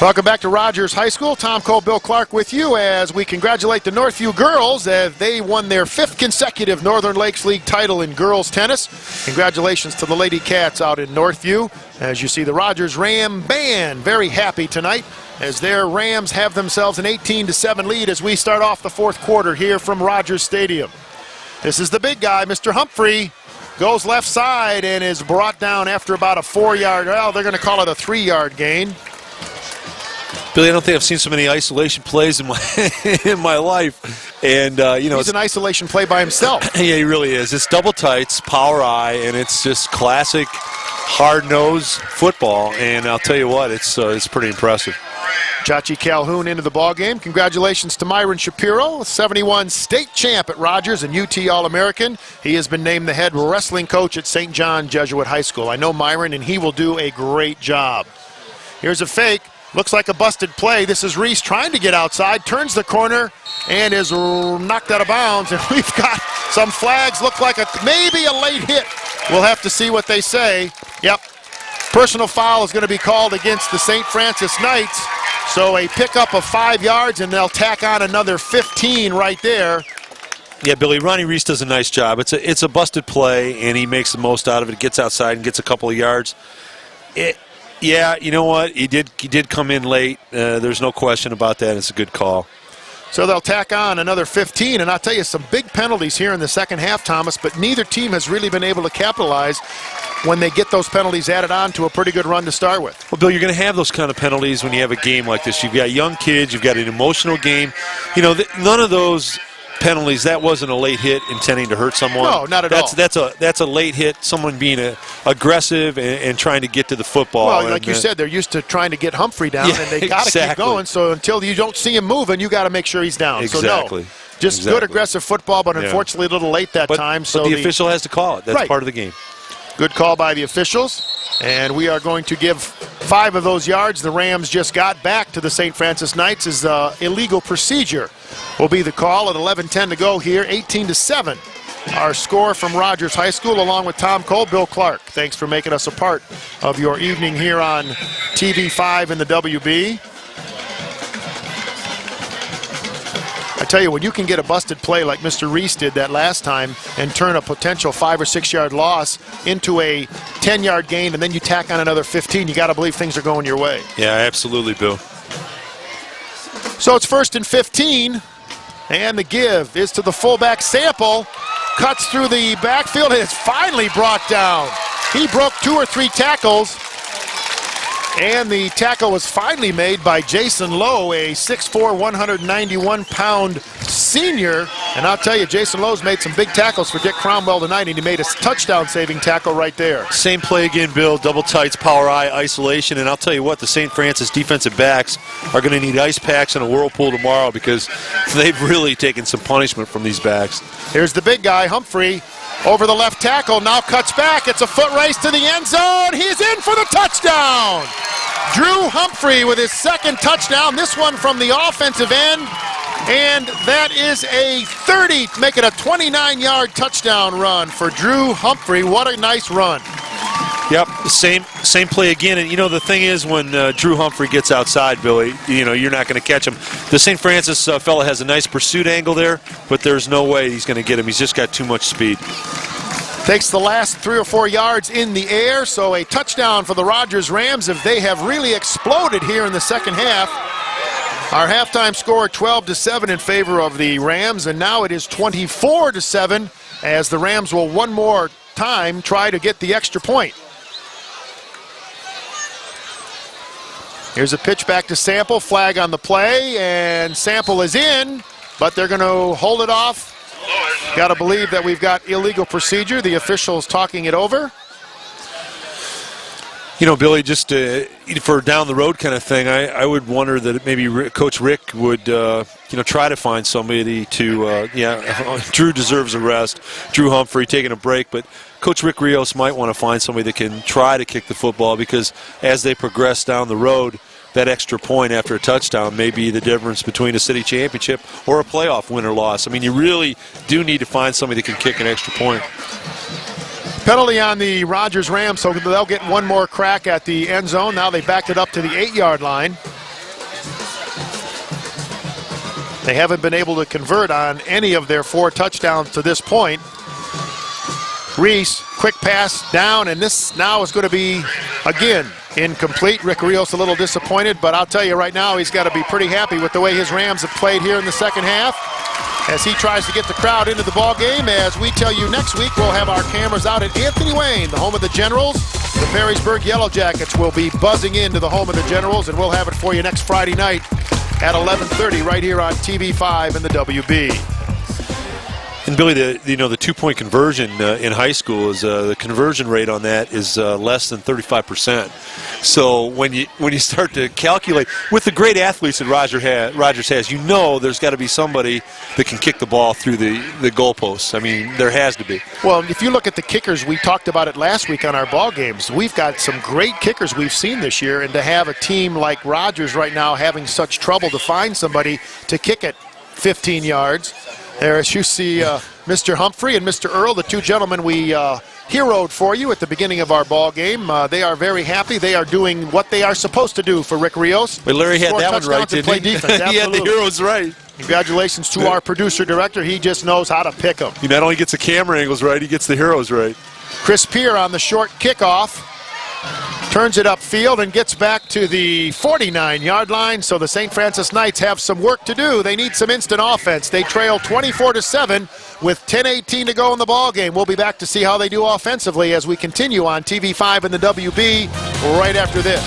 Welcome back to Rogers High School. Tom Cole, Bill Clark with you as we congratulate the Northview girls as they won their 5th consecutive Northern Lakes League title in girls tennis. Congratulations to the Lady Cats out in Northview. As you see, the Rogers Ram band very happy tonight as their Rams have themselves an 18-7 lead as we start off the fourth quarter here from Rogers Stadium. This is the big guy, Mr. Humphrey. Goes left side and is brought down after about a 4-yard, well, they're going to call it a 3-yard gain. Billy, I don't think I've seen so many isolation plays in my life. And, you know, he's an isolation play by himself. Yeah, he really is. It's double tights, power eye, and it's just classic hard-nosed football. And I'll tell you what, it's pretty impressive. Chachi Calhoun into the ballgame. Congratulations to Myron Shapiro, 71 state champ at Rogers and UT All-American. He has been named the head wrestling coach at St. John Jesuit High School. I know Myron, and he will do a great job. Here's a fake. Looks like a busted play. This is Reese trying to get outside, turns the corner, and is knocked out of bounds. And we've got some flags. Look like maybe a late hit. We'll have to see what they say. Yep. Personal foul is going to be called against the St. Francis Knights. So a pickup of 5 yards, and they'll tack on another 15 right there. Yeah, Billy, Ronnie Reese does a nice job. It's a busted play, and he makes the most out of it. Gets outside and gets a couple of yards. Yeah, you know what? He did come in late. There's no question about that. It's a good call. So they'll tack on another 15, and I'll tell you, some big penalties here in the second half, Thomas, but neither team has really been able to capitalize when they get those penalties added on to a pretty good run to start with. Well, Bill, you're going to have those kind of penalties when you have a game like this. You've got young kids, you've got an emotional game. You know, none of those penalties, that wasn't a late hit intending to hurt someone. No, not at all. That's a late hit, someone being aggressive and trying to get to the football. Well, like you said, they're used to trying to get Humphrey down, and they got to keep going. So until you don't see him moving, you got to make sure he's down. Exactly. So no, just good aggressive football, but unfortunately a little late that time. So the official has to call it. That's part of the game. Good call by the officials. And we are going to give 5 of those yards the Rams just got back to the St. Francis Knights as illegal procedure will be the call at 11:10 to go here, 18-7. Our score from Rogers High School, along with Tom Cole, Bill Clark. Thanks for making us a part of your evening here on TV5 in the WB. I tell you, when you can get a busted play like Mr. Reese did that last time and turn a potential 5 or 6 yard loss into a 10-yard gain, and then you tack on another 15, you got to believe things are going your way. Yeah, absolutely, Bill. So it's 1st and 15, and the give is to the fullback. Sample cuts through the backfield and is finally brought down. He broke 2 or 3 tackles, and the tackle was finally made by Jason Lowe, a 6'4", 191-pound senior. And I'll tell you, Jason Lowe's made some big tackles for Dick Cromwell tonight, and he made a touchdown-saving tackle right there. Same play again, Bill. Double tights, power eye, isolation. And I'll tell you what, the St. Francis defensive backs are going to need ice packs and a whirlpool tomorrow because they've really taken some punishment from these backs. Here's the big guy, Humphrey, over the left tackle, now cuts back. It's a foot race to the end zone. He's in for the touchdown. Drew Humphrey with his second touchdown, this one from the offensive end. And that is a 30, make it a 29-yard touchdown run for Drew Humphrey. What a nice run. Yep, same play again. And, you know, the thing is when Drew Humphrey gets outside, Billy, you know, you're not going to catch him. The St. Francis fella has a nice pursuit angle there, but there's no way he's going to get him. He's just got too much speed. Takes the last 3 or 4 yards in the air, so a touchdown for the Rogers Rams if they have really exploded here in the second half. Our halftime score 12-7 in favor of the Rams, and now it is 24-7 as the Rams will one more time try to get the extra point. Here's a pitch back to Sample, flag on the play, and Sample is in, but they're going to hold it off. Got to believe that we've got illegal procedure. The officials talking it over. You know, Billy, just for down the road kind of thing, I would wonder that maybe Coach Rick would, try to find somebody to, Drew deserves a rest. Drew Humphrey taking a break, but Coach Rick Rios might want to find somebody that can try to kick the football because as they progress down the road, that extra point after a touchdown may be the difference between a city championship or a playoff win or loss. I mean, you really do need to find somebody that can kick an extra point. Penalty on the Rogers Rams, so they'll get one more crack at the end zone. Now they backed it up to the 8-yard line. They haven't been able to convert on any of their 4 touchdowns to this point. Reese, quick pass down, and this now is going to be, again, incomplete. Rick Rios a little disappointed, but I'll tell you right now, he's got to be pretty happy with the way his Rams have played here in the second half as he tries to get the crowd into the ball game. As we tell you next week, we'll have our cameras out at Anthony Wayne, the home of the Generals. The Perrysburg Yellow Jackets will be buzzing into the home of the Generals, and we'll have it for you next Friday night at 11:30 right here on TV5 in the WB. And Billy, the 2-point conversion in high school is the conversion rate on that is less than 35%. So when you start to calculate with the great athletes that Rogers has, there's got to be somebody that can kick the ball through the goalposts. I mean, there has to be. Well, if you look at the kickers, we talked about it last week on our ball games. We've got some great kickers we've seen this year, and to have a team like Rogers right now having such trouble to find somebody to kick it 15 yards. There, as you see, Mr. Humphrey and Mr. Earl, the two gentlemen we heroed for you at the beginning of our ball game. They are very happy. They are doing what they are supposed to do for Rick Rios. But Larry had that one right, didn't he? Defense. He had the heroes right. Congratulations to our producer director. He just knows how to pick them. He not only gets the camera angles right, he gets the heroes right. Chris Peer on the short kickoff. turns it upfield and gets back to the 49-yard line. So the St. Francis Knights have some work to do. They need some instant offense. They trail 24-7 with 10:18 to go in the ball game. We'll be back to see how they do offensively as we continue on TV5 and the WB right after this.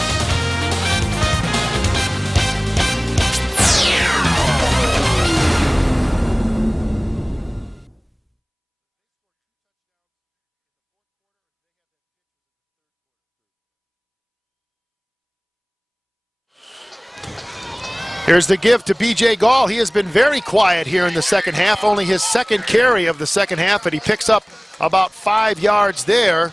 Here's the give to B.J. Gall. He has been very quiet here in the second half. Only his second carry of the second half, and he picks up about 5 yards there.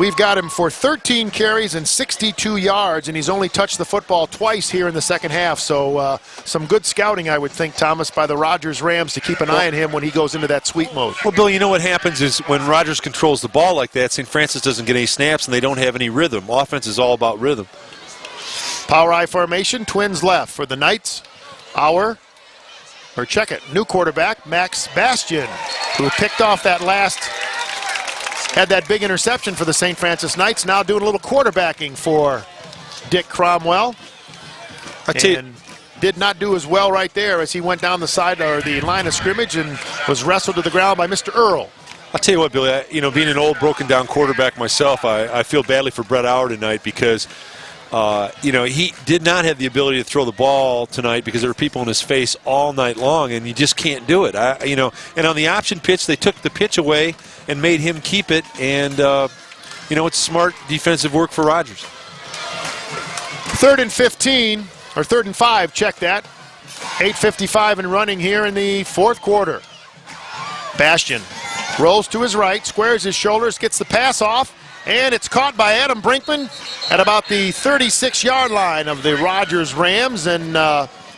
We've got him for 13 carries and 62 yards, and he's only touched the football twice here in the second half. So some good scouting, I would think, Thomas, by the Rogers Rams to keep an eye on him when he goes into that sweep mode. Well, Bill, you know what happens is when Rogers controls the ball like that, St. Francis doesn't get any snaps, and they don't have any rhythm. Offense is all about rhythm. Power I formation, twins left for the Knights. Check it, new quarterback, Max Bastian, who picked off that had that big interception for the St. Francis Knights, now doing a little quarterbacking for Dick Cromwell. And did not do as well right there as he went down the side or the line of scrimmage and was wrestled to the ground by Mr. Earl. I'll tell you what, Billy, being an old broken down quarterback myself, I feel badly for Brett Auer tonight because he did not have the ability to throw the ball tonight because there were people in his face all night long, and you just can't do it. And on the option pitch, they took the pitch away and made him keep it, and it's smart defensive work for Rogers. 3rd and 15, or 3rd and 5, check that. 8:55 and running here in the fourth quarter. Bastian rolls to his right, squares his shoulders, gets the pass off, and it's caught by Adam Brinkman at about the 36-yard line of the Rogers Rams. And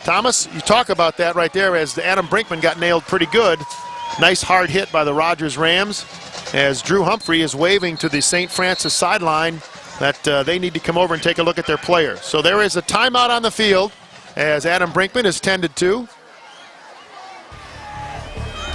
Thomas, you talk about that right there as Adam Brinkman got nailed pretty good. Nice hard hit by the Rogers Rams as Drew Humphrey is waving to the St. Francis sideline that they need to come over and take a look at their players. So there is a timeout on the field as Adam Brinkman is tended to.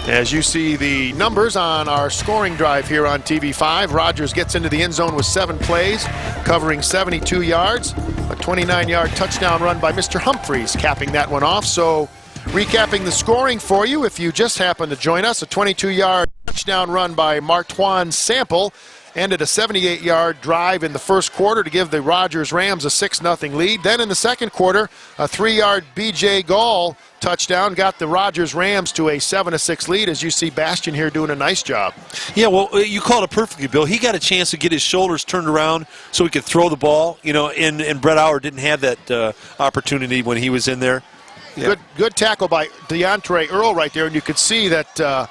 As you see the numbers on our scoring drive here on TV5, Rogers gets into the end zone with 7 plays, covering 72 yards. A 29-yard touchdown run by Mr. Humphreys, capping that one off. So recapping the scoring for you, if you just happen to join us, a 22-yard touchdown run by Martwan Sample ended a 78-yard drive in the first quarter to give the Rogers Rams a 6-0 lead. Then in the second quarter, a 3-yard B.J. Gall touchdown got the Rogers Rams to a 7-6 lead, as you see Bastian here doing a nice job. Yeah, well, you called it perfectly, Bill. He got a chance to get his shoulders turned around so he could throw the ball, and Brett Auer didn't have that opportunity when he was in there. Yeah. Good tackle by DeAndre Earl right there, and you could see that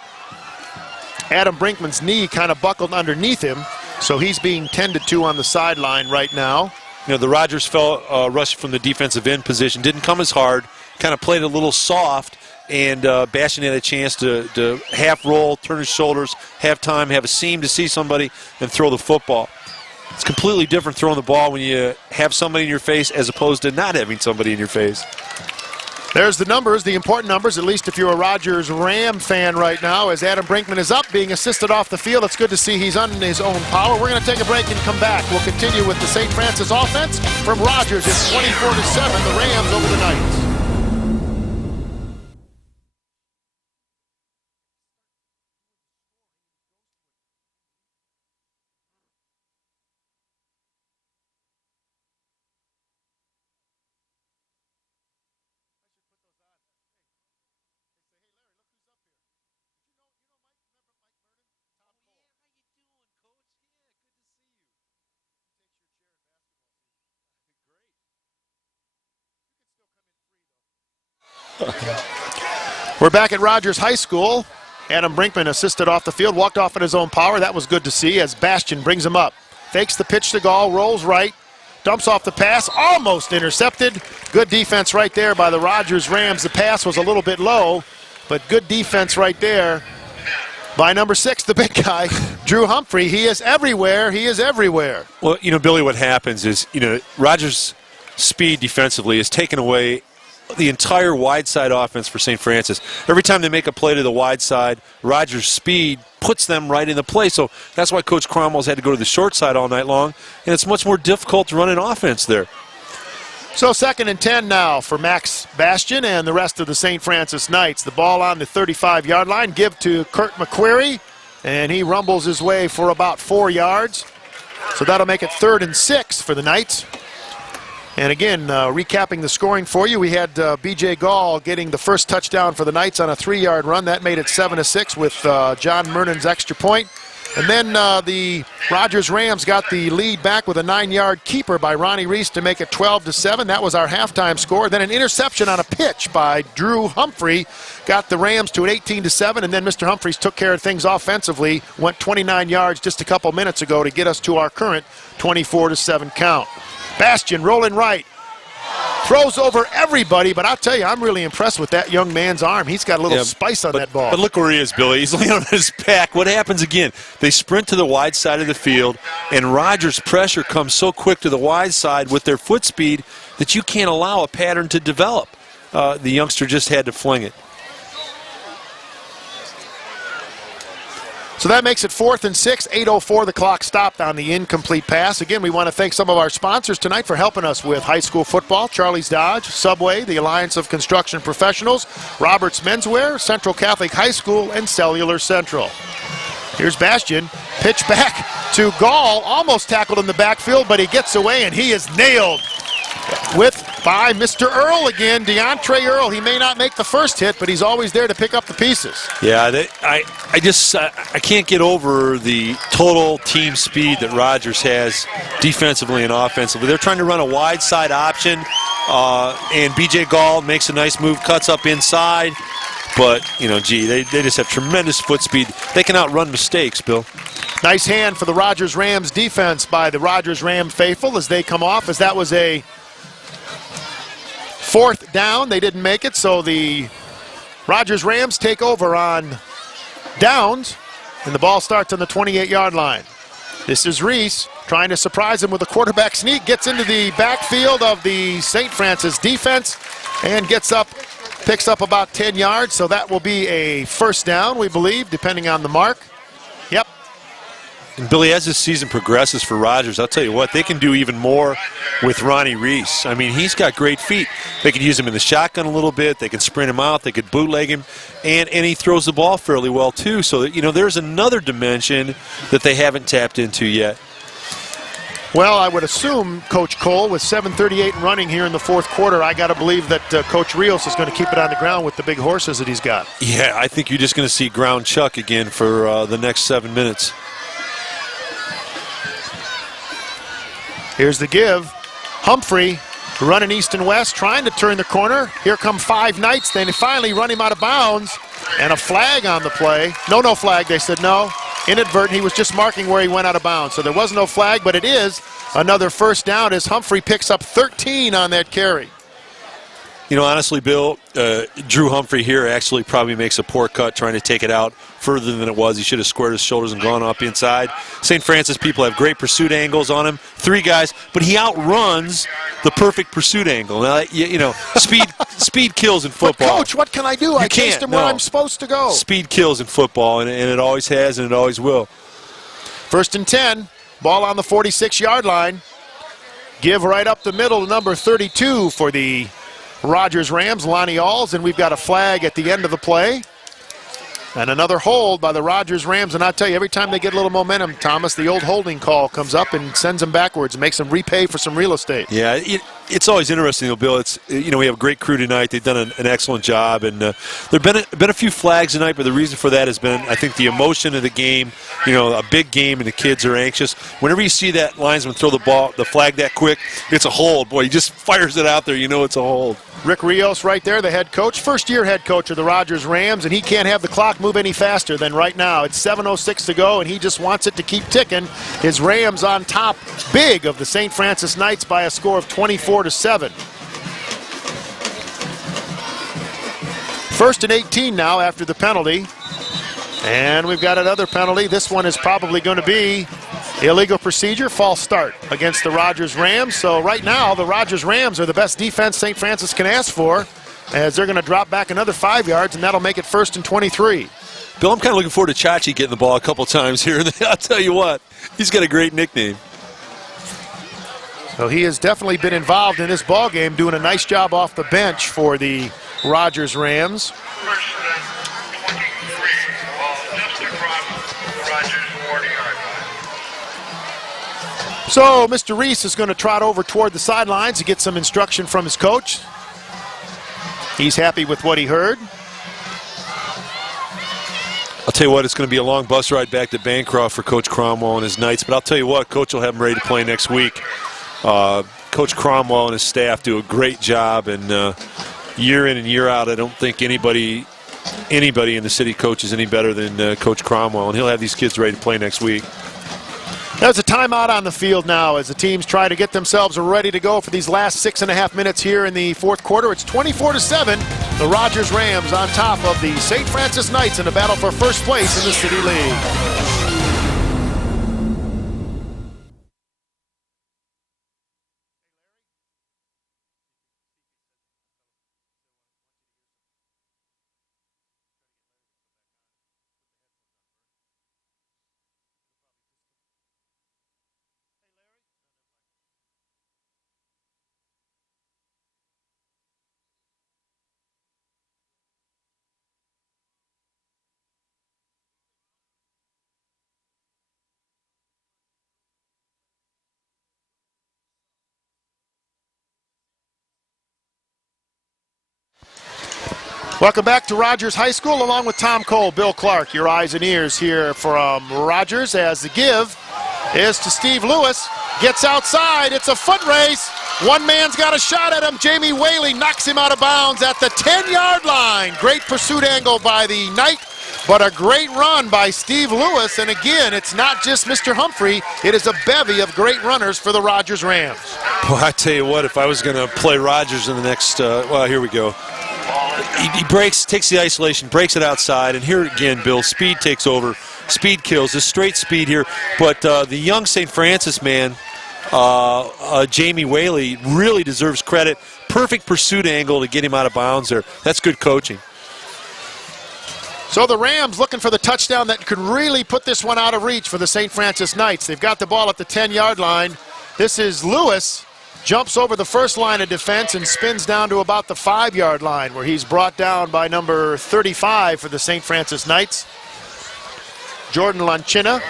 Adam Brinkman's knee kind of buckled underneath him, so he's being tended to on the sideline right now. The Rogers rush from the defensive end position didn't come as hard, kind of played a little soft, and Bastian had a chance to half roll, turn his shoulders, have time, have a seam to see somebody, and throw the football. It's completely different throwing the ball when you have somebody in your face as opposed to not having somebody in your face. There's the numbers, the important numbers, at least if you're a Rogers Ram fan right now, as Adam Brinkman is up, being assisted off the field. It's good to see he's on his own power. We're going to take a break and come back. We'll continue with the St. Francis offense. From Rogers, it's 24-7, the Rams over the Knights. We're back at Rogers High School. Adam Brinkman assisted off the field, walked off in his own power. That was good to see as Bastian brings him up. Fakes the pitch to Gall, rolls right, dumps off the pass, almost intercepted. Good defense right there by the Rogers Rams. The pass was a little bit low, but good defense right there by number 6, the big guy, Drew Humphrey. He is everywhere. He is everywhere. Well, Billy, what happens is, Rogers' speed defensively is taken away the entire wide side offense for St. Francis. Every time they make a play to the wide side, Rogers' speed puts them right in the play. So that's why Coach Cromwell's had to go to the short side all night long, and it's much more difficult to run an offense there. So 2nd and 10 now for Max Bastian and the rest of the St. Francis Knights. The ball on the 35-yard line. Give to Kurt McQuarrie, and he rumbles his way for about 4 yards. So that'll make it 3rd and 6 for the Knights. And again, recapping the scoring for you, we had B.J. Gall getting the first touchdown for the Knights on a 3-yard run. That made it 7-6 with John Mernon's extra point. And then the Rogers Rams got the lead back with a 9-yard keeper by Ronnie Reese to make it 12-7. That was our halftime score. Then an interception on a pitch by Drew Humphrey got the Rams to an 18-7. And then Mr. Humphreys took care of things offensively, went 29 yards just a couple minutes ago to get us to our current 24-7 count. Bastian rolling right. Throws over everybody, but I'll tell you, I'm really impressed with that young man's arm. He's got a little spice on that ball. But look where he is, Billy. He's laying on his back. What happens again? They sprint to the wide side of the field, and Rogers' pressure comes so quick to the wide side with their foot speed that you can't allow a pattern to develop. The youngster just had to fling it. So that makes it 4th and 6, 8:04 the clock stopped on the incomplete pass. Again, we want to thank some of our sponsors tonight for helping us with high school football. Charlie's Dodge, Subway, the Alliance of Construction Professionals, Roberts Menswear, Central Catholic High School, and Cellular Central. Here's Bastian, pitch back to Gall, almost tackled in the backfield, but he gets away and he is nailed by Mr. Earl again, DeAndre Earl. He may not make the first hit, but he's always there to pick up the pieces. Yeah, I can't get over the total team speed that Rogers has defensively and offensively. They're trying to run a wide side option, and B.J. Gall makes a nice move, cuts up inside. But, they just have tremendous foot speed. They can outrun mistakes, Bill. Nice hand for the Rogers Rams defense by the Rogers Ram faithful as they come off, as that was a 4th down. They didn't make it, so the Rogers Rams take over on downs, and the ball starts on the 28-yard line. This is Reese trying to surprise him with a quarterback sneak, gets into the backfield of the St. Francis defense, and picks up about 10 yards, so that will be a 1st down, we believe, depending on the mark. Yep. And Billy, as this season progresses for Rogers, I'll tell you what, they can do even more with Ronnie Reese. I mean, he's got great feet. They could use him in the shotgun a little bit. They could sprint him out. They could bootleg him. And he throws the ball fairly well, too. So, there's another dimension that they haven't tapped into yet. Well, I would assume, Coach Cole, with 7:38 running here in the 4th quarter, I got to believe that Coach Rios is going to keep it on the ground with the big horses that he's got. Yeah, I think you're just going to see ground chuck again for the next 7 minutes. Here's the give. Humphrey running east and west, trying to turn the corner. Here come 5 Knights. Then they finally run him out of bounds. And a flag on the play. No flag. They said no. Inadvertent. He was just marking where he went out of bounds. So there was no flag, but it is another 1st down as Humphrey picks up 13 on that carry. Honestly, Bill, Drew Humphrey here actually probably makes a poor cut trying to take it out further than it was. He should have squared his shoulders and gone up inside. St. Francis people have great pursuit angles on him. 3 guys, but he outruns the perfect pursuit angle. Now, speed kills in football. But Coach, what can I do? I chased him where I'm supposed to go. Speed kills in football, and it always has and it always will. 1st and 10, ball on the 46-yard line. Give right up the middle to number 32 for the Rogers Rams, Lonnie Alls, and we've got a flag at the end of the play. And another hold by the Rogers Rams. And I'll tell you, every time they get a little momentum, Thomas, the old holding call comes up and sends them backwards and makes them repay for some real estate. Yeah, it's always interesting, though, Bill. It's we have a great crew tonight. They've done an excellent job. And there have been a few flags tonight, but the reason for that has been, I think, the emotion of the game. A big game and the kids are anxious. Whenever you see that linesman throw the flag that quick, it's a hold. Boy, he just fires it out there. It's a hold. Rick Rios right there, the head coach, first-year head coach of the Rogers Rams, and he can't have the clock move any faster than right now. It's 7:06 to go, and he just wants it to keep ticking. His Rams on top big of the St. Francis Knights by a score of 24-7. 1st and 18 now after the penalty. And we've got another penalty. This one is probably going to be illegal procedure, false start against the Rogers Rams. So right now, the Rogers Rams are the best defense St. Francis can ask for. as they're going to drop back another 5 yards, and that'll make it 1st and 23. Bill, I'm kind of looking forward to Chachi getting the ball a couple times here. And I'll tell you what, he's got a great nickname. So he has definitely been involved in this ball game, doing a nice job off the bench for the Rogers Rams. So Mr. Reese is going to trot over toward the sidelines to get some instruction from his coach. He's happy with what he heard. I'll tell you what, it's going to be a long bus ride back to Bancroft for Coach Cromwell and his Knights, but I'll tell you what, Coach will have them ready to play next week. Coach Cromwell and his staff do a great job, and year in and year out, I don't think anybody in the city coaches any better than Coach Cromwell, and he'll have these kids ready to play next week. There's a timeout on the field now as the teams try to get themselves ready to go for these last 6.5 minutes here in the fourth quarter. It's 24-7. The Rogers Rams on top of the St. Francis Knights in a battle for first place in the City League. Welcome back to Rogers High School along with Tom Cole, Bill Clark, your eyes and ears here from Rogers as the give is to Steve Lewis. Gets outside. It's a foot race. One man's got a shot at him. Jamie Whaley knocks him out of bounds at the 10-yard line. Great pursuit angle by the Knight, but a great run by Steve Lewis. And again, it's not just Mr. Humphrey. It is a bevy of great runners for the Rogers Rams. Well, I tell you what, if I was going to play Rogers in the next, well, here we go. He breaks, takes the isolation, breaks it outside, and here again, Bill, speed takes over. Speed kills. There's straight speed here, but the young St. Francis man, Jamie Whaley, really deserves credit. Perfect pursuit angle to get him out of bounds there. That's good coaching. So the Rams looking for the touchdown that could really put this one out of reach for the St. Francis Knights. They've got the ball at the 10-yard line. This is Lewis. Jumps over the first line of defense and spins down to about the 5-yard line where he's brought down by number 35 for the St. Francis Knights, Jordan Lanchina.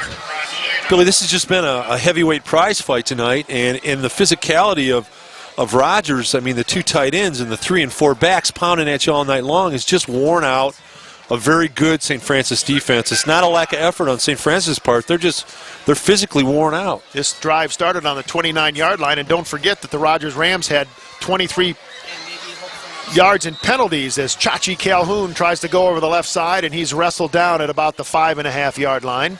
Billy, this has just been a heavyweight prize fight tonight, and in the physicality of Rogers, I mean, the two tight ends and the 3 and 4 backs pounding at you all night long is just worn out a very good St. Francis defense. It's not a lack of effort on St. Francis' part. They're physically worn out. This drive started on the 29-yard line, and don't forget that the Rogers Rams had 23 yards in penalties as Chachi Calhoun tries to go over the left side, and he's wrestled down at about the 5.5-yard line.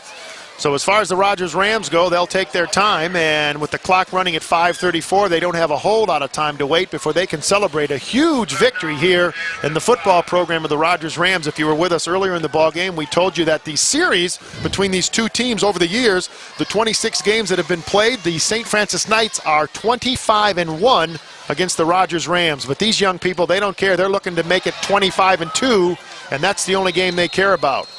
So as far as the Rogers Rams go, they'll take their time, and with the clock running at 5:34, they don't have a whole lot of time to wait before they can celebrate a huge victory here in the football program of the Rogers Rams. If you were with us earlier in the ball game, we told you that the series between these two teams over the years, the 26 games that have been played, the St. Francis Knights are 25-1 against the Rogers Rams. But these young people, they don't care. They're looking to make it 25-2, and that's the only game they care about.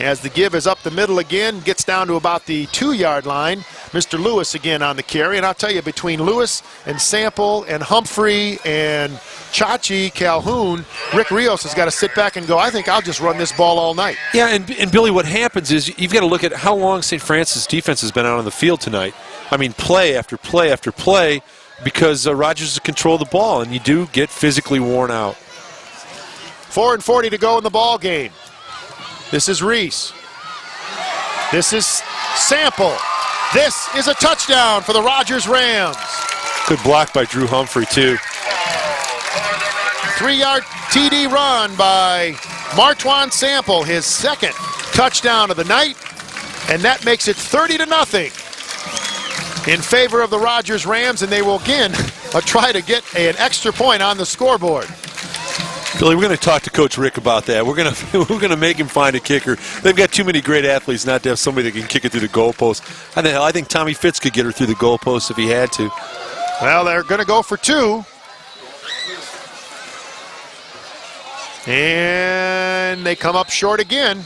As the give is up the middle again, gets down to about the 2-yard line. Mr. Lewis again on the carry. And I'll tell you, between Lewis and Sample and Humphrey and Chachi Calhoun, Rick Rios has got to sit back and go, I think I'll just run this ball all night. Yeah, and Billy, what happens is you've got to look at how long St. Francis defense has been out on the field tonight. I mean, play after play after play, because Rogers has controlled the ball, and you do get physically worn out. 4:40 to go in the ball game. This is Reese. This is Sample. This is a touchdown for the Rogers Rams. Good block by Drew Humphrey, too. 3-yard TD run by Martwan Sample, his second touchdown of the night, and that makes it 30-0 in favor of the Rogers Rams, and they will again try to get an extra point on the scoreboard. Billy, we're going to talk to Coach Rick about that. We're going to make him find a kicker. They've got too many great athletes not to have somebody that can kick it through the goalpost. I think Tommy Fitz could get her through the goalpost if he had to. Well, they're going to go for 2. And they come up short again.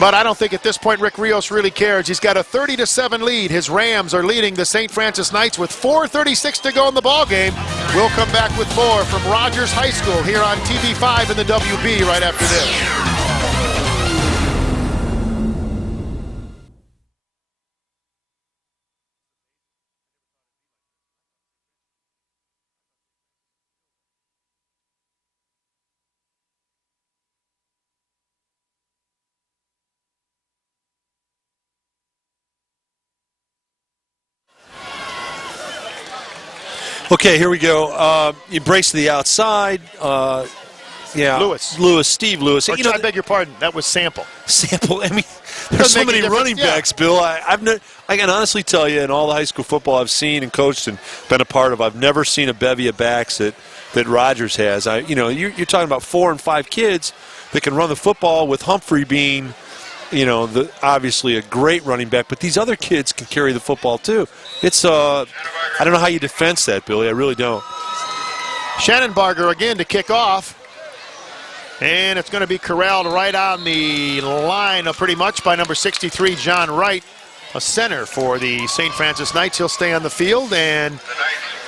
But I don't think at this point Rick Rios really cares. He's got a 30-7 lead. His Rams are leading the St. Francis Knights with 4:36 to go in the ball game. We'll come back with more from Rogers High School here on TV5 in the WB right after this. Okay, here we go. You brace to the outside. Steve Lewis. Or, I beg your pardon, that was Sample. Sample. I mean, there's so many running backs, Bill. I can honestly tell you, in all the high school football I've seen and coached and been a part of, I've never seen a bevy of backs that Rogers has. You're talking about 4 and 5 kids that can run the football, with Humphrey being, obviously a great running back, but these other kids can carry the football too. It's I don't know how you defense that, Billy. I really don't. Shannon Barger again to kick off. And it's going to be corralled right on the line pretty much by number 63, John Wright, a center for the St. Francis Knights. He'll stay on the field and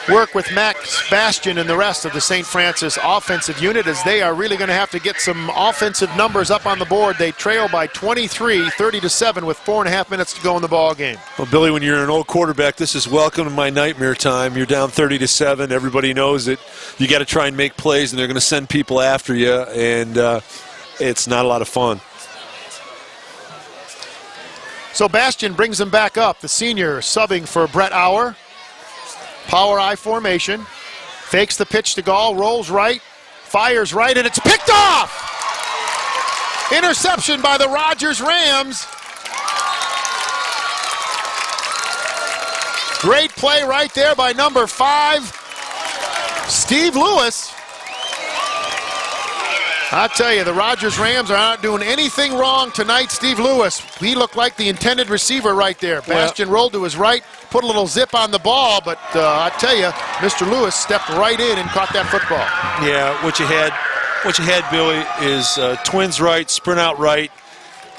work with Max Bastian and the rest of the St. Francis offensive unit, as they are really going to have to get some offensive numbers up on the board. They trail by 23, 30-7 with 4.5 minutes to go in the ball game. Well, Billy, when you're an old quarterback, this is welcome to my nightmare time. You're down 30-7. Everybody knows it. You got to try and make plays, and they're going to send people after you, and it's not a lot of fun. So Bastian brings him back up, the senior subbing for Brett Auer. Power I formation, fakes the pitch to Gall, rolls right, fires right, and it's picked off! Interception by the Rogers Rams. Great play right there by number 5, Steve Lewis. I tell you, the Rogers Rams are not doing anything wrong tonight. Steve Lewis, he looked like the intended receiver right there. Bastian rolled to his right, put a little zip on the ball, but I tell you, Mr. Lewis stepped right in and caught that football. Yeah, what you had, Billy, is twins right, sprint out right,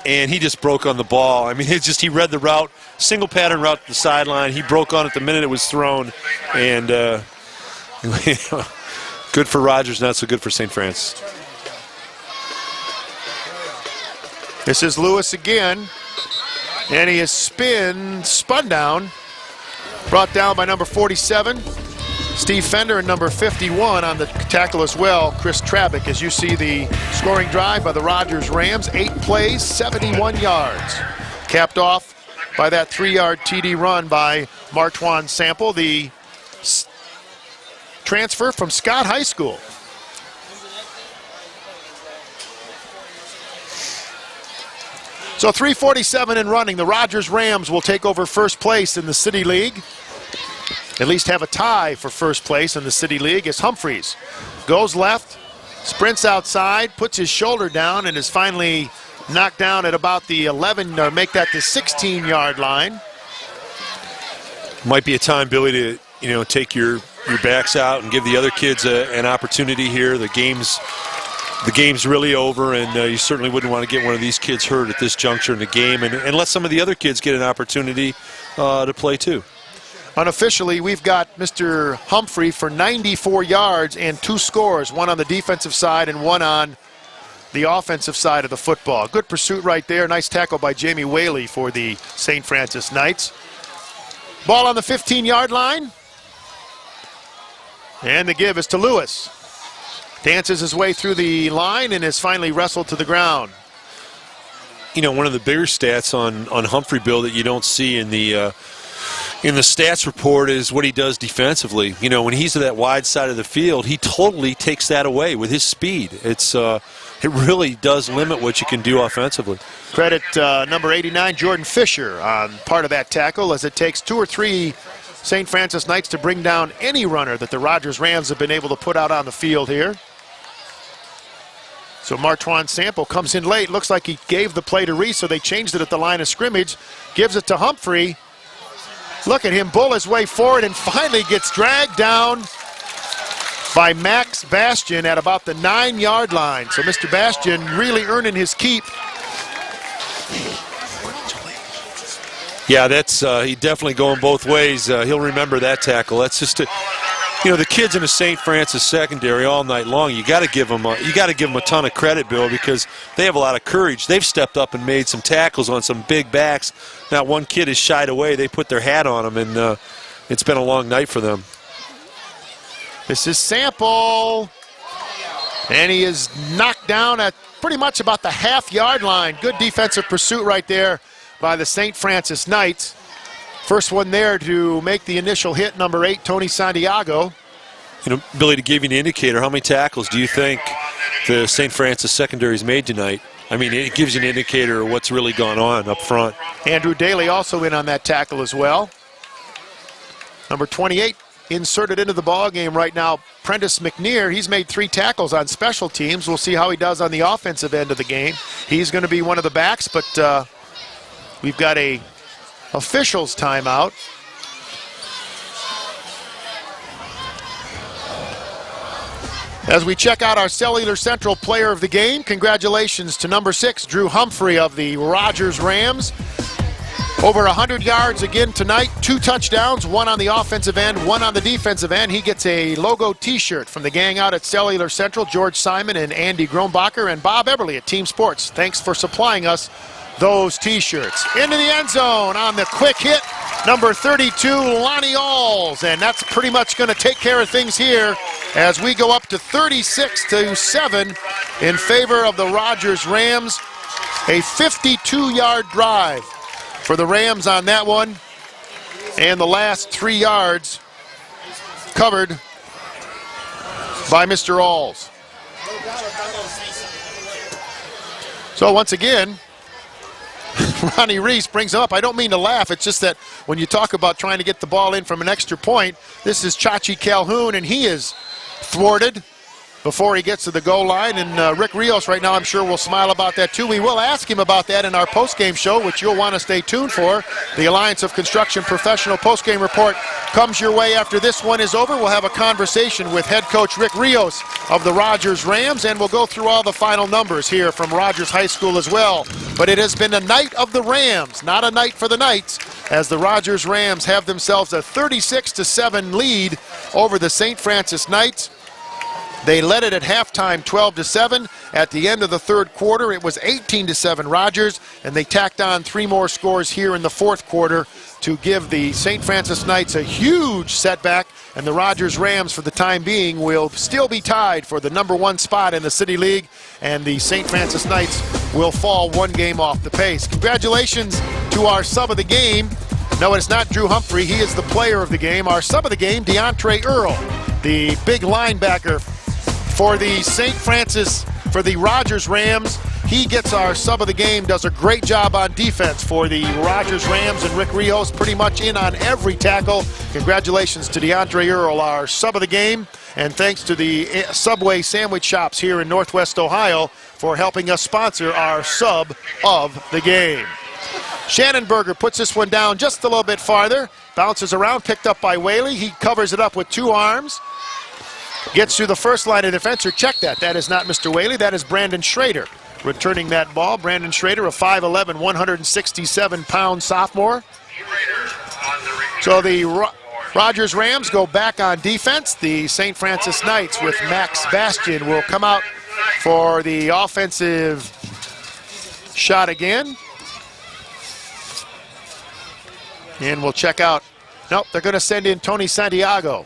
and he just broke on the ball. I mean, he read the route, single pattern route to the sideline. He broke on it the minute it was thrown, and good for Rogers, not so good for St. Francis. This is Lewis again, and he is spun down, brought down by number 47, Steve Fender, and number 51 on the tackle as well, Chris Trabick, as you see the scoring drive by the Rogers Rams. 8 plays, 71 yards. Capped off by that 3-yard TD run by Martwan Sample, the transfer from Scott High School. So 3:47 in running. The Rogers Rams will take over first place in the City League. At least have a tie for first place in the City League as Humphreys goes left, sprints outside, puts his shoulder down, and is finally knocked down at about the 11, or make that the 16-yard line. Might be a time, Billy, to take your backs out and give the other kids an opportunity here. The game's really over, and you certainly wouldn't want to get one of these kids hurt at this juncture in the game, and let some of the other kids get an opportunity to play too. Unofficially, we've got Mr. Humphrey for 94 yards and 2 scores, one on the defensive side and one on the offensive side of the football. Good pursuit right there. Nice tackle by Jamie Whaley for the St. Francis Knights. Ball on the 15-yard line. And the give is to Lewis. Dances his way through the line and is finally wrestled to the ground. One of the bigger stats on Humphrey, Bill, that you don't see in the stats report is what he does defensively. When he's to that wide side of the field, he totally takes that away with his speed. It really does limit what you can do offensively. Credit number 89, Jordan Fisher, on part of that tackle, as it takes 2 or 3 St. Francis Knights to bring down any runner that the Rogers Rams have been able to put out on the field here. So Martwan Sample comes in late. Looks like he gave the play to Reese, so they changed it at the line of scrimmage. Gives it to Humphrey. Look at him bull his way forward and finally gets dragged down by Max Bastian at about the 9-yard line. So Mr. Bastian really earning his keep. Yeah, that's he definitely going both ways. He'll remember that tackle. That's just the kids in the St. Francis secondary all night long. You got to give them a ton of credit, Bill, because they have a lot of courage. They've stepped up and made some tackles on some big backs. Not one kid has shied away. They put their hat on them, and it's been a long night for them. This is Sample, and he is knocked down at pretty much about the half-yard line. Good defensive pursuit right there by the St. Francis Knights. First one there to make the initial hit, number 8, Tony Santiago. Billy, to give you an indicator, how many tackles do you think the St. Francis secondary's made tonight? I mean, it gives you an indicator of what's really gone on up front. Andrew Daly also in on that tackle as well. Number 28 inserted into the ball game right now, Prentice McNear. He's made 3 tackles on special teams. We'll see how he does on the offensive end of the game. He's going to be one of the backs, but we've got a officials timeout. As we check out our Cellular Central player of the game, congratulations to number 6, Drew Humphrey of the Rogers Rams. Over 100 yards again tonight, 2 touchdowns, 1 on the offensive end, 1 on the defensive end. He gets a logo t-shirt from the gang out at Cellular Central, George Simon and Andy Grombacher and Bob Eberly at Team Sports. Thanks for supplying us those t-shirts. Into the end zone on the quick hit, number 32, Lonnie Alls. And that's pretty much going to take care of things here as we go up to 36-7 in favor of the Rogers Rams. A 52-yard drive for the Rams on that one. And the last 3 yards covered by Mr. Alls. So once again, Ronnie Reese brings him up. I don't mean to laugh. It's just that when you talk about trying to get the ball in from an extra point, this is Chachi Calhoun, and he is thwarted before he gets to the goal line. And Rick Rios right now, I'm sure, will smile about that too. We will ask him about that in our postgame show, which you'll want to stay tuned for. The Alliance of Construction Professional postgame report comes your way after this one is over. We'll have a conversation with head coach Rick Rios of the Rogers Rams, and we'll go through all the final numbers here from Rogers High School as well. But it has been a night of the Rams, not a night for the Knights, as the Rogers Rams have themselves a 36-7 lead over the St. Francis Knights. They led it at halftime 12-7. At the end of the third quarter, it was 18-7 Rogers, and they tacked on 3 more scores here in the fourth quarter to give the St. Francis Knights a huge setback, and the Rogers Rams, for the time being, will still be tied for the number 1 spot in the City League, and the St. Francis Knights will fall 1 game off the pace. Congratulations to our sub of the game. No, it's not Drew Humphrey. He is the player of the game. Our sub of the game, DeAndre Earl, the big linebacker for the St. Francis, for the Rogers Rams. He gets our sub of the game, does a great job on defense for the Rogers Rams, and Rick Rios pretty much in on every tackle. Congratulations to DeAndre Earl, our sub of the game, and thanks to the Subway sandwich shops here in Northwest Ohio for helping us sponsor our sub of the game. Shannonberger puts this one down just a little bit farther, bounces around, picked up by Whaley. He covers it up with 2 arms. Gets to the first line of defense. Check that. That is not Mr. Whaley. That is Brandon Schrader returning that ball. Brandon Schrader, a 5'11", 167-pound sophomore. So the Rogers Rams go back on defense. The St. Francis Knights with Max Bastian will come out for the offensive shot again. And we'll check out. Nope, they're going to send in Tony Santiago,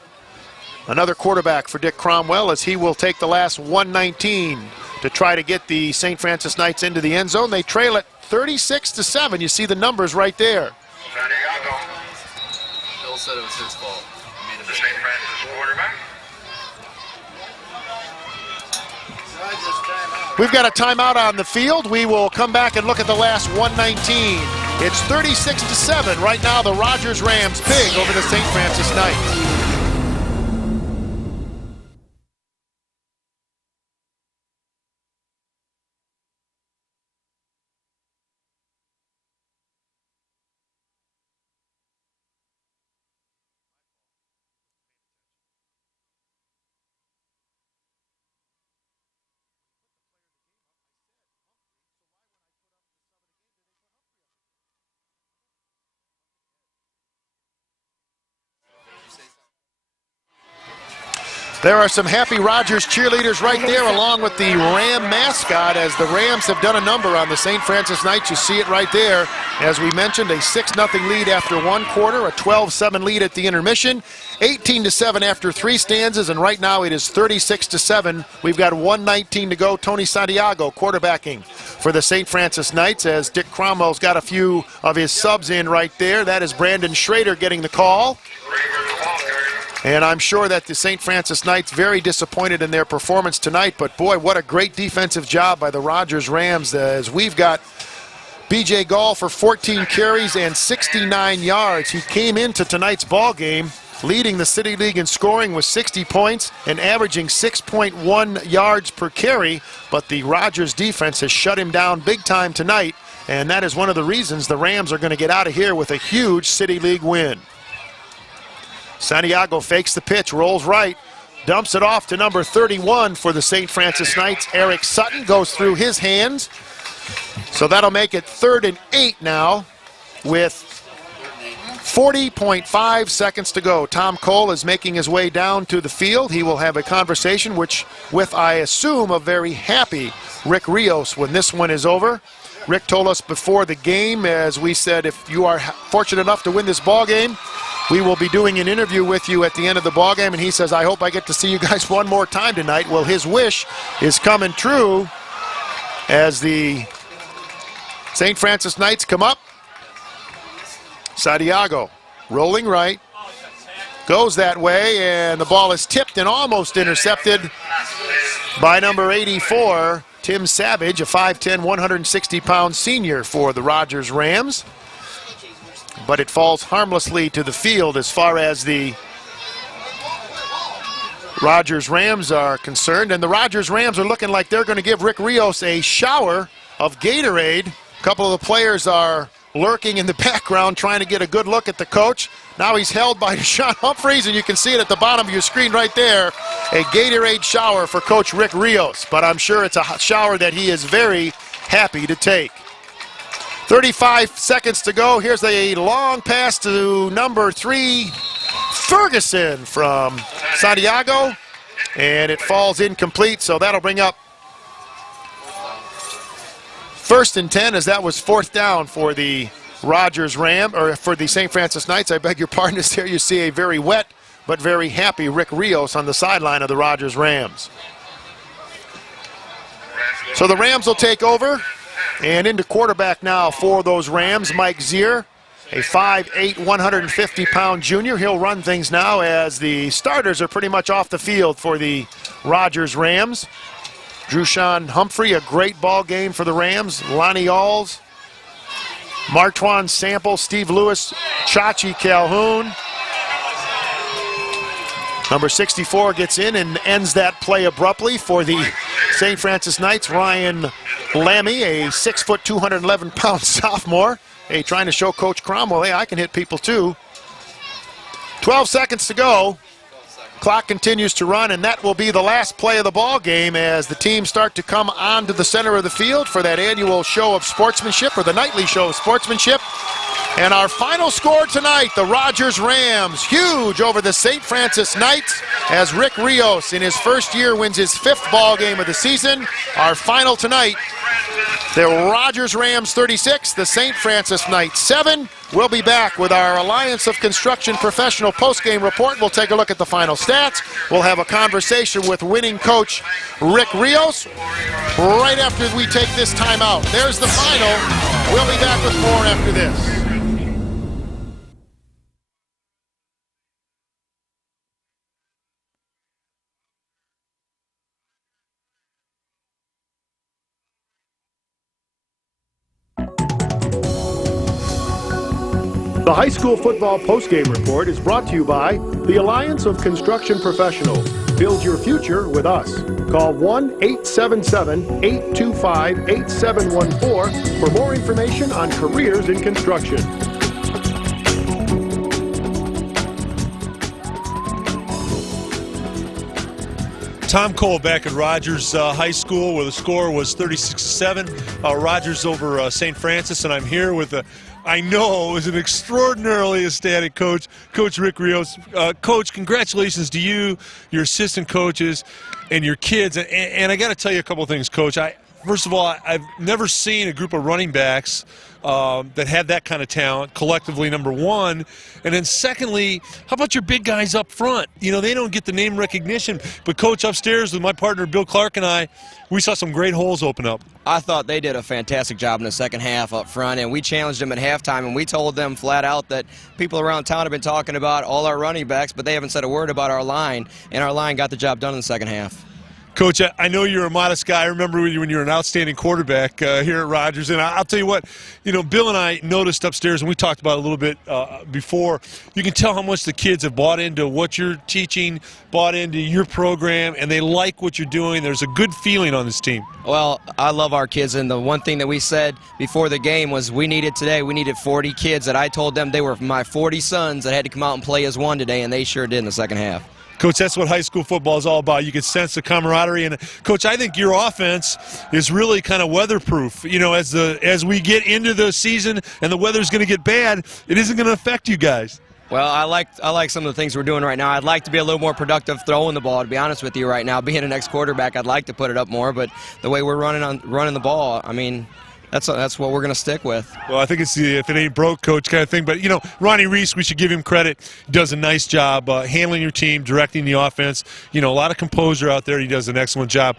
another quarterback for Dick Cromwell, as he will take the last 119 to try to get the St. Francis Knights into the end zone. They trail it 36-7. You see the numbers right there. Santiago. Bill said it was his fault. He made a St. Francis quarterback. We've got a timeout on the field. We will come back and look at the last 119. It's 36-7. Right now, the Rogers Rams big over the St. Francis Knights. There are some happy Rogers cheerleaders right there along with the Ram mascot, as the Rams have done a number on the St. Francis Knights. You see it right there. As we mentioned, a 6-0 lead after one quarter, a 12-7 lead at the intermission, 18-7 after 3 stanzas, and right now it is 36-7. We've got 1:19 to go. Tony Santiago quarterbacking for the St. Francis Knights, as Dick Cromwell's got a few of his subs in right there. That is Brandon Schrader getting the call. And I'm sure that the St. Francis Knights very disappointed in their performance tonight, but boy, what a great defensive job by the Rogers Rams, as we've got B.J. Gall for 14 carries and 69 yards. He came into tonight's ball game leading the City League in scoring with 60 points and averaging 6.1 yards per carry, but the Rogers defense has shut him down big time tonight, and that is one of the reasons the Rams are going to get out of here with a huge City League win. Santiago fakes the pitch, rolls right, dumps it off to number 31 for the St. Francis Knights. Eric Sutton goes through his hands. So that'll make it 3rd and 8 now with 40.5 seconds to go. Tom Cole is making his way down to the field. He will have a conversation with, I assume, a very happy Rick Rios when this one is over. Rick told us before the game, as we said, if you are fortunate enough to win this ball game, we will be doing an interview with you at the end of the ball game, and he says, I hope I get to see you guys one more time tonight. Well, his wish is coming true as the St. Francis Knights come up. Santiago rolling right, goes that way, and the ball is tipped and almost intercepted by number 84, Tim Savage, a 5'10", 160-pound senior for the Rogers Rams. But it falls harmlessly to the field as far as the Rogers Rams are concerned. And the Rogers Rams are looking like they're going to give Rick Rios a shower of Gatorade. A couple of the players are lurking in the background trying to get a good look at the coach. Now he's held by Drushaun Humphrey, and you can see it at the bottom of your screen right there. A Gatorade shower for Coach Rick Rios. But I'm sure it's a shower that he is very happy to take. 35 seconds to go. Here's a long pass to number 3, Ferguson from Santiago, and it falls incomplete, so that'll bring up 1st and 10, as that was 4th down for the Rogers or for the St. Francis Knights. I beg your pardon. There you see a very wet but very happy Rick Rios on the sideline of the Rogers Rams. So the Rams will take over. And into quarterback now for those Rams, Mike Zier, a 5'8", 150-pound junior. He'll run things now as the starters are pretty much off the field for the Rogers Rams. Drushaun Humphrey, a great ball game for the Rams. Lonnie Alls, Martwan Sample, Steve Lewis, Chachi Calhoun. Number 64 gets in and ends that play abruptly for the St. Francis Knights. Ryan Lammy, a 6', 211-pound sophomore. Hey, trying to show Coach Cromwell, hey, I can hit people too. 12 seconds to go. Clock continues to run, and that will be the last play of the ball game as the teams start to come onto the center of the field for that annual show of sportsmanship, or the nightly show of sportsmanship. And our final score tonight, the Rogers Rams, huge over the St. Francis Knights, as Rick Rios in his first year wins his 5th ball game of the season. Our final tonight, the Rogers Rams 36, the St. Francis Knights 7. We'll be back with our Alliance of Construction Professional postgame report. We'll take a look at the final stats. We'll have a conversation with winning coach Rick Rios right after we take this time out. There's the final. We'll be back with more after this. The high school football postgame report is brought to you by the Alliance of Construction Professionals. Build your future with us. Call 1-877-825-8714 for more information on careers in construction. Tom Cole back at Rogers High School, where the score was 36-7. Rogers over St. Francis, and I'm here with I know, is an extraordinarily ecstatic coach, Coach Rick Rios. Coach, congratulations to you, your assistant coaches, and your kids. And I got to tell you a couple things, Coach. First of all, I've never seen a group of running backs that had that kind of talent, collectively, number one. And then secondly, how about your big guys up front? You know, they don't get the name recognition, but Coach, upstairs with my partner Bill Clark and I, we saw some great holes open up. I thought they did a fantastic job in the second half up front, and we challenged them at halftime, and we told them flat out that people around town have been talking about all our running backs, but they haven't said a word about our line, and our line got the job done in the second half. Coach, I know you're a modest guy. I remember when you were an outstanding quarterback here at Rogers. And I'll tell you what, you know, Bill and I noticed upstairs, and we talked about it a little bit before, you can tell how much the kids have bought into what you're teaching, bought into your program, and they like what you're doing. There's a good feeling on this team. Well, I love our kids, and the one thing that we said before the game was we needed 40 kids that I told them they were my 40 sons that had to come out and play as one today, and they sure did in the second half. Coach, that's what high school football is all about. You can sense the camaraderie. And, Coach, I think your offense is really kind of weatherproof. You know, as we get into the season and the weather's going to get bad, it isn't going to affect you guys. Well, I like some of the things we're doing right now. I'd like to be a little more productive throwing the ball, to be honest with you right now. Being an ex-quarterback, I'd like to put it up more, but the way we're running the ball, I mean, that's what we're going to stick with. Well, I think it's the if it ain't broke, coach kind of thing. But, you know, Ronnie Reese, we should give him credit. He does a nice job handling your team, directing the offense. You know, a lot of composure out there. He does an excellent job.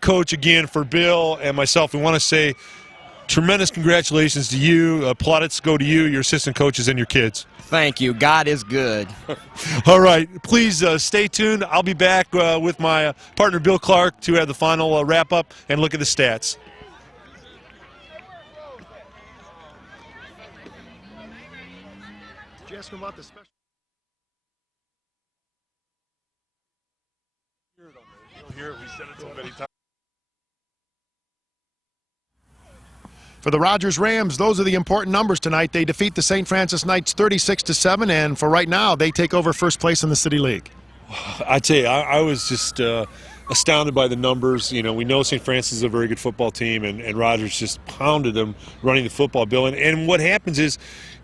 Coach, again, for Bill and myself, we want to say tremendous congratulations to you. Plaudits go to you, your assistant coaches, and your kids. Thank you. God is good. All right. Please stay tuned. I'll be back with my partner, Bill Clark, to have the final wrap-up and look at the stats. Did you ask him about the special? You don't hear it. We said it so many times. For the Rogers Rams, those are the important numbers tonight. They defeat the St. Francis Knights 36-7, and for right now, they take over first place in the City League. I tell you, I was just astounded by the numbers. You know, we know St. Francis is a very good football team, and Rogers just pounded them running the football, Bill. And what happens is,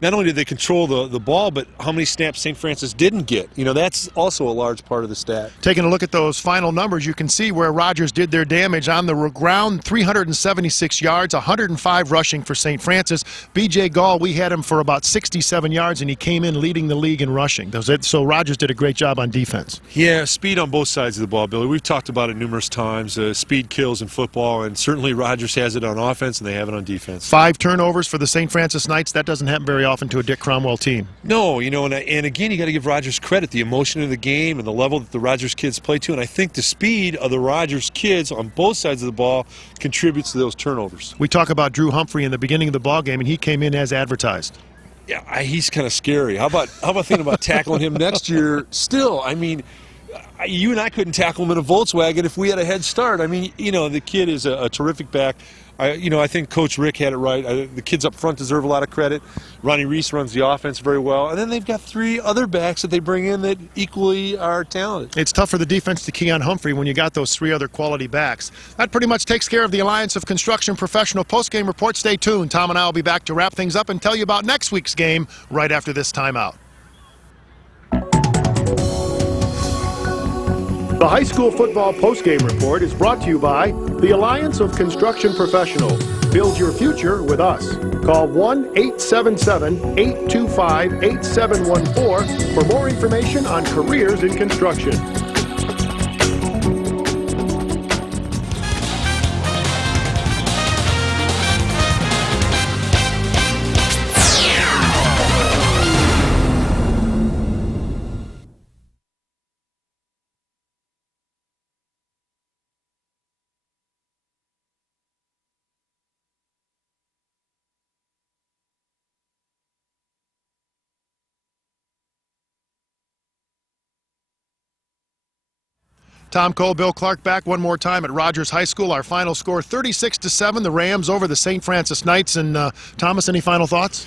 not only did they control the ball, but how many snaps St. Francis didn't get. You know, that's also a large part of the stat. Taking a look at those final numbers, you can see where Rogers did their damage. On the ground, 376 yards, 105 rushing for St. Francis. B.J. Gall, we had him for about 67 yards, and he came in leading the league in rushing. So Rogers did a great job on defense. Yeah, speed on both sides of the ball, Billy. We've talked about it numerous times. Speed kills in football, and certainly Rogers has it on offense, and they have it on defense. 5 turnovers for the St. Francis Knights. That doesn't happen very often to a Dick Cromwell team. No, you know, and again, you got to give Rogers credit, the emotion of the game and the level that the Rogers kids play to, and I think the speed of the Rogers kids on both sides of the ball contributes to those turnovers. We talk about Drew Humphrey in the beginning of the ball game, and he came in as advertised. Yeah, he's kind of scary. How about thinking about tackling him next year still? I mean, you and I couldn't tackle him in a Volkswagen if we had a head start. I mean, you know, the kid is a terrific back. I think Coach Rick had it right. The kids up front deserve a lot of credit. Ronnie Reese runs the offense very well. And then they've got 3 other backs that they bring in that equally are talented. It's tough for the defense to key on Humphrey when you got those 3 other quality backs. That pretty much takes care of the Alliance of Construction Professional postgame report. Stay tuned. Tom and I will be back to wrap things up and tell you about next week's game right after this timeout. The High School Football Postgame Report is brought to you by the Alliance of Construction Professionals. Build your future with us. Call 1-877-825-8714 for more information on careers in construction. Tom Cole, Bill Clark back one more time at Rogers High School. Our final score 36-7. The Rams over the St. Francis Knights. And Thomas, any final thoughts?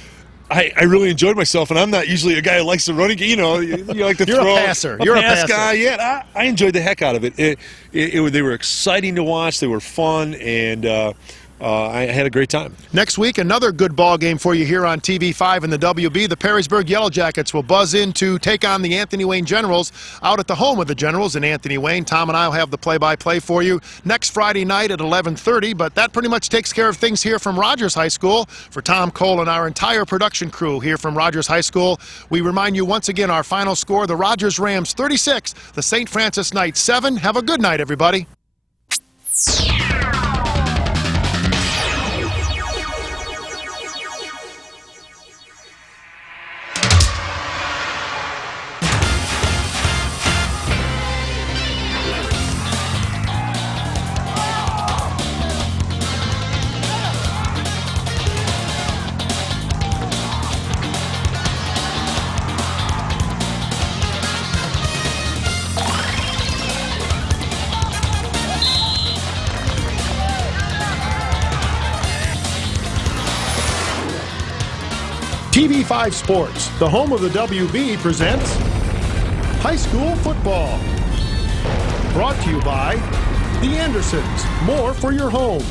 I really enjoyed myself, and I'm not usually a guy who likes to run. You know, you like to You're throw. A passer. You're a pass passer. Guy. Yeah, I enjoyed the heck out of it. They were exciting to watch. They were fun, and I had a great time. Next week, another good ball game for you here on TV5 in the WB. The Perrysburg Yellow Jackets will buzz in to take on the Anthony Wayne Generals out at the home of the Generals in Anthony Wayne. Tom and I will have the play-by-play for you next Friday night at 11:30, but that pretty much takes care of things here from Rogers High School. For Tom Cole and our entire production crew here from Rogers High School, we remind you once again our final score, the Rogers Rams 36, the St. Francis Knights 7. Have a good night, everybody. TV5 Sports, the home of the WB, presents High School Football. Brought to you by The Andersons, more for your home.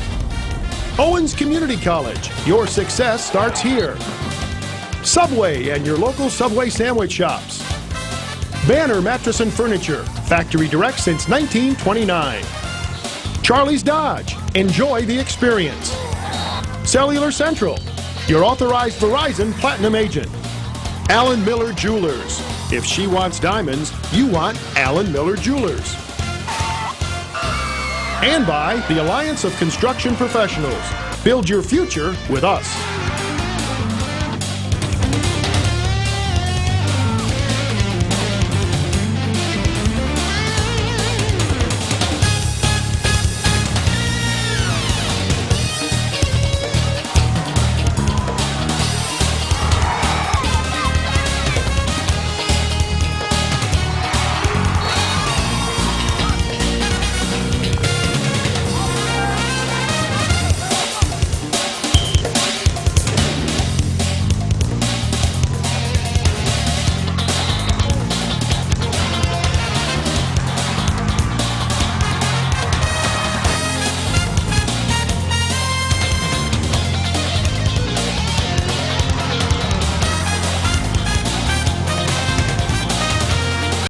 Owens Community College, your success starts here. Subway and your local Subway sandwich shops. Banner Mattress and Furniture, factory direct since 1929. Charlie's Dodge, enjoy the experience. Cellular Central, your authorized Verizon Platinum agent. Allen Miller Jewelers. If she wants diamonds, you want Allen Miller Jewelers. And by the Alliance of Construction Professionals. Build your future with us.